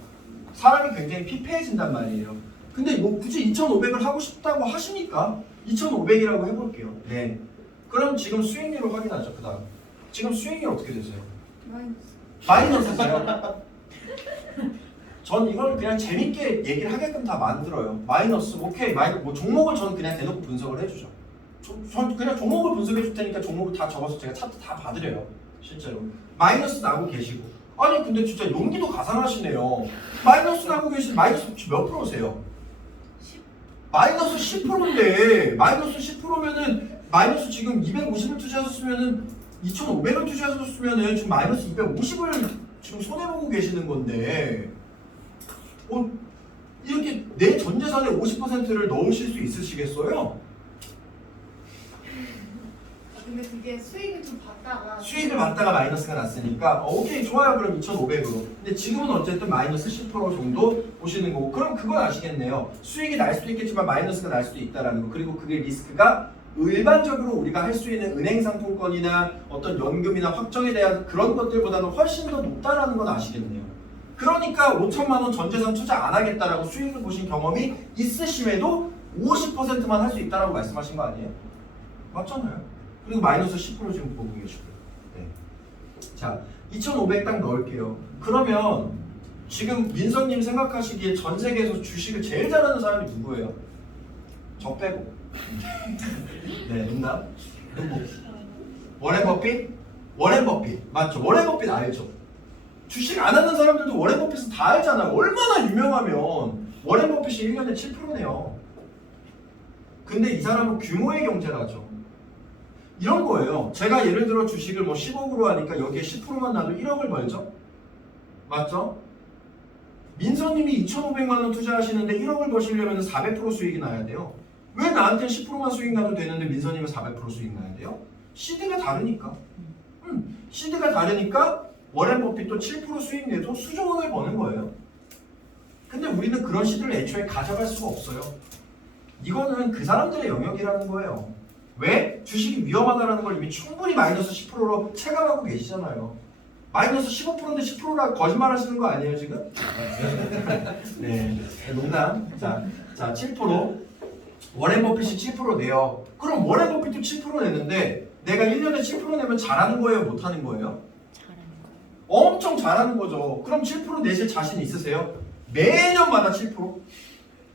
사람이 굉장히 피폐해진단 말이에요. 근데 뭐 굳이 2,500을 하고 싶다고 하시니까 2,500이라고 해볼게요. 네. 그럼 지금 수익률을 확인하죠. 그 다음 지금 수익률 어떻게 되세요? 마이너스세요? 전 이걸 그냥 재밌게 얘기를 하게끔 다 만들어요. 마이너스, 오케이, 뭐 종목을 전 그냥 대놓고 분석을 해주죠. 전 그냥 종목을 분석해 줄 테니까 종목을 다 적어서 제가 차트 다 봐드려요. 실제로 마이너스 나고 계시고 아니 근데 진짜 용기도 가상하시네요. 마이너스 나고 계신 마이너스 몇 프로세요? 10. 마이너스 10%인데 마이너스 10%면은 마이너스 지금 250을 투자하셨으면은 2,500을 투자하셨으면은 지금 마이너스 250을 지금 손해보고 계시는 건데 이렇게 내 전 재산의 50%를 넣으실 수 있으시겠어요? 근데 그게 수익을 좀 받다가 마이너스가 났으니까 오케이 좋아요. 그럼 2,500으로. 근데 지금은 어쨌든 마이너스 10% 정도 보시는 거고 그럼 그건 아시겠네요. 수익이 날 수도 있겠지만 마이너스가 날 수도 있다라는 거. 그리고 그게 리스크가 일반적으로 우리가 할 수 있는 은행 상품권이나 어떤 연금이나 확정에 대한 그런 것들보다는 훨씬 더 높다라는 건 아시겠네요. 그러니까 5천만 원 전 재산 투자 안 하겠다라고 수익을 보신 경험이 있으심에도 50%만 할 수 있다라고 말씀하신 거 아니에요? 맞잖아요. 그리고 마이너스 10% 지금 보고 계시고요. 네. 자, 2,500 딱 넣을게요. 그러면 지금 민서님 생각하시기에 전 세계에서 주식을 제일 잘하는 사람이 누구예요? 저 빼고. 네, 농담. 누구? 워렌 버핏? 워렌 버핏. 맞죠? 워렌 버핏 알죠? 주식 안 하는 사람들도 워렌 버핏은 다 알잖아요. 얼마나 유명하면 워렌 버핏이 1년에 7%네요. 근데 이 사람은 규모의 경제를 하죠. 이런 거예요. 제가 예를 들어 주식을 뭐 10억으로 하니까 여기에 10%만 나도 1억을 벌죠? 맞죠? 민서님이 2,500만 원 투자하시는데 1억을 버시려면 400% 수익이 나야 돼요. 왜 나한테 10%만 수익 나도 되는데 민서님은 400% 수익 나야 돼요? 시드가 다르니까. 시드가 다르니까 워렌 버핏도 7% 수익 내도 수조원을 버는 거예요. 근데 우리는 그런 시드를 애초에 가져갈 수가 없어요. 이거는 그 사람들의 영역이라는 거예요. 왜? 주식이 위험하다는 걸 이미 충분히 마이너스 10%로 체감하고 계시잖아요. 마이너스 15%인데 10%라 거짓말 하시는 거 아니에요 지금? 네, 농담. 자, 7% 워렌 버핏이 7% 내요. 그럼 워렌 버핏도 7% 내는데 내가 1년에 7% 내면 잘하는 거예요? 못하는 거예요? 잘하는 거예요. 엄청 잘하는 거죠. 그럼 7% 내실 자신 있으세요? 매년마다 7%?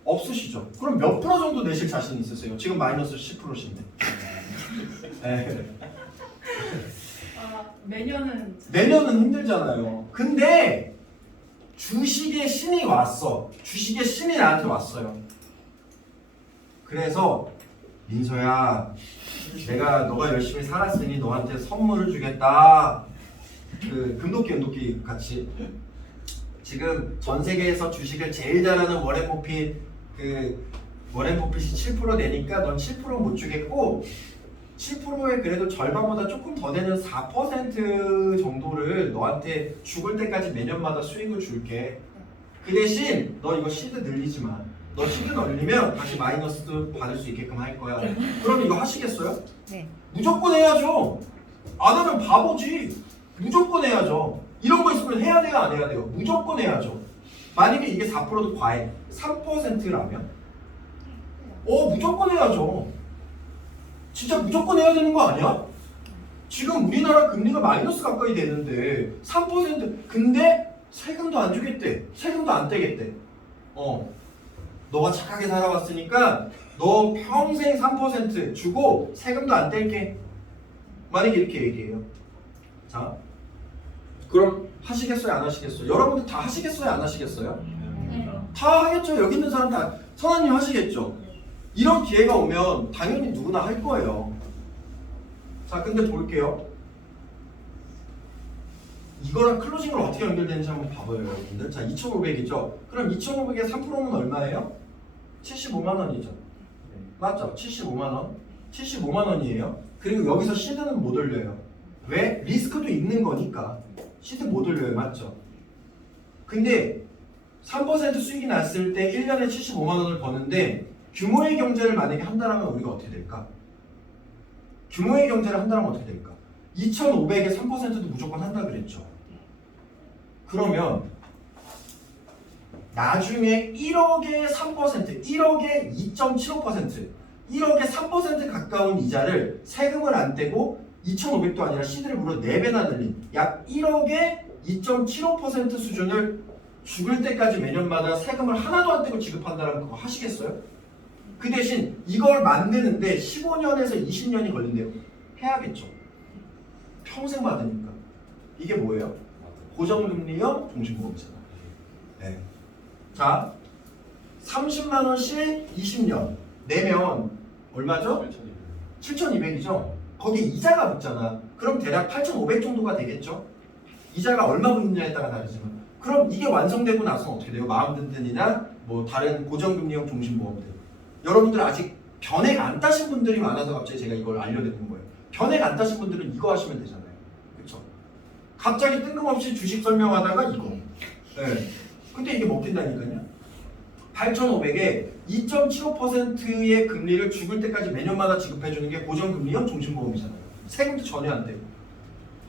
없으시죠? 그럼 몇 프로 정도 내실 자신 있으세요? 지금 마이너스 10%신데. 네. 내년은 힘들잖아요. 근데 주식의 신이 왔어. 주식의 신이 나한테 왔어요. 그래서 민서야, 내가 너가 열심히 살았으니 너한테 선물을 주겠다. 그 금도끼 같이. 지금 전 세계에서 주식을 제일 잘하는 워렌 버핏, 워렌 버핏이 7% 내니까 넌 7% 못 주겠고 7%의 그래도 절반보다 조금 더 되는 4% 정도를 너한테 죽을 때까지 매년마다 수익을 줄게. 그 대신 너 이거 시드 늘리지 마. 너 시드 늘리면 다시 마이너스도 받을 수 있게끔 할 거야. 그럼 이거 하시겠어요? 네. 무조건 해야죠. 안 하면 바보지. 무조건 해야죠. 이런 거 있으면 해야 돼요, 안 해야 돼요? 무조건 해야죠. 만약에 이게 4%도 과해 3%라면 무조건 해야죠. 진짜 무조건 해야 되는 거 아니야? 지금 우리나라 금리가 마이너스 가까이 되는데 3% 근데 세금도 안 주겠대. 세금도 안 떼겠대. 너가 착하게 살아왔으니까 너 평생 3% 주고 세금도 안 뗄게. 만약에 이렇게 얘기해요. 자, 그럼 하시겠어요, 안 하시겠어요? 여러분들 다 하시겠어요, 안 하시겠어요? 다 하겠죠. 여기 있는 사람 다 선생님 하시겠죠. 이런 기회가 오면 당연히 누구나 할 거예요. 자, 근데 볼게요. 이거랑 클로징을 어떻게 연결되는지 한번 봐봐요, 여러분들. 자, 2,500이죠. 그럼 2,500에 3%는 얼마예요? 75만 원이죠. 맞죠? 75만 원. 75만 원이에요. 그리고 여기서 시드는 못 올려요. 왜? 리스크도 있는 거니까. 시드 못 올려요. 맞죠? 근데 3% 수익이 났을 때 1년에 75만 원을 버는데 규모의 경제를 만약에 한다면 우리가 어떻게 될까? 규모의 경제를 한다면 어떻게 될까? 2,500에 3%도 무조건 한다 그랬죠. 그러면 나중에 1억에 3%, 1억에 2.75%, 1억에 3% 가까운 이자를 세금을 안 떼고 2,500도 아니라 시드를 무려 4배나 늘린 약 1억에 2.75% 수준을 죽을 때까지 매년마다 세금을 하나도 안 떼고 지급한다는 그거 하시겠어요? 그 대신 이걸 만드는데 15년에서 20년이 걸린대요. 해야겠죠. 평생 받으니까. 이게 뭐예요? 고정금리형 종신보험이잖아. 네. 자, 30만 원씩 20년 내면 얼마죠? 7,200이죠. 거기에 이자가 붙잖아. 그럼 대략 8,500 정도가 되겠죠. 이자가 얼마 붙느냐에 따라 다르지만. 그럼 이게 완성되고 나서는 어떻게 돼요? 마음든든이나 뭐 다른 고정금리형 종신보험들. 여러분들 아직 변액 안 따신 분들이 많아서 갑자기 제가 이걸 알려드리는 거예요. 변액 안 따신 분들은 이거 하시면 되잖아요. 그렇죠? 갑자기 뜬금없이 주식 설명하다가 이거. 네. 근데 이게 먹힌다니까요. 8,500에 2.75%의 금리를 죽을 때까지 매년마다 지급해주는 게 고정금리형 종신보험이잖아요. 세금도 전혀 안 되고.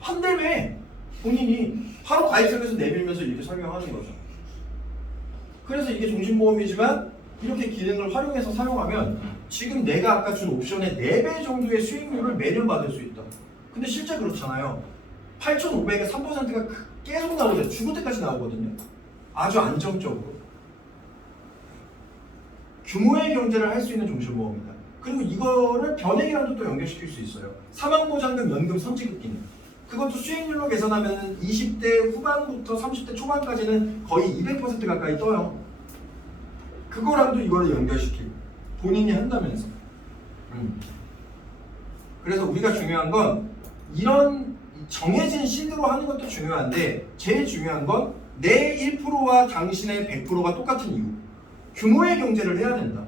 한대매 본인이 바로 가입석에서 내밀면서 이렇게 설명하는 거죠. 그래서 이게 종신보험이지만 이렇게 기능을 활용해서 사용하면 지금 내가 아까 준 옵션의 4배 정도의 수익률을 매년 받을 수 있다. 근데 실제 그렇잖아요. 8,500에 3%가 계속 나오죠. 죽을 때까지 나오거든요. 아주 안정적으로. 규모의 경제를 할 수 있는 종신보험입니다. 그리고 이거를 변액이랑도 또 연결시킬 수 있어요. 사망보장금, 연금, 선지급 기능. 그것도 수익률로 계산하면 20대 후반부터 30대 초반까지는 거의 200% 가까이 떠요. 그거랑도 이거를 연결시키고 본인이 한다면서. 그래서 우리가 중요한 건 이런 정해진 시드로 하는 것도 중요한데 제일 중요한 건 내 1%와 당신의 100%가 똑같은 이유. 규모의 경제를 해야 된다.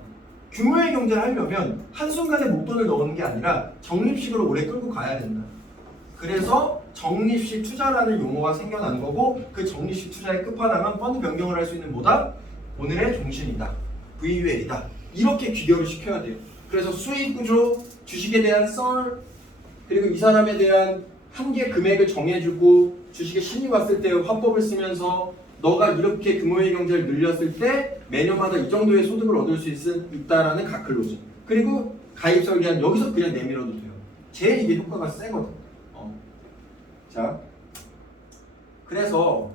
규모의 경제를 하려면 한순간에 목돈을 넣는 게 아니라 적립식으로 오래 끌고 가야 된다. 그래서 적립식 투자라는 용어가 생겨난 거고 그 적립식 투자의 끝판왕은 펀드 변경을 할 수 있는 뭐다? 오늘의 종신이다. VUL이다. 이렇게 귀결을 시켜야 돼요. 그래서 수익 구조, 주식에 대한 썰, 그리고 이 사람에 대한 한계 금액을 정해주고 주식에 신이 왔을 때 화법을 쓰면서 너가 이렇게 규모의 경제를 늘렸을 때 매년마다 이 정도의 소득을 얻을 수 있다라는 가클로즈. 그리고 가입 설계한 여기서 그냥 내밀어도 돼요. 제일 이게 효과가 세거든. 자, 그래서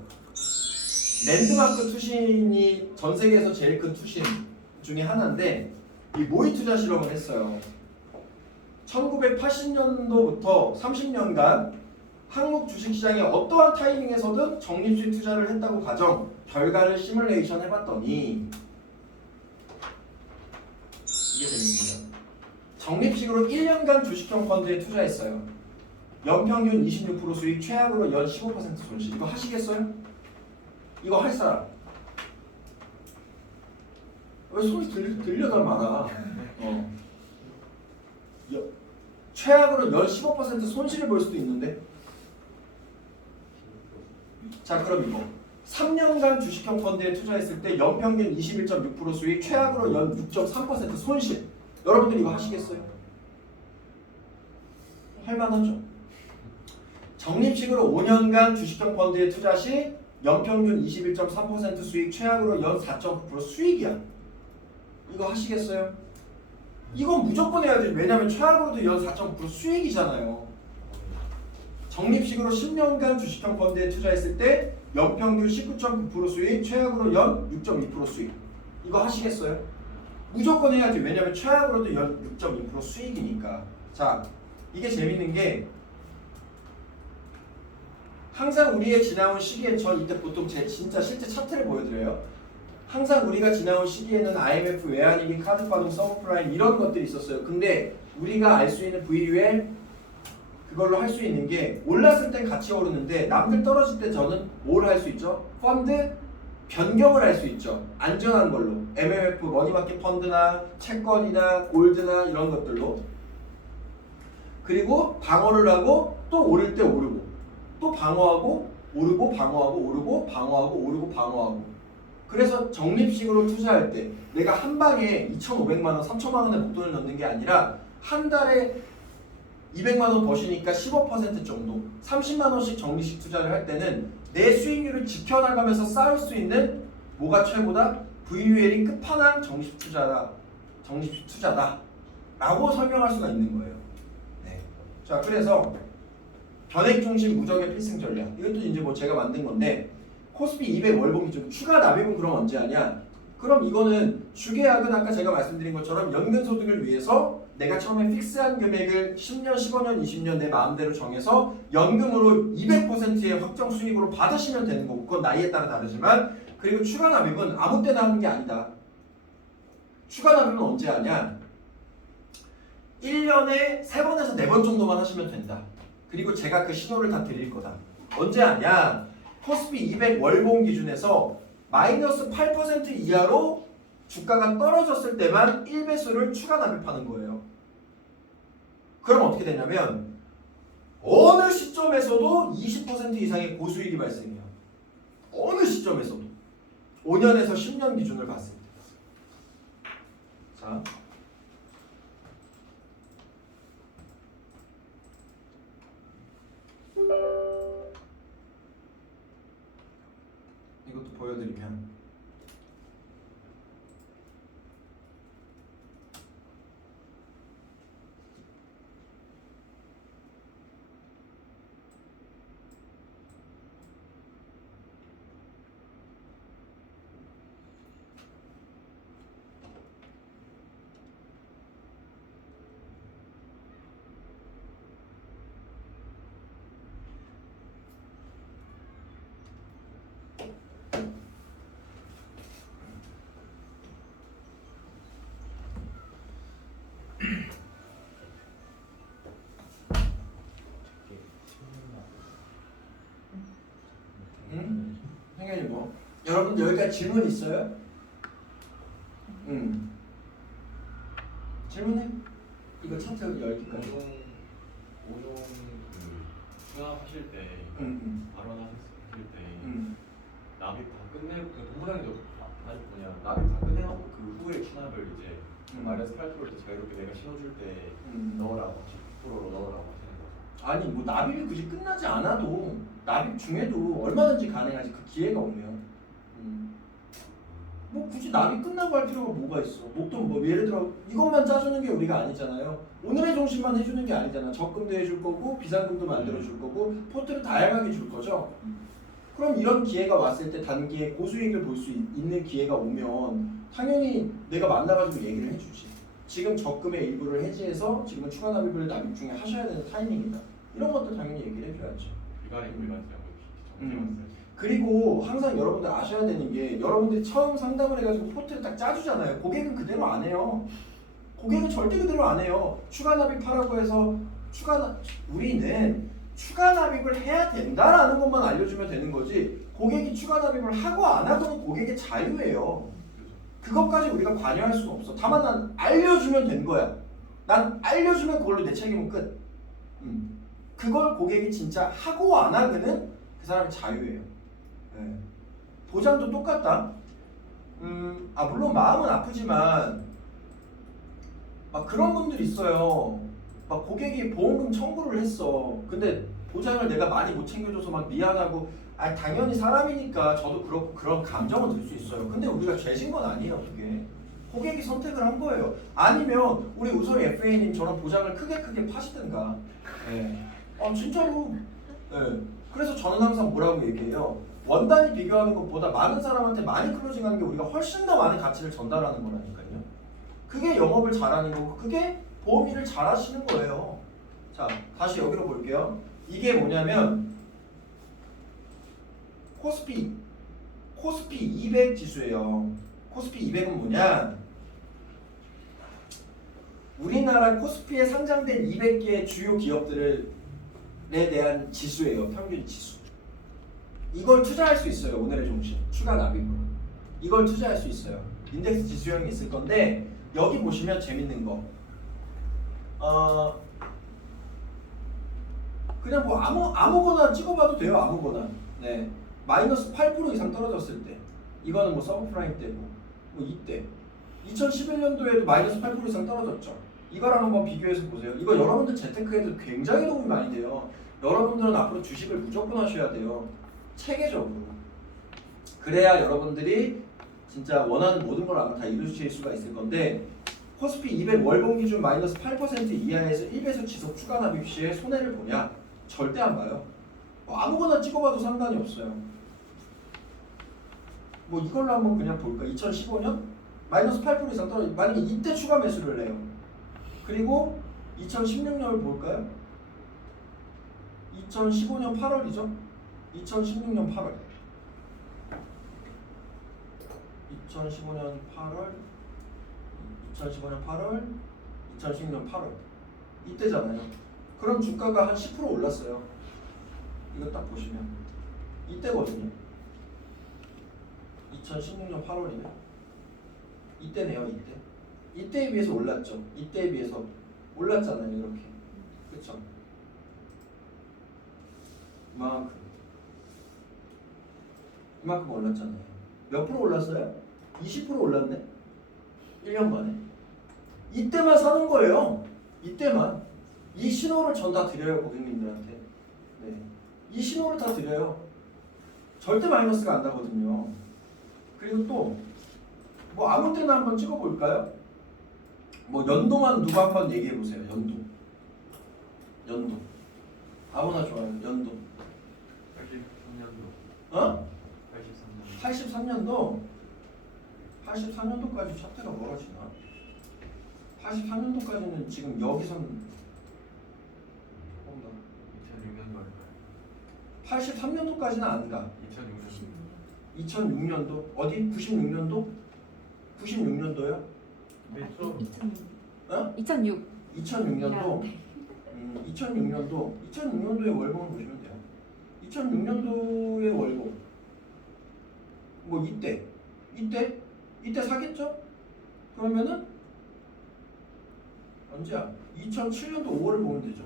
랜드마크 투신이 전 세계에서 제일 큰 투신 중에 하나인데 이 모의 투자 실험을 했어요. 1980년도부터 30년간 한국 주식시장의 어떠한 타이밍에서든 적립식 투자를 했다고 가정 결과를 시뮬레이션 해봤더니 이게 재밌습니다. 적립식으로 1년간 주식형 펀드에 투자했어요. 연평균 26% 수익, 최악으로 연 15% 손실. 이거 하시겠어요? 이거 할 사람? 왜 소리 들려다 말아? 최악으로 연 15% 손실을 볼 수도 있는데. 자, 그럼 이거 3년간 주식형 펀드에 투자했을 때 연평균 21.6% 수익, 최악으로 연 6.3% 손실. 여러분들 이거 하시겠어요? 할만하죠? 적립식으로 5년간 주식형 펀드에 투자 시 연평균 21.3% 수익, 최악으로 연 4.9% 수익이야. 이거 하시겠어요? 이건 무조건 해야지. 왜냐면 최악으로도 연 4.9% 수익이잖아요. 적립식으로 10년간 주식형 펀드에 투자했을 때 연평균 19.9% 수익, 최악으로 연 6.2% 수익. 이거 하시겠어요? 무조건 해야지. 왜냐면 최악으로도 연 6.2% 수익이니까. 자, 이게 재밌는 게 항상 우리의 지나온 시기에 전 이때 보통 제 진짜 실제 차트를 보여드려요. 항상 우리가 지나온 시기에는 IMF, 외환위기, 카드파동, 서브프라임 이런 것들이 있었어요. 근데 우리가 알 수 있는 VUL 그걸로 할 수 있는 게 올랐을 땐 같이 오르는데 남들 떨어질 때 저는 뭘 할 수 있죠? 펀드 변경을 할 수 있죠. 안전한 걸로 MMF, 머니마켓 펀드나 채권이나 골드나 이런 것들로. 그리고 방어를 하고 또 오를 때 오르고 또 방어하고 오르고 방어하고 오르고 방어하고 오르고 방어하고. 그래서 적립식으로 투자할 때 내가 한 방에 2,500만 원, 3,000만 원의 목돈을 넣는 게 아니라 한 달에 200만 원 버시니까 15% 정도 30만 원씩 적립식 투자를 할 때는 내 수익률을 지켜나가면서 쌓을 수 있는 뭐가 최고다? VUL이 끝판왕 적립식 투자다. 적립식 투자다 라고 설명할 수가 있는 거예요. 네. 자, 그래서 변액 중심 무적의 필승 전략. 이것도 이제 뭐 제가 만든 건데 코스피 200 월봉 기준 추가 납입은 그럼 언제 하냐? 그럼 이거는 주계약은 아까 제가 말씀드린 것처럼 연금 소득을 위해서 내가 처음에 픽스한 금액을 10년, 15년, 20년 내 마음대로 정해서 연금으로 200%의 확정 수익으로 받으시면 되는 거고 그건 나이에 따라 다르지만 그리고 추가 납입은 아무 때나 하는 게 아니다. 추가 납입은 언제 하냐? 1년에 3번에서 4번 정도만 하시면 된다. 그리고 제가 그 신호를 다 드릴 거다. 언제 하냐? 코스피 200 월봉 기준에서 마이너스 8% 이하로 주가가 떨어졌을 때만 1배수를 추가 납입하는 거예요. 그럼 어떻게 되냐면 어느 시점에서도 20% 이상의 고수익이 발생해요. 어느 시점에서도 5년에서 10년 기준을 봤을 때. 자, 이것도 보여드리면 응? 당연히 뭐 여러분들 여기까지 질문 있어요? 응. 질문해. 이거 차트 열기까지. 오종 그 수납하실 때 응. 발언하실 때 응. 납입 다 끝내고 그 동그라미도 아직 뭐냐 납입 다 끝내고 그 후에 수납을 이제 마이너스 8%를 때 자유롭게 내가 신어줄 때 넣으라고 10%로 넣으라고 하시는 거죠. 아니 뭐 납입이 굳이 끝나지 않아도 납입 중에도 얼마든지 가능하지 그 기회가 오면. 뭐 굳이 납입 끝나고 할 필요가 뭐가 있어? 목돈 뭐 예를 들어 이것만 짜주는 게 우리가 아니잖아요. 오늘의 종신만 해주는 게 아니잖아. 적금도 해줄 거고 비상금도 만들어줄 거고 포트를 다양하게 줄 거죠. 그럼 이런 기회가 왔을 때 단기에 고수익을 볼 수 있는 기회가 오면 당연히 내가 만나가지고 얘기를 해주지. 지금 적금의 일부를 해지해서 지금은 추가 납입을 납입 중에 하셔야 되는 타이밍이다. 이런 것도 당연히 얘기를 해줘야지. 비관의 불가능성 정리했어요. 그리고 항상 여러분들 아셔야 되는 게 여러분들이 처음 상담을 해가지고 포트를 딱 짜주잖아요. 고객은 그대로 안 해요. 고객은 절대 그대로 안 해요. 추가 납입하라고 해서 우리는 추가 납입을 해야 된다라는 것만 알려주면 되는 거지 고객이 추가 납입을 하고 안 하고는 고객의 자유예요. 그것까지 우리가 관여할 수는 없어. 다만 난 알려주면 된 거야. 난 알려주면 그걸로 내 책임은 끝. 그걸 고객이 진짜 하고 안 하고는 그 사람의 자유예요. 네. 보장도 똑같다. 물론 마음은 아프지만 막 그런 분들 있어요. 막 고객이 보험금 청구를 했어. 근데 보장을 내가 많이 못 챙겨줘서 막 미안하고 당연히 사람이니까 저도 그렇고 그런 감정은 들 수 있어요. 근데 우리가 죄진 건 아니에요. 그게 고객이 선택을 한 거예요. 아니면 우리 우소희 FA님 저런 보장을 크게 파시든가. 네. 진짜로. 네. 그래서 저는 항상 뭐라고 얘기해요. 원단위 비교하는 것보다 많은 사람한테 많이 클로징하는 게 우리가 훨씬 더 많은 가치를 전달하는 거라니까요. 그게 영업을 잘하는 거고 그게 보험 일을 잘하시는 거예요. 자, 다시 여기로 볼게요. 이게 뭐냐면 코스피 200 지수예요. 코스피 200은 뭐냐? 우리나라 코스피에 상장된 200개의 주요 기업들에 대한 지수예요. 평균 지수. 이걸 투자할 수 있어요. 오늘의 종신 추가 납입으로 이걸 투자할 수 있어요. 인덱스 지수형이 있을 건데 여기 보시면 재밌는 거 그냥 뭐 아무거나 찍어봐도 돼요. 아무거나. 네. 마이너스 8% 이상 떨어졌을 때 이거는 뭐 서브프라임 때고 뭐 이때 2011년도에도 마이너스 8% 이상 떨어졌죠. 이거랑 한번 비교해서 보세요. 이거 여러분들 재테크에도 굉장히 도움이 많이 돼요. 여러분들은 앞으로 주식을 무조건 하셔야 돼요. 체계적으로. 그래야 여러분들이 진짜 원하는 모든 걸 아마 다 이루실 수가 있을 건데 코스피 200 월봉 기준 마이너스 8% 이하에서 1배수 지속 추가 납입 시에 손해를 보냐? 절대 안 봐요. 뭐 아무거나 찍어봐도 상관이 없어요. 뭐 이걸로 한번 그냥 볼까? 2015년 마이너스 8% 이상 떨어져. 만약에 이때 추가 매수를 해요. 그리고 2016년을 볼까요? 2015년 8월이죠? 2016년 8월 2015년 8월 2016년 8월 이때잖아요. 그럼 주가가 한 10% 올랐어요. 이거 딱 보시면 이때거든요. 2016년 8월이네. 이때네요. 이때에 비해서 올랐죠. 이때에 비해서 올랐잖아요. 이렇게. 그쵸? 이만큼 올랐잖아요. 몇 프로 올랐어요? 20% 올랐네. 1년 만에. 이때만 사는 거예요. 이때만. 이 신호를 전 다 드려요. 고객님들한테. 네. 이 신호를 다 드려요. 절대 마이너스가 안 나거든요. 그리고 또 뭐 아무 때나 한번 찍어볼까요? 뭐 연도만 누가 한번 얘기해보세요. 연도. 아무나 좋아요. 연도. 83년도. 83년도? 83년도까지 차트가 멀어지나? 83년도까지는 지금 여기선 2006년 말인가요? 83년도까지는 안 가. 2006년. 2006년도? 어디? 96년도? 96년도요? 네, 좀 2006. 2006년도? 2006년도에 월봉을 보시면 돼요. 2006년도의 월급 뭐 이때 사겠죠? 그러면은 언제야? 2007년도 5월을 보면 되죠.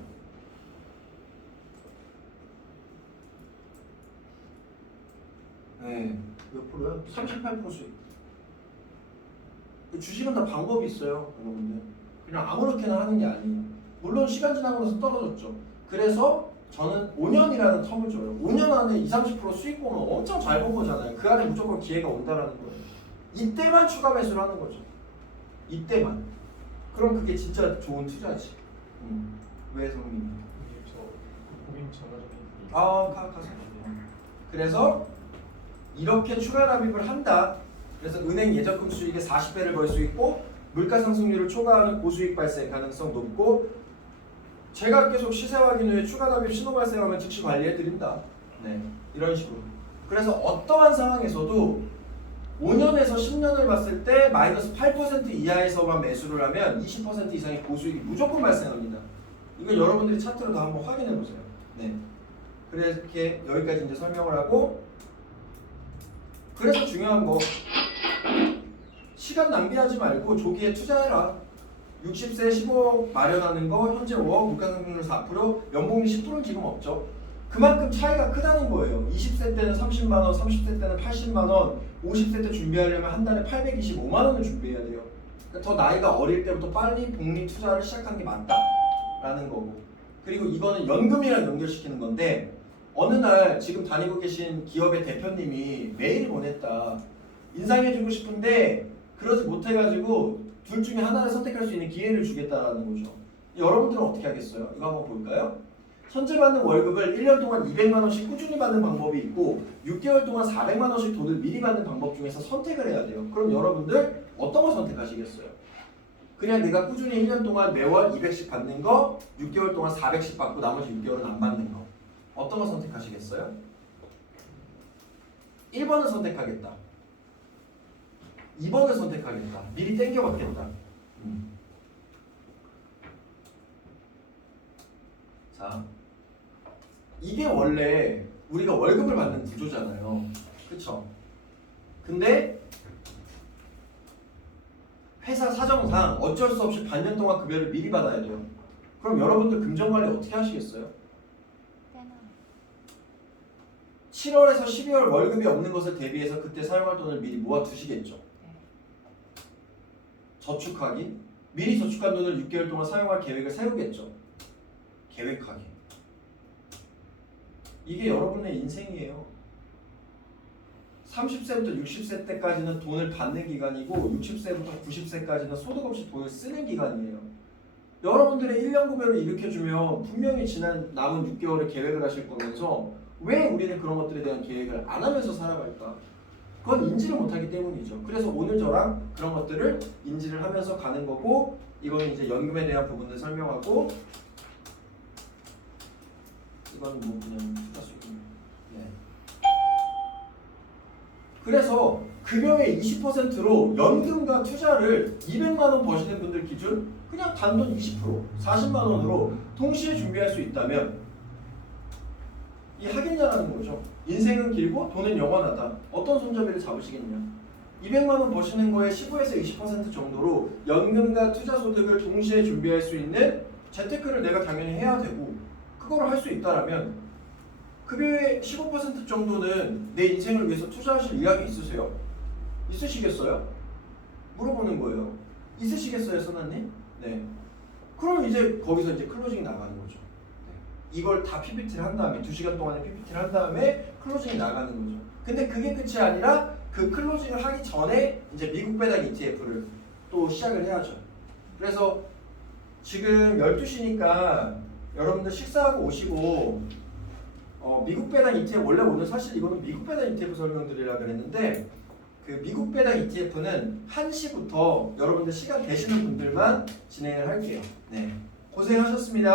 네, 몇 프로요? 38% 수익. 주식은 다 방법이 있어요, 여러분들. 그냥 아무렇게나 하는 게 아니에요. 물론 시간 지나고 나서 떨어졌죠. 그래서 저는 5년이라는 텀을 줘요. 5년 안에 20-30% 수익 보면 엄청 잘 본 거잖아요. 그 안에 무조건 기회가 온다라는 거예요. 이때만 추가 매수를 하는 거죠. 이때만. 그럼 그게 진짜 좋은 투자지. 왜 성민이? 저 고민 전화적인 가서. 그래서 이렇게 추가 납입을 한다. 그래서 은행 예적금 수익의 40배를 벌 수 있고 물가 상승률을 초과하는 고수익 발생 가능성 높고 제가 계속 시세 확인 후에 추가 납입 신호 발생하면 즉시 관리해 드린다. 네, 이런 식으로. 그래서 어떠한 상황에서도 5년에서 10년을 봤을 때 마이너스 8% 이하에서만 매수를 하면 20% 이상의 고수익이 무조건 발생합니다. 이건 여러분들이 차트로도 한번 확인해 보세요. 네. 그렇게 여기까지 이제 설명을 하고 그래서 중요한 거 시간 낭비하지 말고 조기에 투자해라. 60세 15억 마련하는 거 현재 5억 물가상승률 4% 연봉이 10%는 지금 없죠. 그만큼 차이가 크다는 거예요. 20세 때는 30만 원, 30세 때는 80만 원, 50세 때 준비하려면 한 달에 825만 원을 준비해야 돼요. 그러니까 더 나이가 어릴 때부터 빨리 복리 투자를 시작하는 게 맞다라는 거고. 그리고 이거는 연금이랑 연결시키는 건데 어느 날 지금 다니고 계신 기업의 대표님이 메일을 보냈다. 인상해주고 싶은데 그러지 못해가지고 둘 중에 하나를 선택할 수 있는 기회를 주겠다라는 거죠. 여러분들은 어떻게 하겠어요? 이거 한번 볼까요? 현재 받는 월급을 1년 동안 200만 원씩 꾸준히 받는 방법이 있고 6개월 동안 400만 원씩 돈을 미리 받는 방법 중에서 선택을 해야 돼요. 그럼 여러분들 어떤 거 선택하시겠어요? 그냥 내가 꾸준히 1년 동안 매월 200씩 받는 거 6개월 동안 400씩 받고 나머지 6개월은 안 받는 거 어떤 거 선택하시겠어요? 1번을 선택하겠다. 2번을 선택하겠다. 미리 땡겨받겠다. 자, 이게 원래 우리가 월급을 받는 구조잖아요. 그쵸? 근데 회사 사정상 어쩔 수 없이 반년 동안 급여를 미리 받아야 돼요. 그럼 여러분들 금전관리 어떻게 하시겠어요? 7월에서 12월 월급이 없는 것을 대비해서 그때 사용할 돈을 미리 모아두시겠죠. 저축하기, 미리 저축한 돈을 6개월 동안 사용할 계획을 세우겠죠. 계획하기. 이게 여러분의 인생이에요. 30세부터 60세 때까지는 돈을 받는 기간이고 60세부터 90세까지는 소득 없이 돈을 쓰는 기간이에요. 여러분들의 1년 급여를 일으켜주면 분명히 지난 남은 6개월의 계획을 하실 거면서 왜 우리는 그런 것들에 대한 계획을 안 하면서 살아갈까? 그건 인지를 못하기 때문이죠. 그래서 오늘 저랑 그런 것들을 인지를 하면서 가는 거고 이거는 이제 연금에 대한 부분을 설명하고 이건 뭐 그냥 투자 수익입니다. 네. 그래서 급여의 20%로 연금과 투자를 200만 원 버시는 분들 기준 그냥 단돈 20%, 40만 원으로 동시에 준비할 수 있다면 이 하겠냐라는 거죠. 인생은 길고 돈은 영원하다. 어떤 손잡이를 잡으시겠냐. 200만 원 버시는 거에 15에서 20% 정도로 연금과 투자 소득을 동시에 준비할 수 있는 재테크를 내가 당연히 해야 되고 그걸 할 수 있다라면 급여의 15% 정도는 내 인생을 위해서 투자하실 의향이 있으세요? 있으시겠어요? 물어보는 거예요. 있으시겠어요, 선아님? 네. 그럼 이제 거기서 이제 클로징이 나가는 거죠. 네. 이걸 다 PPT를 한 다음에 2시간 동안의 PPT를 한 다음에 클로징이 나가는 거죠. 근데 그게 끝이 아니라 그 클로징을 하기 전에 이제 미국 배당 ETF를 또 시작을 해야죠. 그래서 지금 12시니까 여러분들 식사하고 오시고 미국 배당 ETF 원래 오늘 사실 이거는 미국 배당 ETF 설명드리려고 그랬는데 그 미국 배당 ETF는 1시부터 여러분들 시간 되시는 분들만 진행을 할게요. 네, 고생하셨습니다.